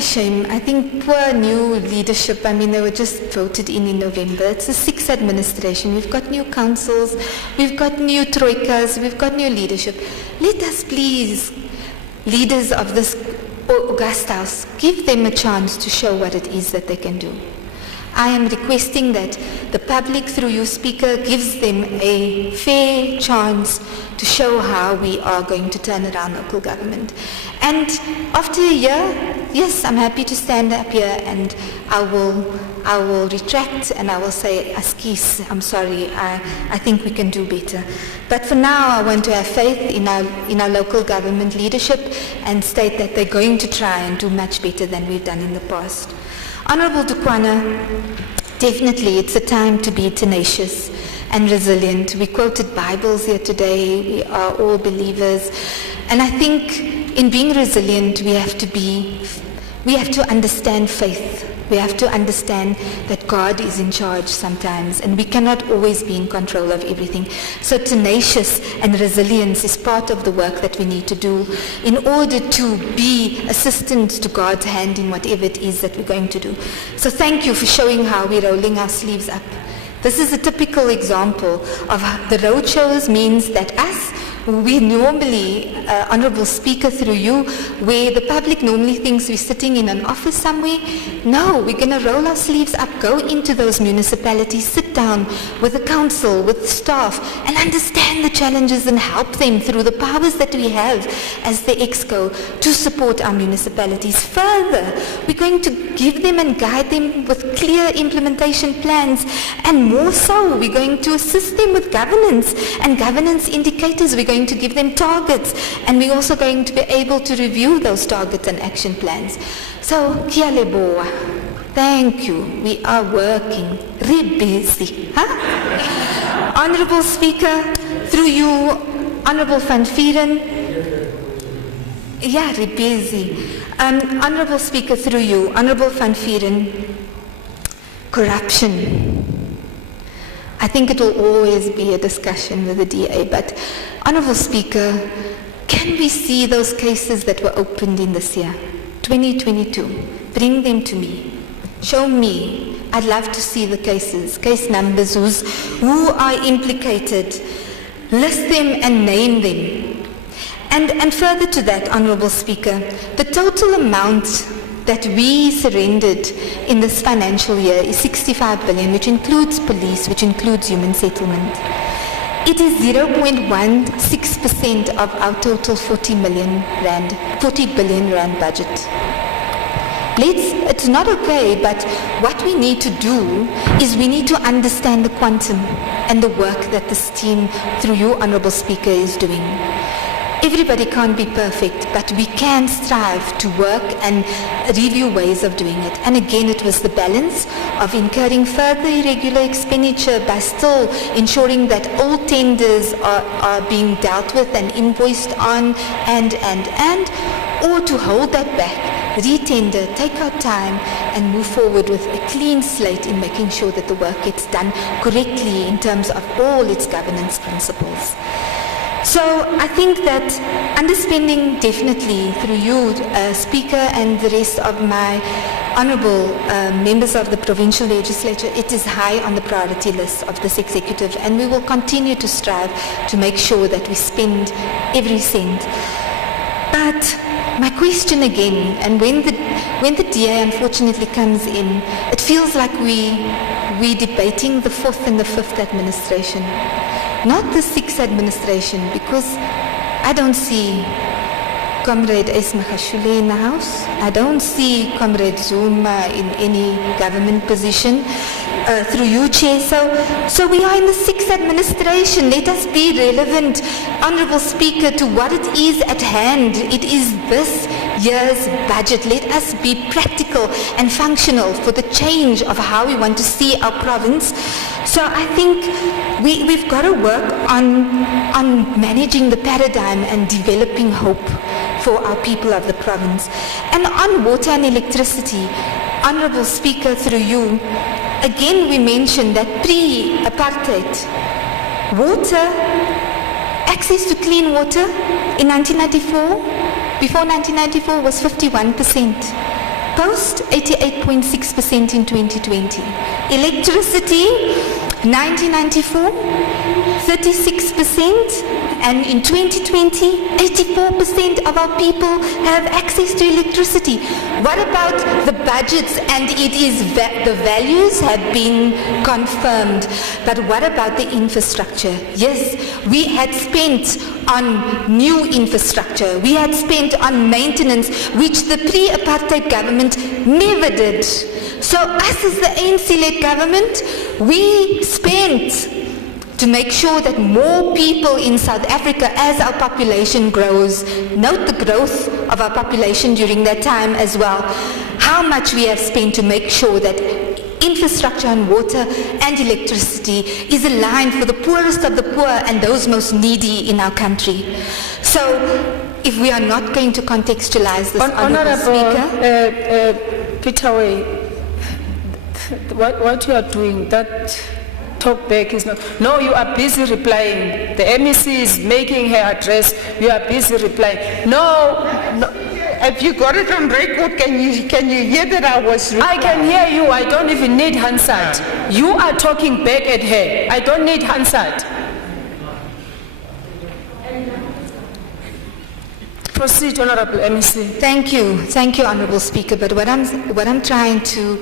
shame. I think poor new leadership, I mean, they were just voted in November. It's a 6th administration. We've got new councils, we've got new troikas, we've got new leadership. Let us please, leaders of this august house, give them a chance to show what it is that they can do. I am requesting that the public, through you, Speaker, gives them a fair chance to show how we are going to turn around local government. And after a year, yes, I'm happy to stand up here and I will retract and I will say, Askis, I'm sorry, I think we can do better. But for now, I want to have faith in our local government leadership and state that they're going to try and do much better than we've done in the past. Honourable Dukwana, definitely it's a time to be tenacious and resilient. We quoted Bibles here today. We are all believers. And I think in being resilient, we have to understand faith. We have to understand that God is in charge sometimes, and we cannot always be in control of everything. So tenacious and resilience is part of the work that we need to do in order to be assistant to God's hand in whatever it is that we're going to do. So thank you for showing how we're rolling our sleeves up. This is a typical example of how the roadshows means that us, we normally, Honourable Speaker, through you, where the public normally thinks we're sitting in an office somewhere. No, we're going to roll our sleeves up, go into those municipalities, sit down with the council, with staff, and understand the challenges and help them through the powers that we have as the EXCO to support our municipalities. Further, we're going to give them and guide them with clear implementation plans, and more so, we're going to assist them with governance and governance indicators. We're going to give them targets, and we're also going to be able to review those targets and action plans. So, kia leboa. Thank you. We are working. Really busy. Huh? Honourable Speaker, through you, Honourable Van Vieren. Yeah, really busy. Honourable Speaker, through you, Honourable Van Vieren. Corruption. I think it will always be a discussion with the DA, but Honourable Speaker, can we see those cases that were opened in this year, 2022? Bring them to me. Show me. I'd love to see the cases, case numbers, who are implicated. List them and name them. And further to that, Honourable Speaker, the total amount that we surrendered in this financial year is 65 billion, which includes police, which includes human settlement. It is 0.16% of our total 40 billion rand budget. It's not okay, but what we need to do is we need to understand the quantum and the work that this team, through you, Honourable Speaker, is doing. Everybody can't be perfect, but we can strive to work and review ways of doing it. And again, it was the balance of incurring further irregular expenditure by still ensuring that all tenders are being dealt with and invoiced on and, or to hold that back, re-tender, take our time and move forward with a clean slate in making sure that the work gets done correctly in terms of all its governance principles. So I think that underspending definitely through you, Speaker, and the rest of my honourable members of the provincial legislature, it is high on the priority list of this executive, and we will continue to strive to make sure that we spend every cent. But my question again, and when the DA unfortunately comes in, it feels like we're debating the fourth and the fifth administration. Not the sixth administration, because I don't see Comrade Esmakashule in the House. I don't see Comrade Zuma in any government position through you, Chair. So we are in the sixth administration. Let us be relevant, Honourable Speaker, to what it is at hand. It is this year's budget. Let us be practical and functional for the change of how we want to see our province. So I think we've got to work on managing the paradigm and developing hope for our people of the province. And on water and electricity, Honourable Speaker, through you, again we mentioned that pre-apartheid, water, access to clean water in 1994, before 1994 was 51%, post 88.6% in 2020. Electricity, 1994, 36%, and in 2020, 84% of our people have access to electricity. What about the budgets? And it is the values have been confirmed, but what about the infrastructure? Yes, we had spent on new infrastructure, we had spent on maintenance, which the pre-apartheid government never did. So us as the ANC-led government, we spent to make sure that more people in South Africa, as our population grows, note the growth of our population during that time as well, how much we have spent to make sure that infrastructure on water and electricity is aligned for the poorest of the poor and those most needy in our country. So if we are not going to contextualize this, Honourable Speaker. Peter Way, what you are doing, that talk back is not... No, you are busy replying. The MEC is making her address. You are busy replying. No. Have you got it on record? Can you hear that I was replying? I can hear you. I don't even need Hansard. You are talking back at her. I don't need Hansard. Proceed, Honourable MEC. Thank you, Honourable Speaker. But what I'm trying to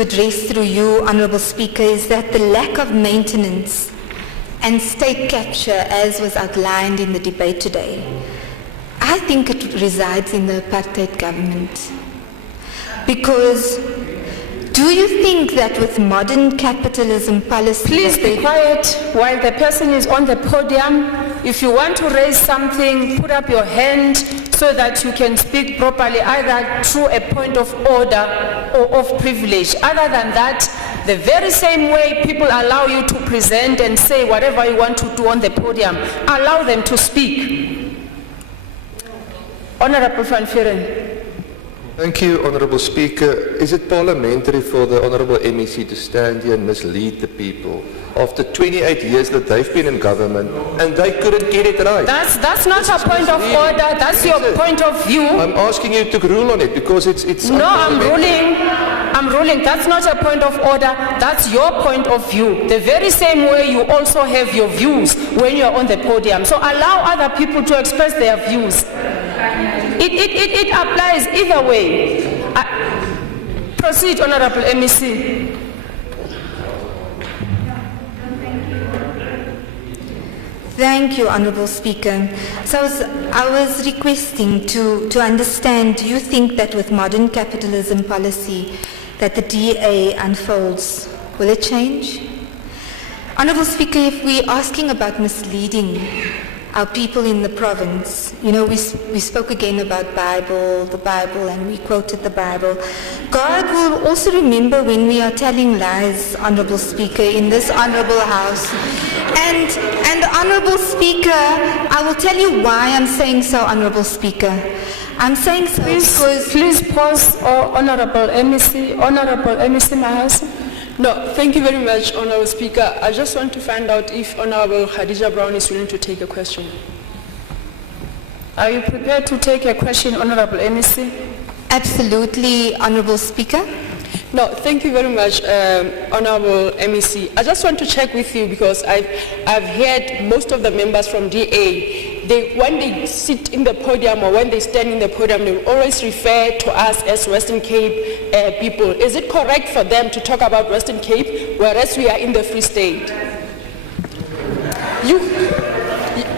address through you, Honourable Speaker, is that the lack of maintenance and state capture, as was outlined in the debate today, I think it resides in the apartheid government. Because do you think that with modern capitalism policy... Please be quiet while the person is on the podium. If you want to raise something, put up your hand so that you can speak properly, either through a point of order or of privilege. Other than that, the very same way people allow you to present and say whatever you want to do on the podium, allow them to speak. Honourable Van Vuren. Thank you, Honourable Speaker. Is it parliamentary for the Honourable MEC to stand here and mislead the people after 28 years that they've been in government and they couldn't get it right? That's not a point of order. That's your point of view. I'm asking you to rule on it because it's No, I'm ruling. That's not a point of order. That's your point of view. The very same way you also have your views when you're on the podium. So allow other people to express their views. It applies either way. Proceed, Honourable MEC. Thank you, Honourable Speaker. So I was requesting to understand, do you think that with modern capitalism policy that the DA unfolds, will it change? Honourable Speaker, if we're asking about misleading our people in the province, you know, we spoke again about the Bible, and we quoted the Bible. God will also remember when we are telling lies, Honourable Speaker, in this Honourable House. And Honourable Speaker, I will tell you why I'm saying so, Honourable Speaker. I'm saying so because... Please pause, Honourable MEC. Honourable MEC Mahasi. No, thank you very much, Honourable Speaker. I just want to find out if Honourable Khadija Brown is willing to take a question. Are you prepared to take a question, Honourable MEC? Absolutely, Honourable Speaker. No, thank you very much, Honourable MEC. I just want to check with you because I've heard most of the members from DA, when they sit in the podium or when they stand in the podium, they will always refer to us as Western Cape people. Is it correct for them to talk about Western Cape, whereas we are in the Free State?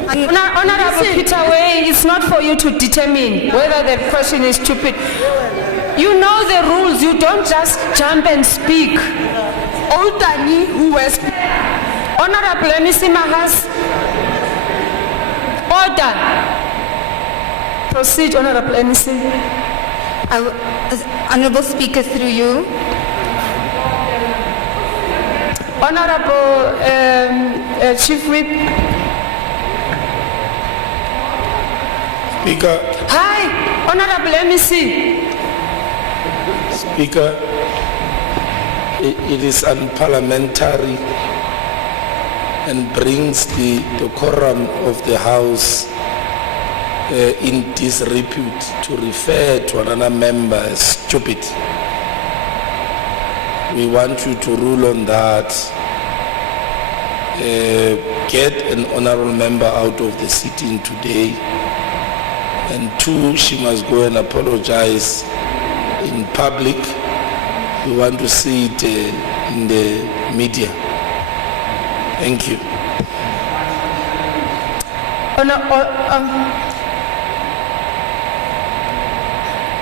Honourable Peter Way, it's not for you to determine whether the question is stupid. You know the rules. You don't just jump and speak. Oltani, who was... Honourable MEC Mahas. Order. proceed, Honorable MEC. Honorable Speaker, through you. Honorable Chief Whip. Speaker, Hi, Honorable MEC. Speaker, it is unparliamentary and brings the decorum of the House in disrepute to refer to another member as stupid. We want you to rule on that. Get an honorable member out of the sitting today. And 2, she must go and apologize in public. We want to see it in the media. Thank you.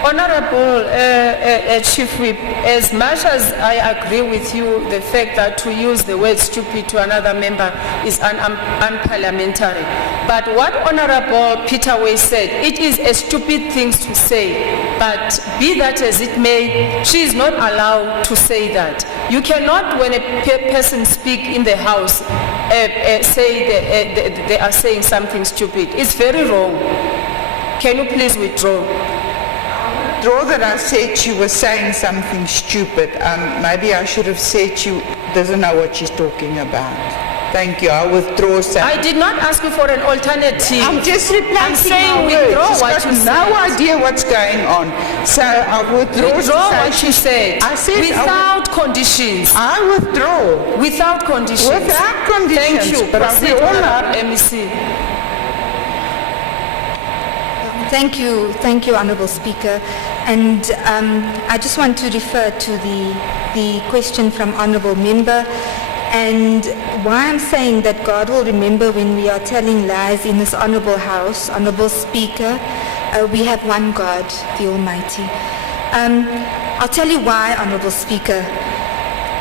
Honorable Chief Whip, as much as I agree with you, the fact that to use the word stupid to another member is unparliamentary. But what Honorable Peter Way said, it is a stupid thing to say. But be that as it may, she is not allowed to say that. You cannot, when a person speak in the House, say they are saying something stupid. It's very wrong. Can you please withdraw? Draw that I said she was saying something stupid. Maybe I should have said she doesn't know what she's talking about. Thank you. I withdraw something. I did not ask you for an alternative. I'm just replacing I'm saying my withdraw words. what She's you got said. no idea what's going on. So I withdraw. Withdraw what you said. I said without conditions. I withdraw. Without conditions. Without conditions. Thank you. But Proceed, we all Honorable MEC. Thank you, Honourable Speaker. And I just want to refer to the question from Honourable Member, and why I'm saying that God will remember when we are telling lies in this Honourable House. Honourable Speaker, we have one God, the Almighty. I'll tell you why, Honourable Speaker.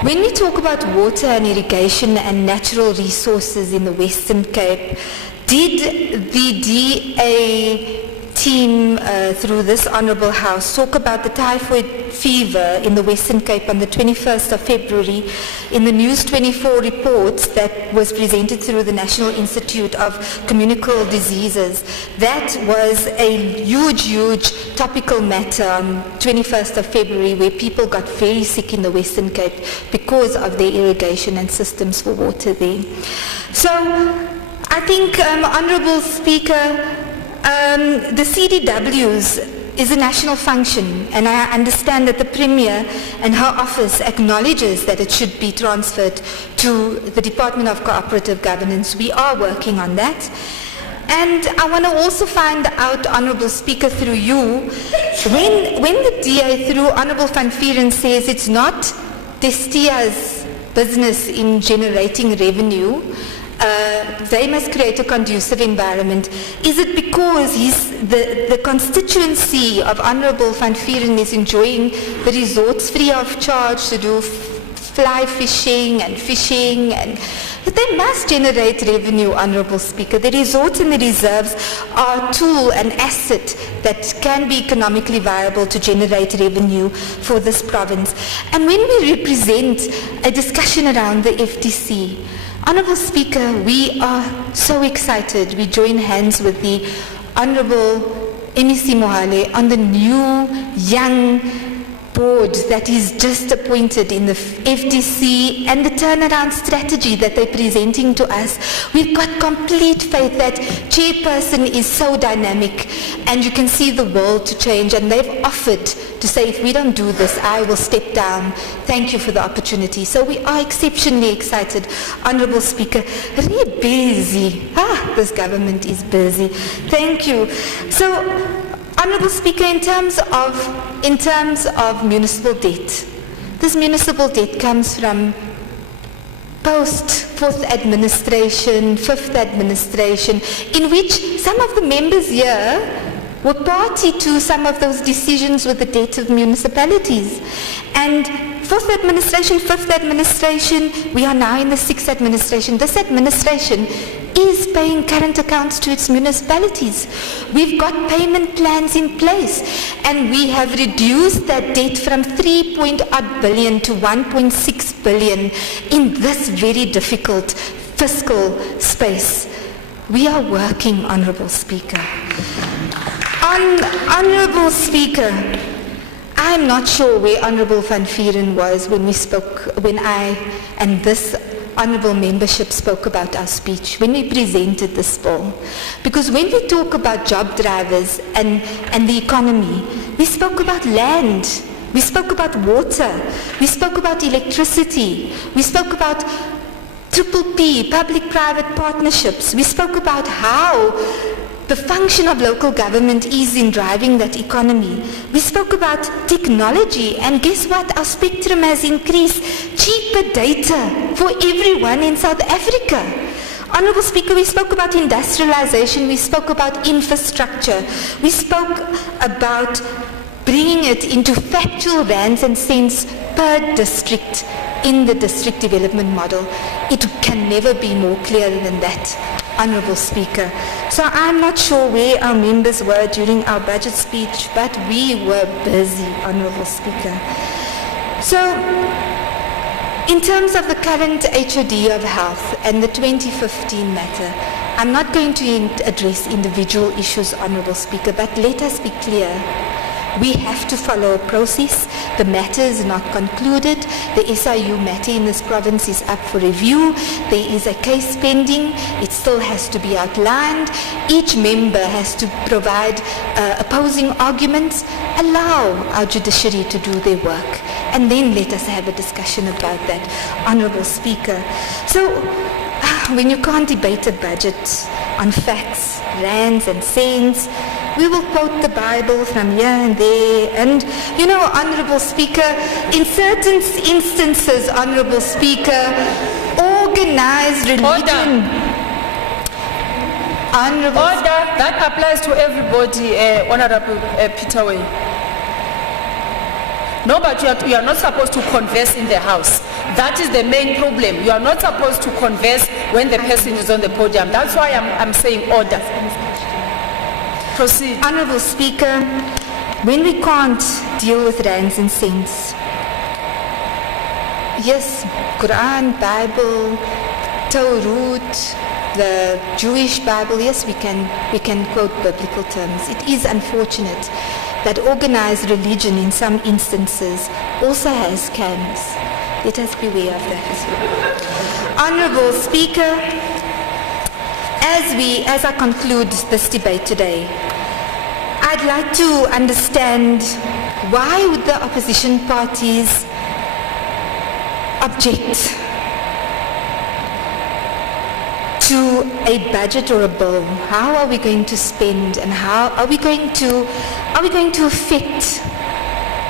When we talk about water and irrigation and natural resources in the Western Cape, did the DA team through this Honourable House talk about the typhoid fever in the Western Cape on the 21st of February in the News 24 reports that was presented through the National Institute of Communicable Diseases? That was a huge topical matter on 21st of February where people got very sick in the Western Cape because of their irrigation and systems for water there. So I think, Honourable Speaker, the CDWs is a national function, and I understand that the Premier and her office acknowledges that it should be transferred to the Department of Cooperative Governance. We are working on that. And I want to also find out, Honourable Speaker, through you, when the DA through Honourable Van Vieren says it's not Destia's business in generating revenue, they must create a conducive environment. Is it because the constituency of Honourable Van Vieren is enjoying the resorts free of charge to do fly fishing, but they must generate revenue, Honourable Speaker. The resorts and the reserves are a tool, an asset that can be economically viable to generate revenue for this province. And when we represent a discussion around the FTC, Honourable Speaker, we are so excited. We join hands with the Honourable MEC Mohale on the new, young board that is just appointed in the FTC and the turnaround strategy that they're presenting to us. We've got complete faith that chairperson is so dynamic and you can see the world to change, and they've offered to say, if we don't do this, I will step down. Thank you for the opportunity. So we are exceptionally excited. Honourable Speaker, really busy. This government is busy. Thank you. So, Honourable Speaker, in terms of municipal debt, this municipal debt comes from post-4th administration, 5th administration, in which some of the members here were party to some of those decisions with the debt of municipalities. And 4th administration, 5th administration, we are now in the 6th administration. This administration is paying current accounts to its municipalities. We've got payment plans in place, and we have reduced that debt from 3.8 billion to 1.6 billion in this very difficult fiscal space. We are working, Honourable Speaker. Honourable Speaker, I'm not sure where Honourable Van Vieren was when I and this honourable membership spoke about our speech, when we presented this bill. Because when we talk about job drivers and the economy, we spoke about land, we spoke about water, we spoke about electricity, we spoke about PPP, public-private partnerships, we spoke about how the function of local government is in driving that economy. We spoke about technology, and guess what? Our spectrum has increased. Cheaper data for everyone in South Africa. Honourable Speaker, we spoke about industrialization, we spoke about infrastructure, we spoke about bringing it into factual rands and cents per district in the district development model. It can never be more clear than that, Honourable Speaker. So I'm not sure where our members were during our budget speech, but we were busy, Honourable Speaker. So, in terms of the current HOD of health and the 2015 matter, I'm not going to address individual issues, Honourable Speaker, but let us be clear. We have to follow a process. The matter is not concluded. The SIU matter in this province is up for review. There is a case pending. It still has to be outlined. Each member has to provide opposing arguments. Allow our judiciary to do their work. And then let us have a discussion about that, Honourable Speaker. So, when you can't debate a budget on facts, rands and cents, we will quote the Bible from here and there. And, you know, Honourable Speaker, in certain instances, Honourable Speaker, organized religion... Order, that applies to everybody, Honourable Peter Way. No, but you are not supposed to converse in the house. That is the main problem. You are not supposed to converse when the person is on the podium. That's why I'm saying order. Proceed. Honourable Speaker, when we can't deal with rands and cents, yes, Quran, Bible, Torah, the Jewish Bible, yes, we can quote biblical terms. It is unfortunate that organized religion in some instances also has scams. Let us beware of that as well. Honourable Speaker, as I conclude this debate today, I'd like to understand why would the opposition parties object to a budget or a bill? How are we going to spend, and how are we going to affect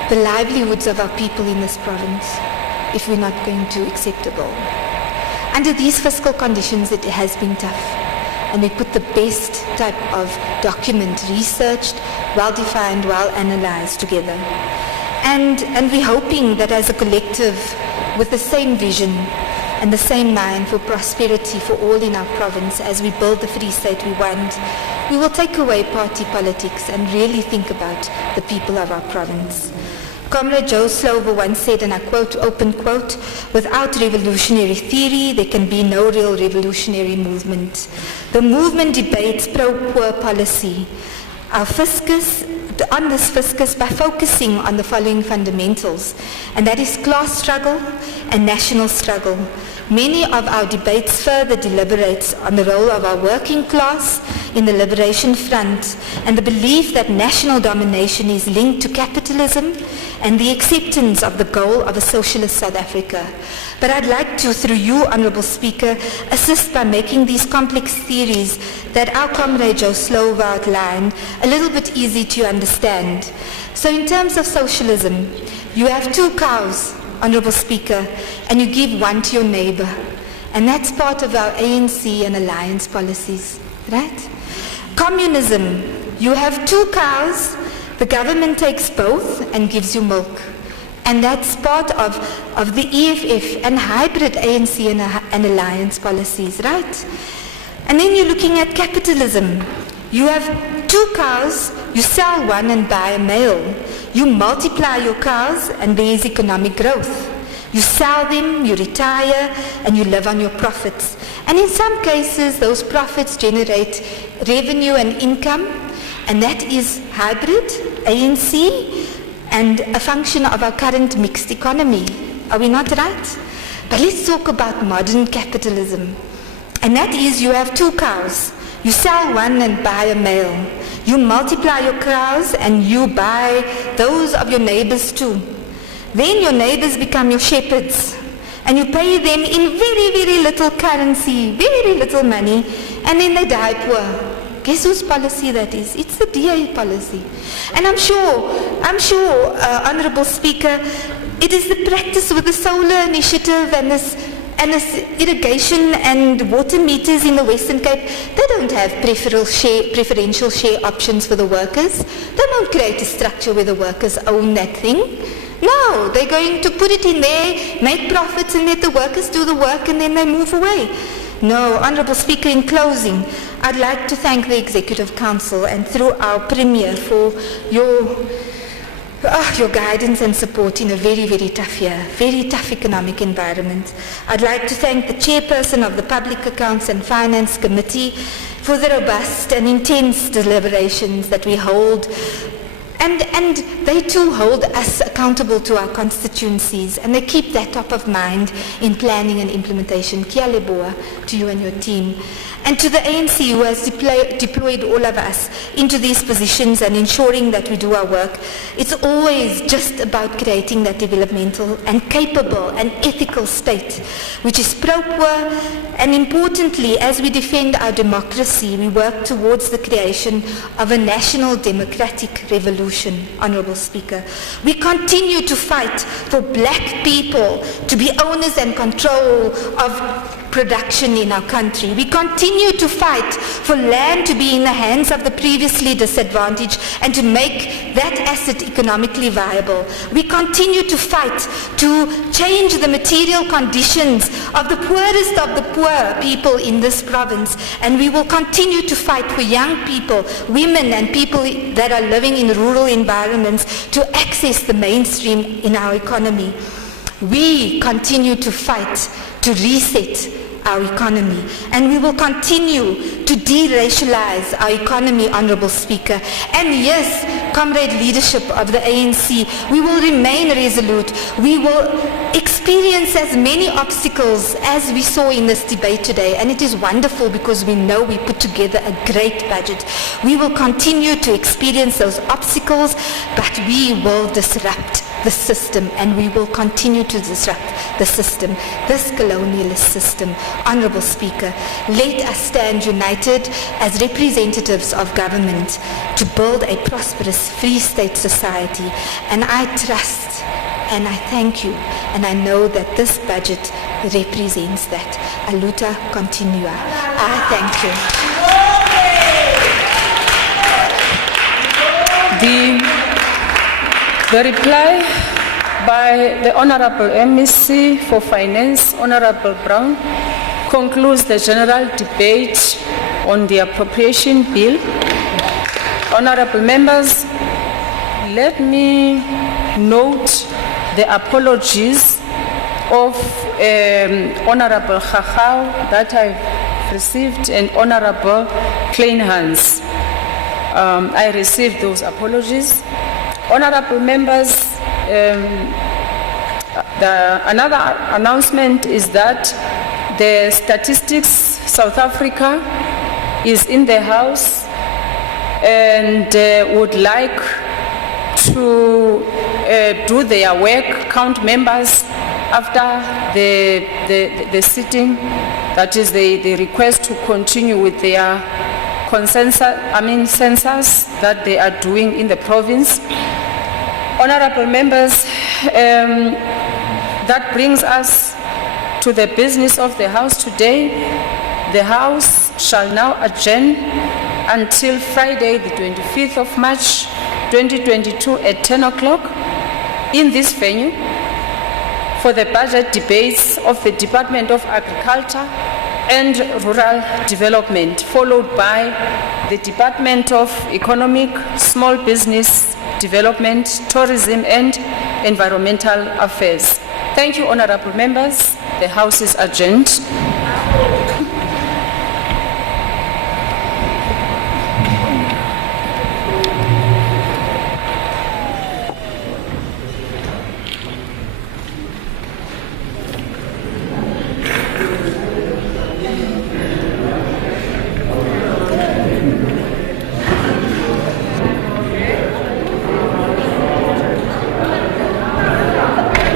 the livelihoods of our people in this province if we're not going to accept a bill? Under these fiscal conditions, it has been tough, and we put the best type of document, researched, well-defined, well-analyzed together. And we're hoping that as a collective, with the same vision and the same mind for prosperity for all in our province, as we build the free state we want, we will take away party politics and really think about the people of our province. Comrade Joe Slovo once said, and I quote, open quote, "Without revolutionary theory, there can be no real revolutionary movement. The movement debates pro-poor policy. Our fiscus, on this fiscus by focusing on the following fundamentals, and that is class struggle and national struggle. Many of our debates further deliberates on the role of our working class in the liberation front and the belief that national domination is linked to capitalism and the acceptance of the goal of a socialist South Africa. But I'd like to, through you, Honourable Speaker, assist by making these complex theories that our comrade Joe Slovo outlined a little bit easy to understand. So in terms of socialism, you have 2 cows, Honourable Speaker, and you give one to your neighbour. And that's part of our ANC and alliance policies, right? Communism, you have 2 cows, the government takes both and gives you milk. And that's part of the EFF and hybrid ANC and alliance policies, right? And then you're looking at capitalism. You have 2 cows, you sell one and buy a male. You multiply your cows and there is economic growth. You sell them, you retire, and you live on your profits. And in some cases, those profits generate revenue and income, and that is hybrid, ANC, and a function of our current mixed economy. Are we not right? But let's talk about modern capitalism. And that is, you have 2 cows. You sell one and buy a male. You multiply your cows and you buy those of your neighbors too. Then your neighbors become your shepherds. And you pay them in very, very little currency, very little money, and then they die poor. Guess whose policy that is? It's the DA policy. And I'm sure, Honorable Speaker, it is the practice with the solar initiative and this irrigation and water meters in the Western Cape. They don't have preferential share options for the workers. They won't create a structure where the workers own that thing. No, they're going to put it in there, make profits, and let the workers do the work, and then they move away. No, Honourable Speaker, in closing, I'd like to thank the Executive Council and through our Premier for your guidance and support in a very, very tough year, very tough economic environment. I'd like to thank the Chairperson of the Public Accounts and Finance Committee for the robust and intense deliberations that we hold. And they too hold us accountable to our constituencies, and they keep that top of mind in planning and implementation. Kia leboa to you and your team. And to the ANC who has deployed all of us into these positions and ensuring that we do our work, it's always just about creating that developmental and capable and ethical state, which is pro-poor, and importantly, as we defend our democracy, we work towards the creation of a national democratic revolution, Honourable Speaker. We continue to fight for black people to be owners and control of production in our country. We continue to fight for land to be in the hands of the previously disadvantaged and to make that asset economically viable. We continue to fight to change the material conditions of the poorest of the poor people in this province, and we will continue to fight for young people, women and people that are living in rural environments to access the mainstream in our economy. We continue to fight to reset our economy, and we will continue to de-racialize our economy, Honourable Speaker. And yes, comrade leadership of the ANC, we will remain resolute. We will experience as many obstacles as we saw in this debate today, and it is wonderful because we know we put together a great budget. We will continue to experience those obstacles, but we will disrupt the system, and we will continue to disrupt the system, this colonialist system. Honourable Speaker, let us stand united as representatives of government to build a prosperous Free State society, and I trust and I thank you, and I know that this budget represents that. Aluta continua. I thank you. The reply by the Honourable MEC for Finance, Honourable Brown, concludes the general debate on the appropriation bill. Honourable members, let me note the apologies of Honourable Chachau that I've received and Honourable Kleinhans. I received those apologies. Honourable members, another announcement is that the Statistics South Africa is in the House and would like to do their work, count members after the sitting. That is, the request to continue with their census that they are doing in the province. Honourable members, that brings us to the business of the House today. The House shall now adjourn until Friday, the 25th of March, 2022 at 10 o'clock in this venue for the budget debates of the Department of Agriculture, and Rural Development, followed by the Department of Economic, Small Business Development, Tourism and Environmental Affairs. Thank you, honorable members. The House is adjourned.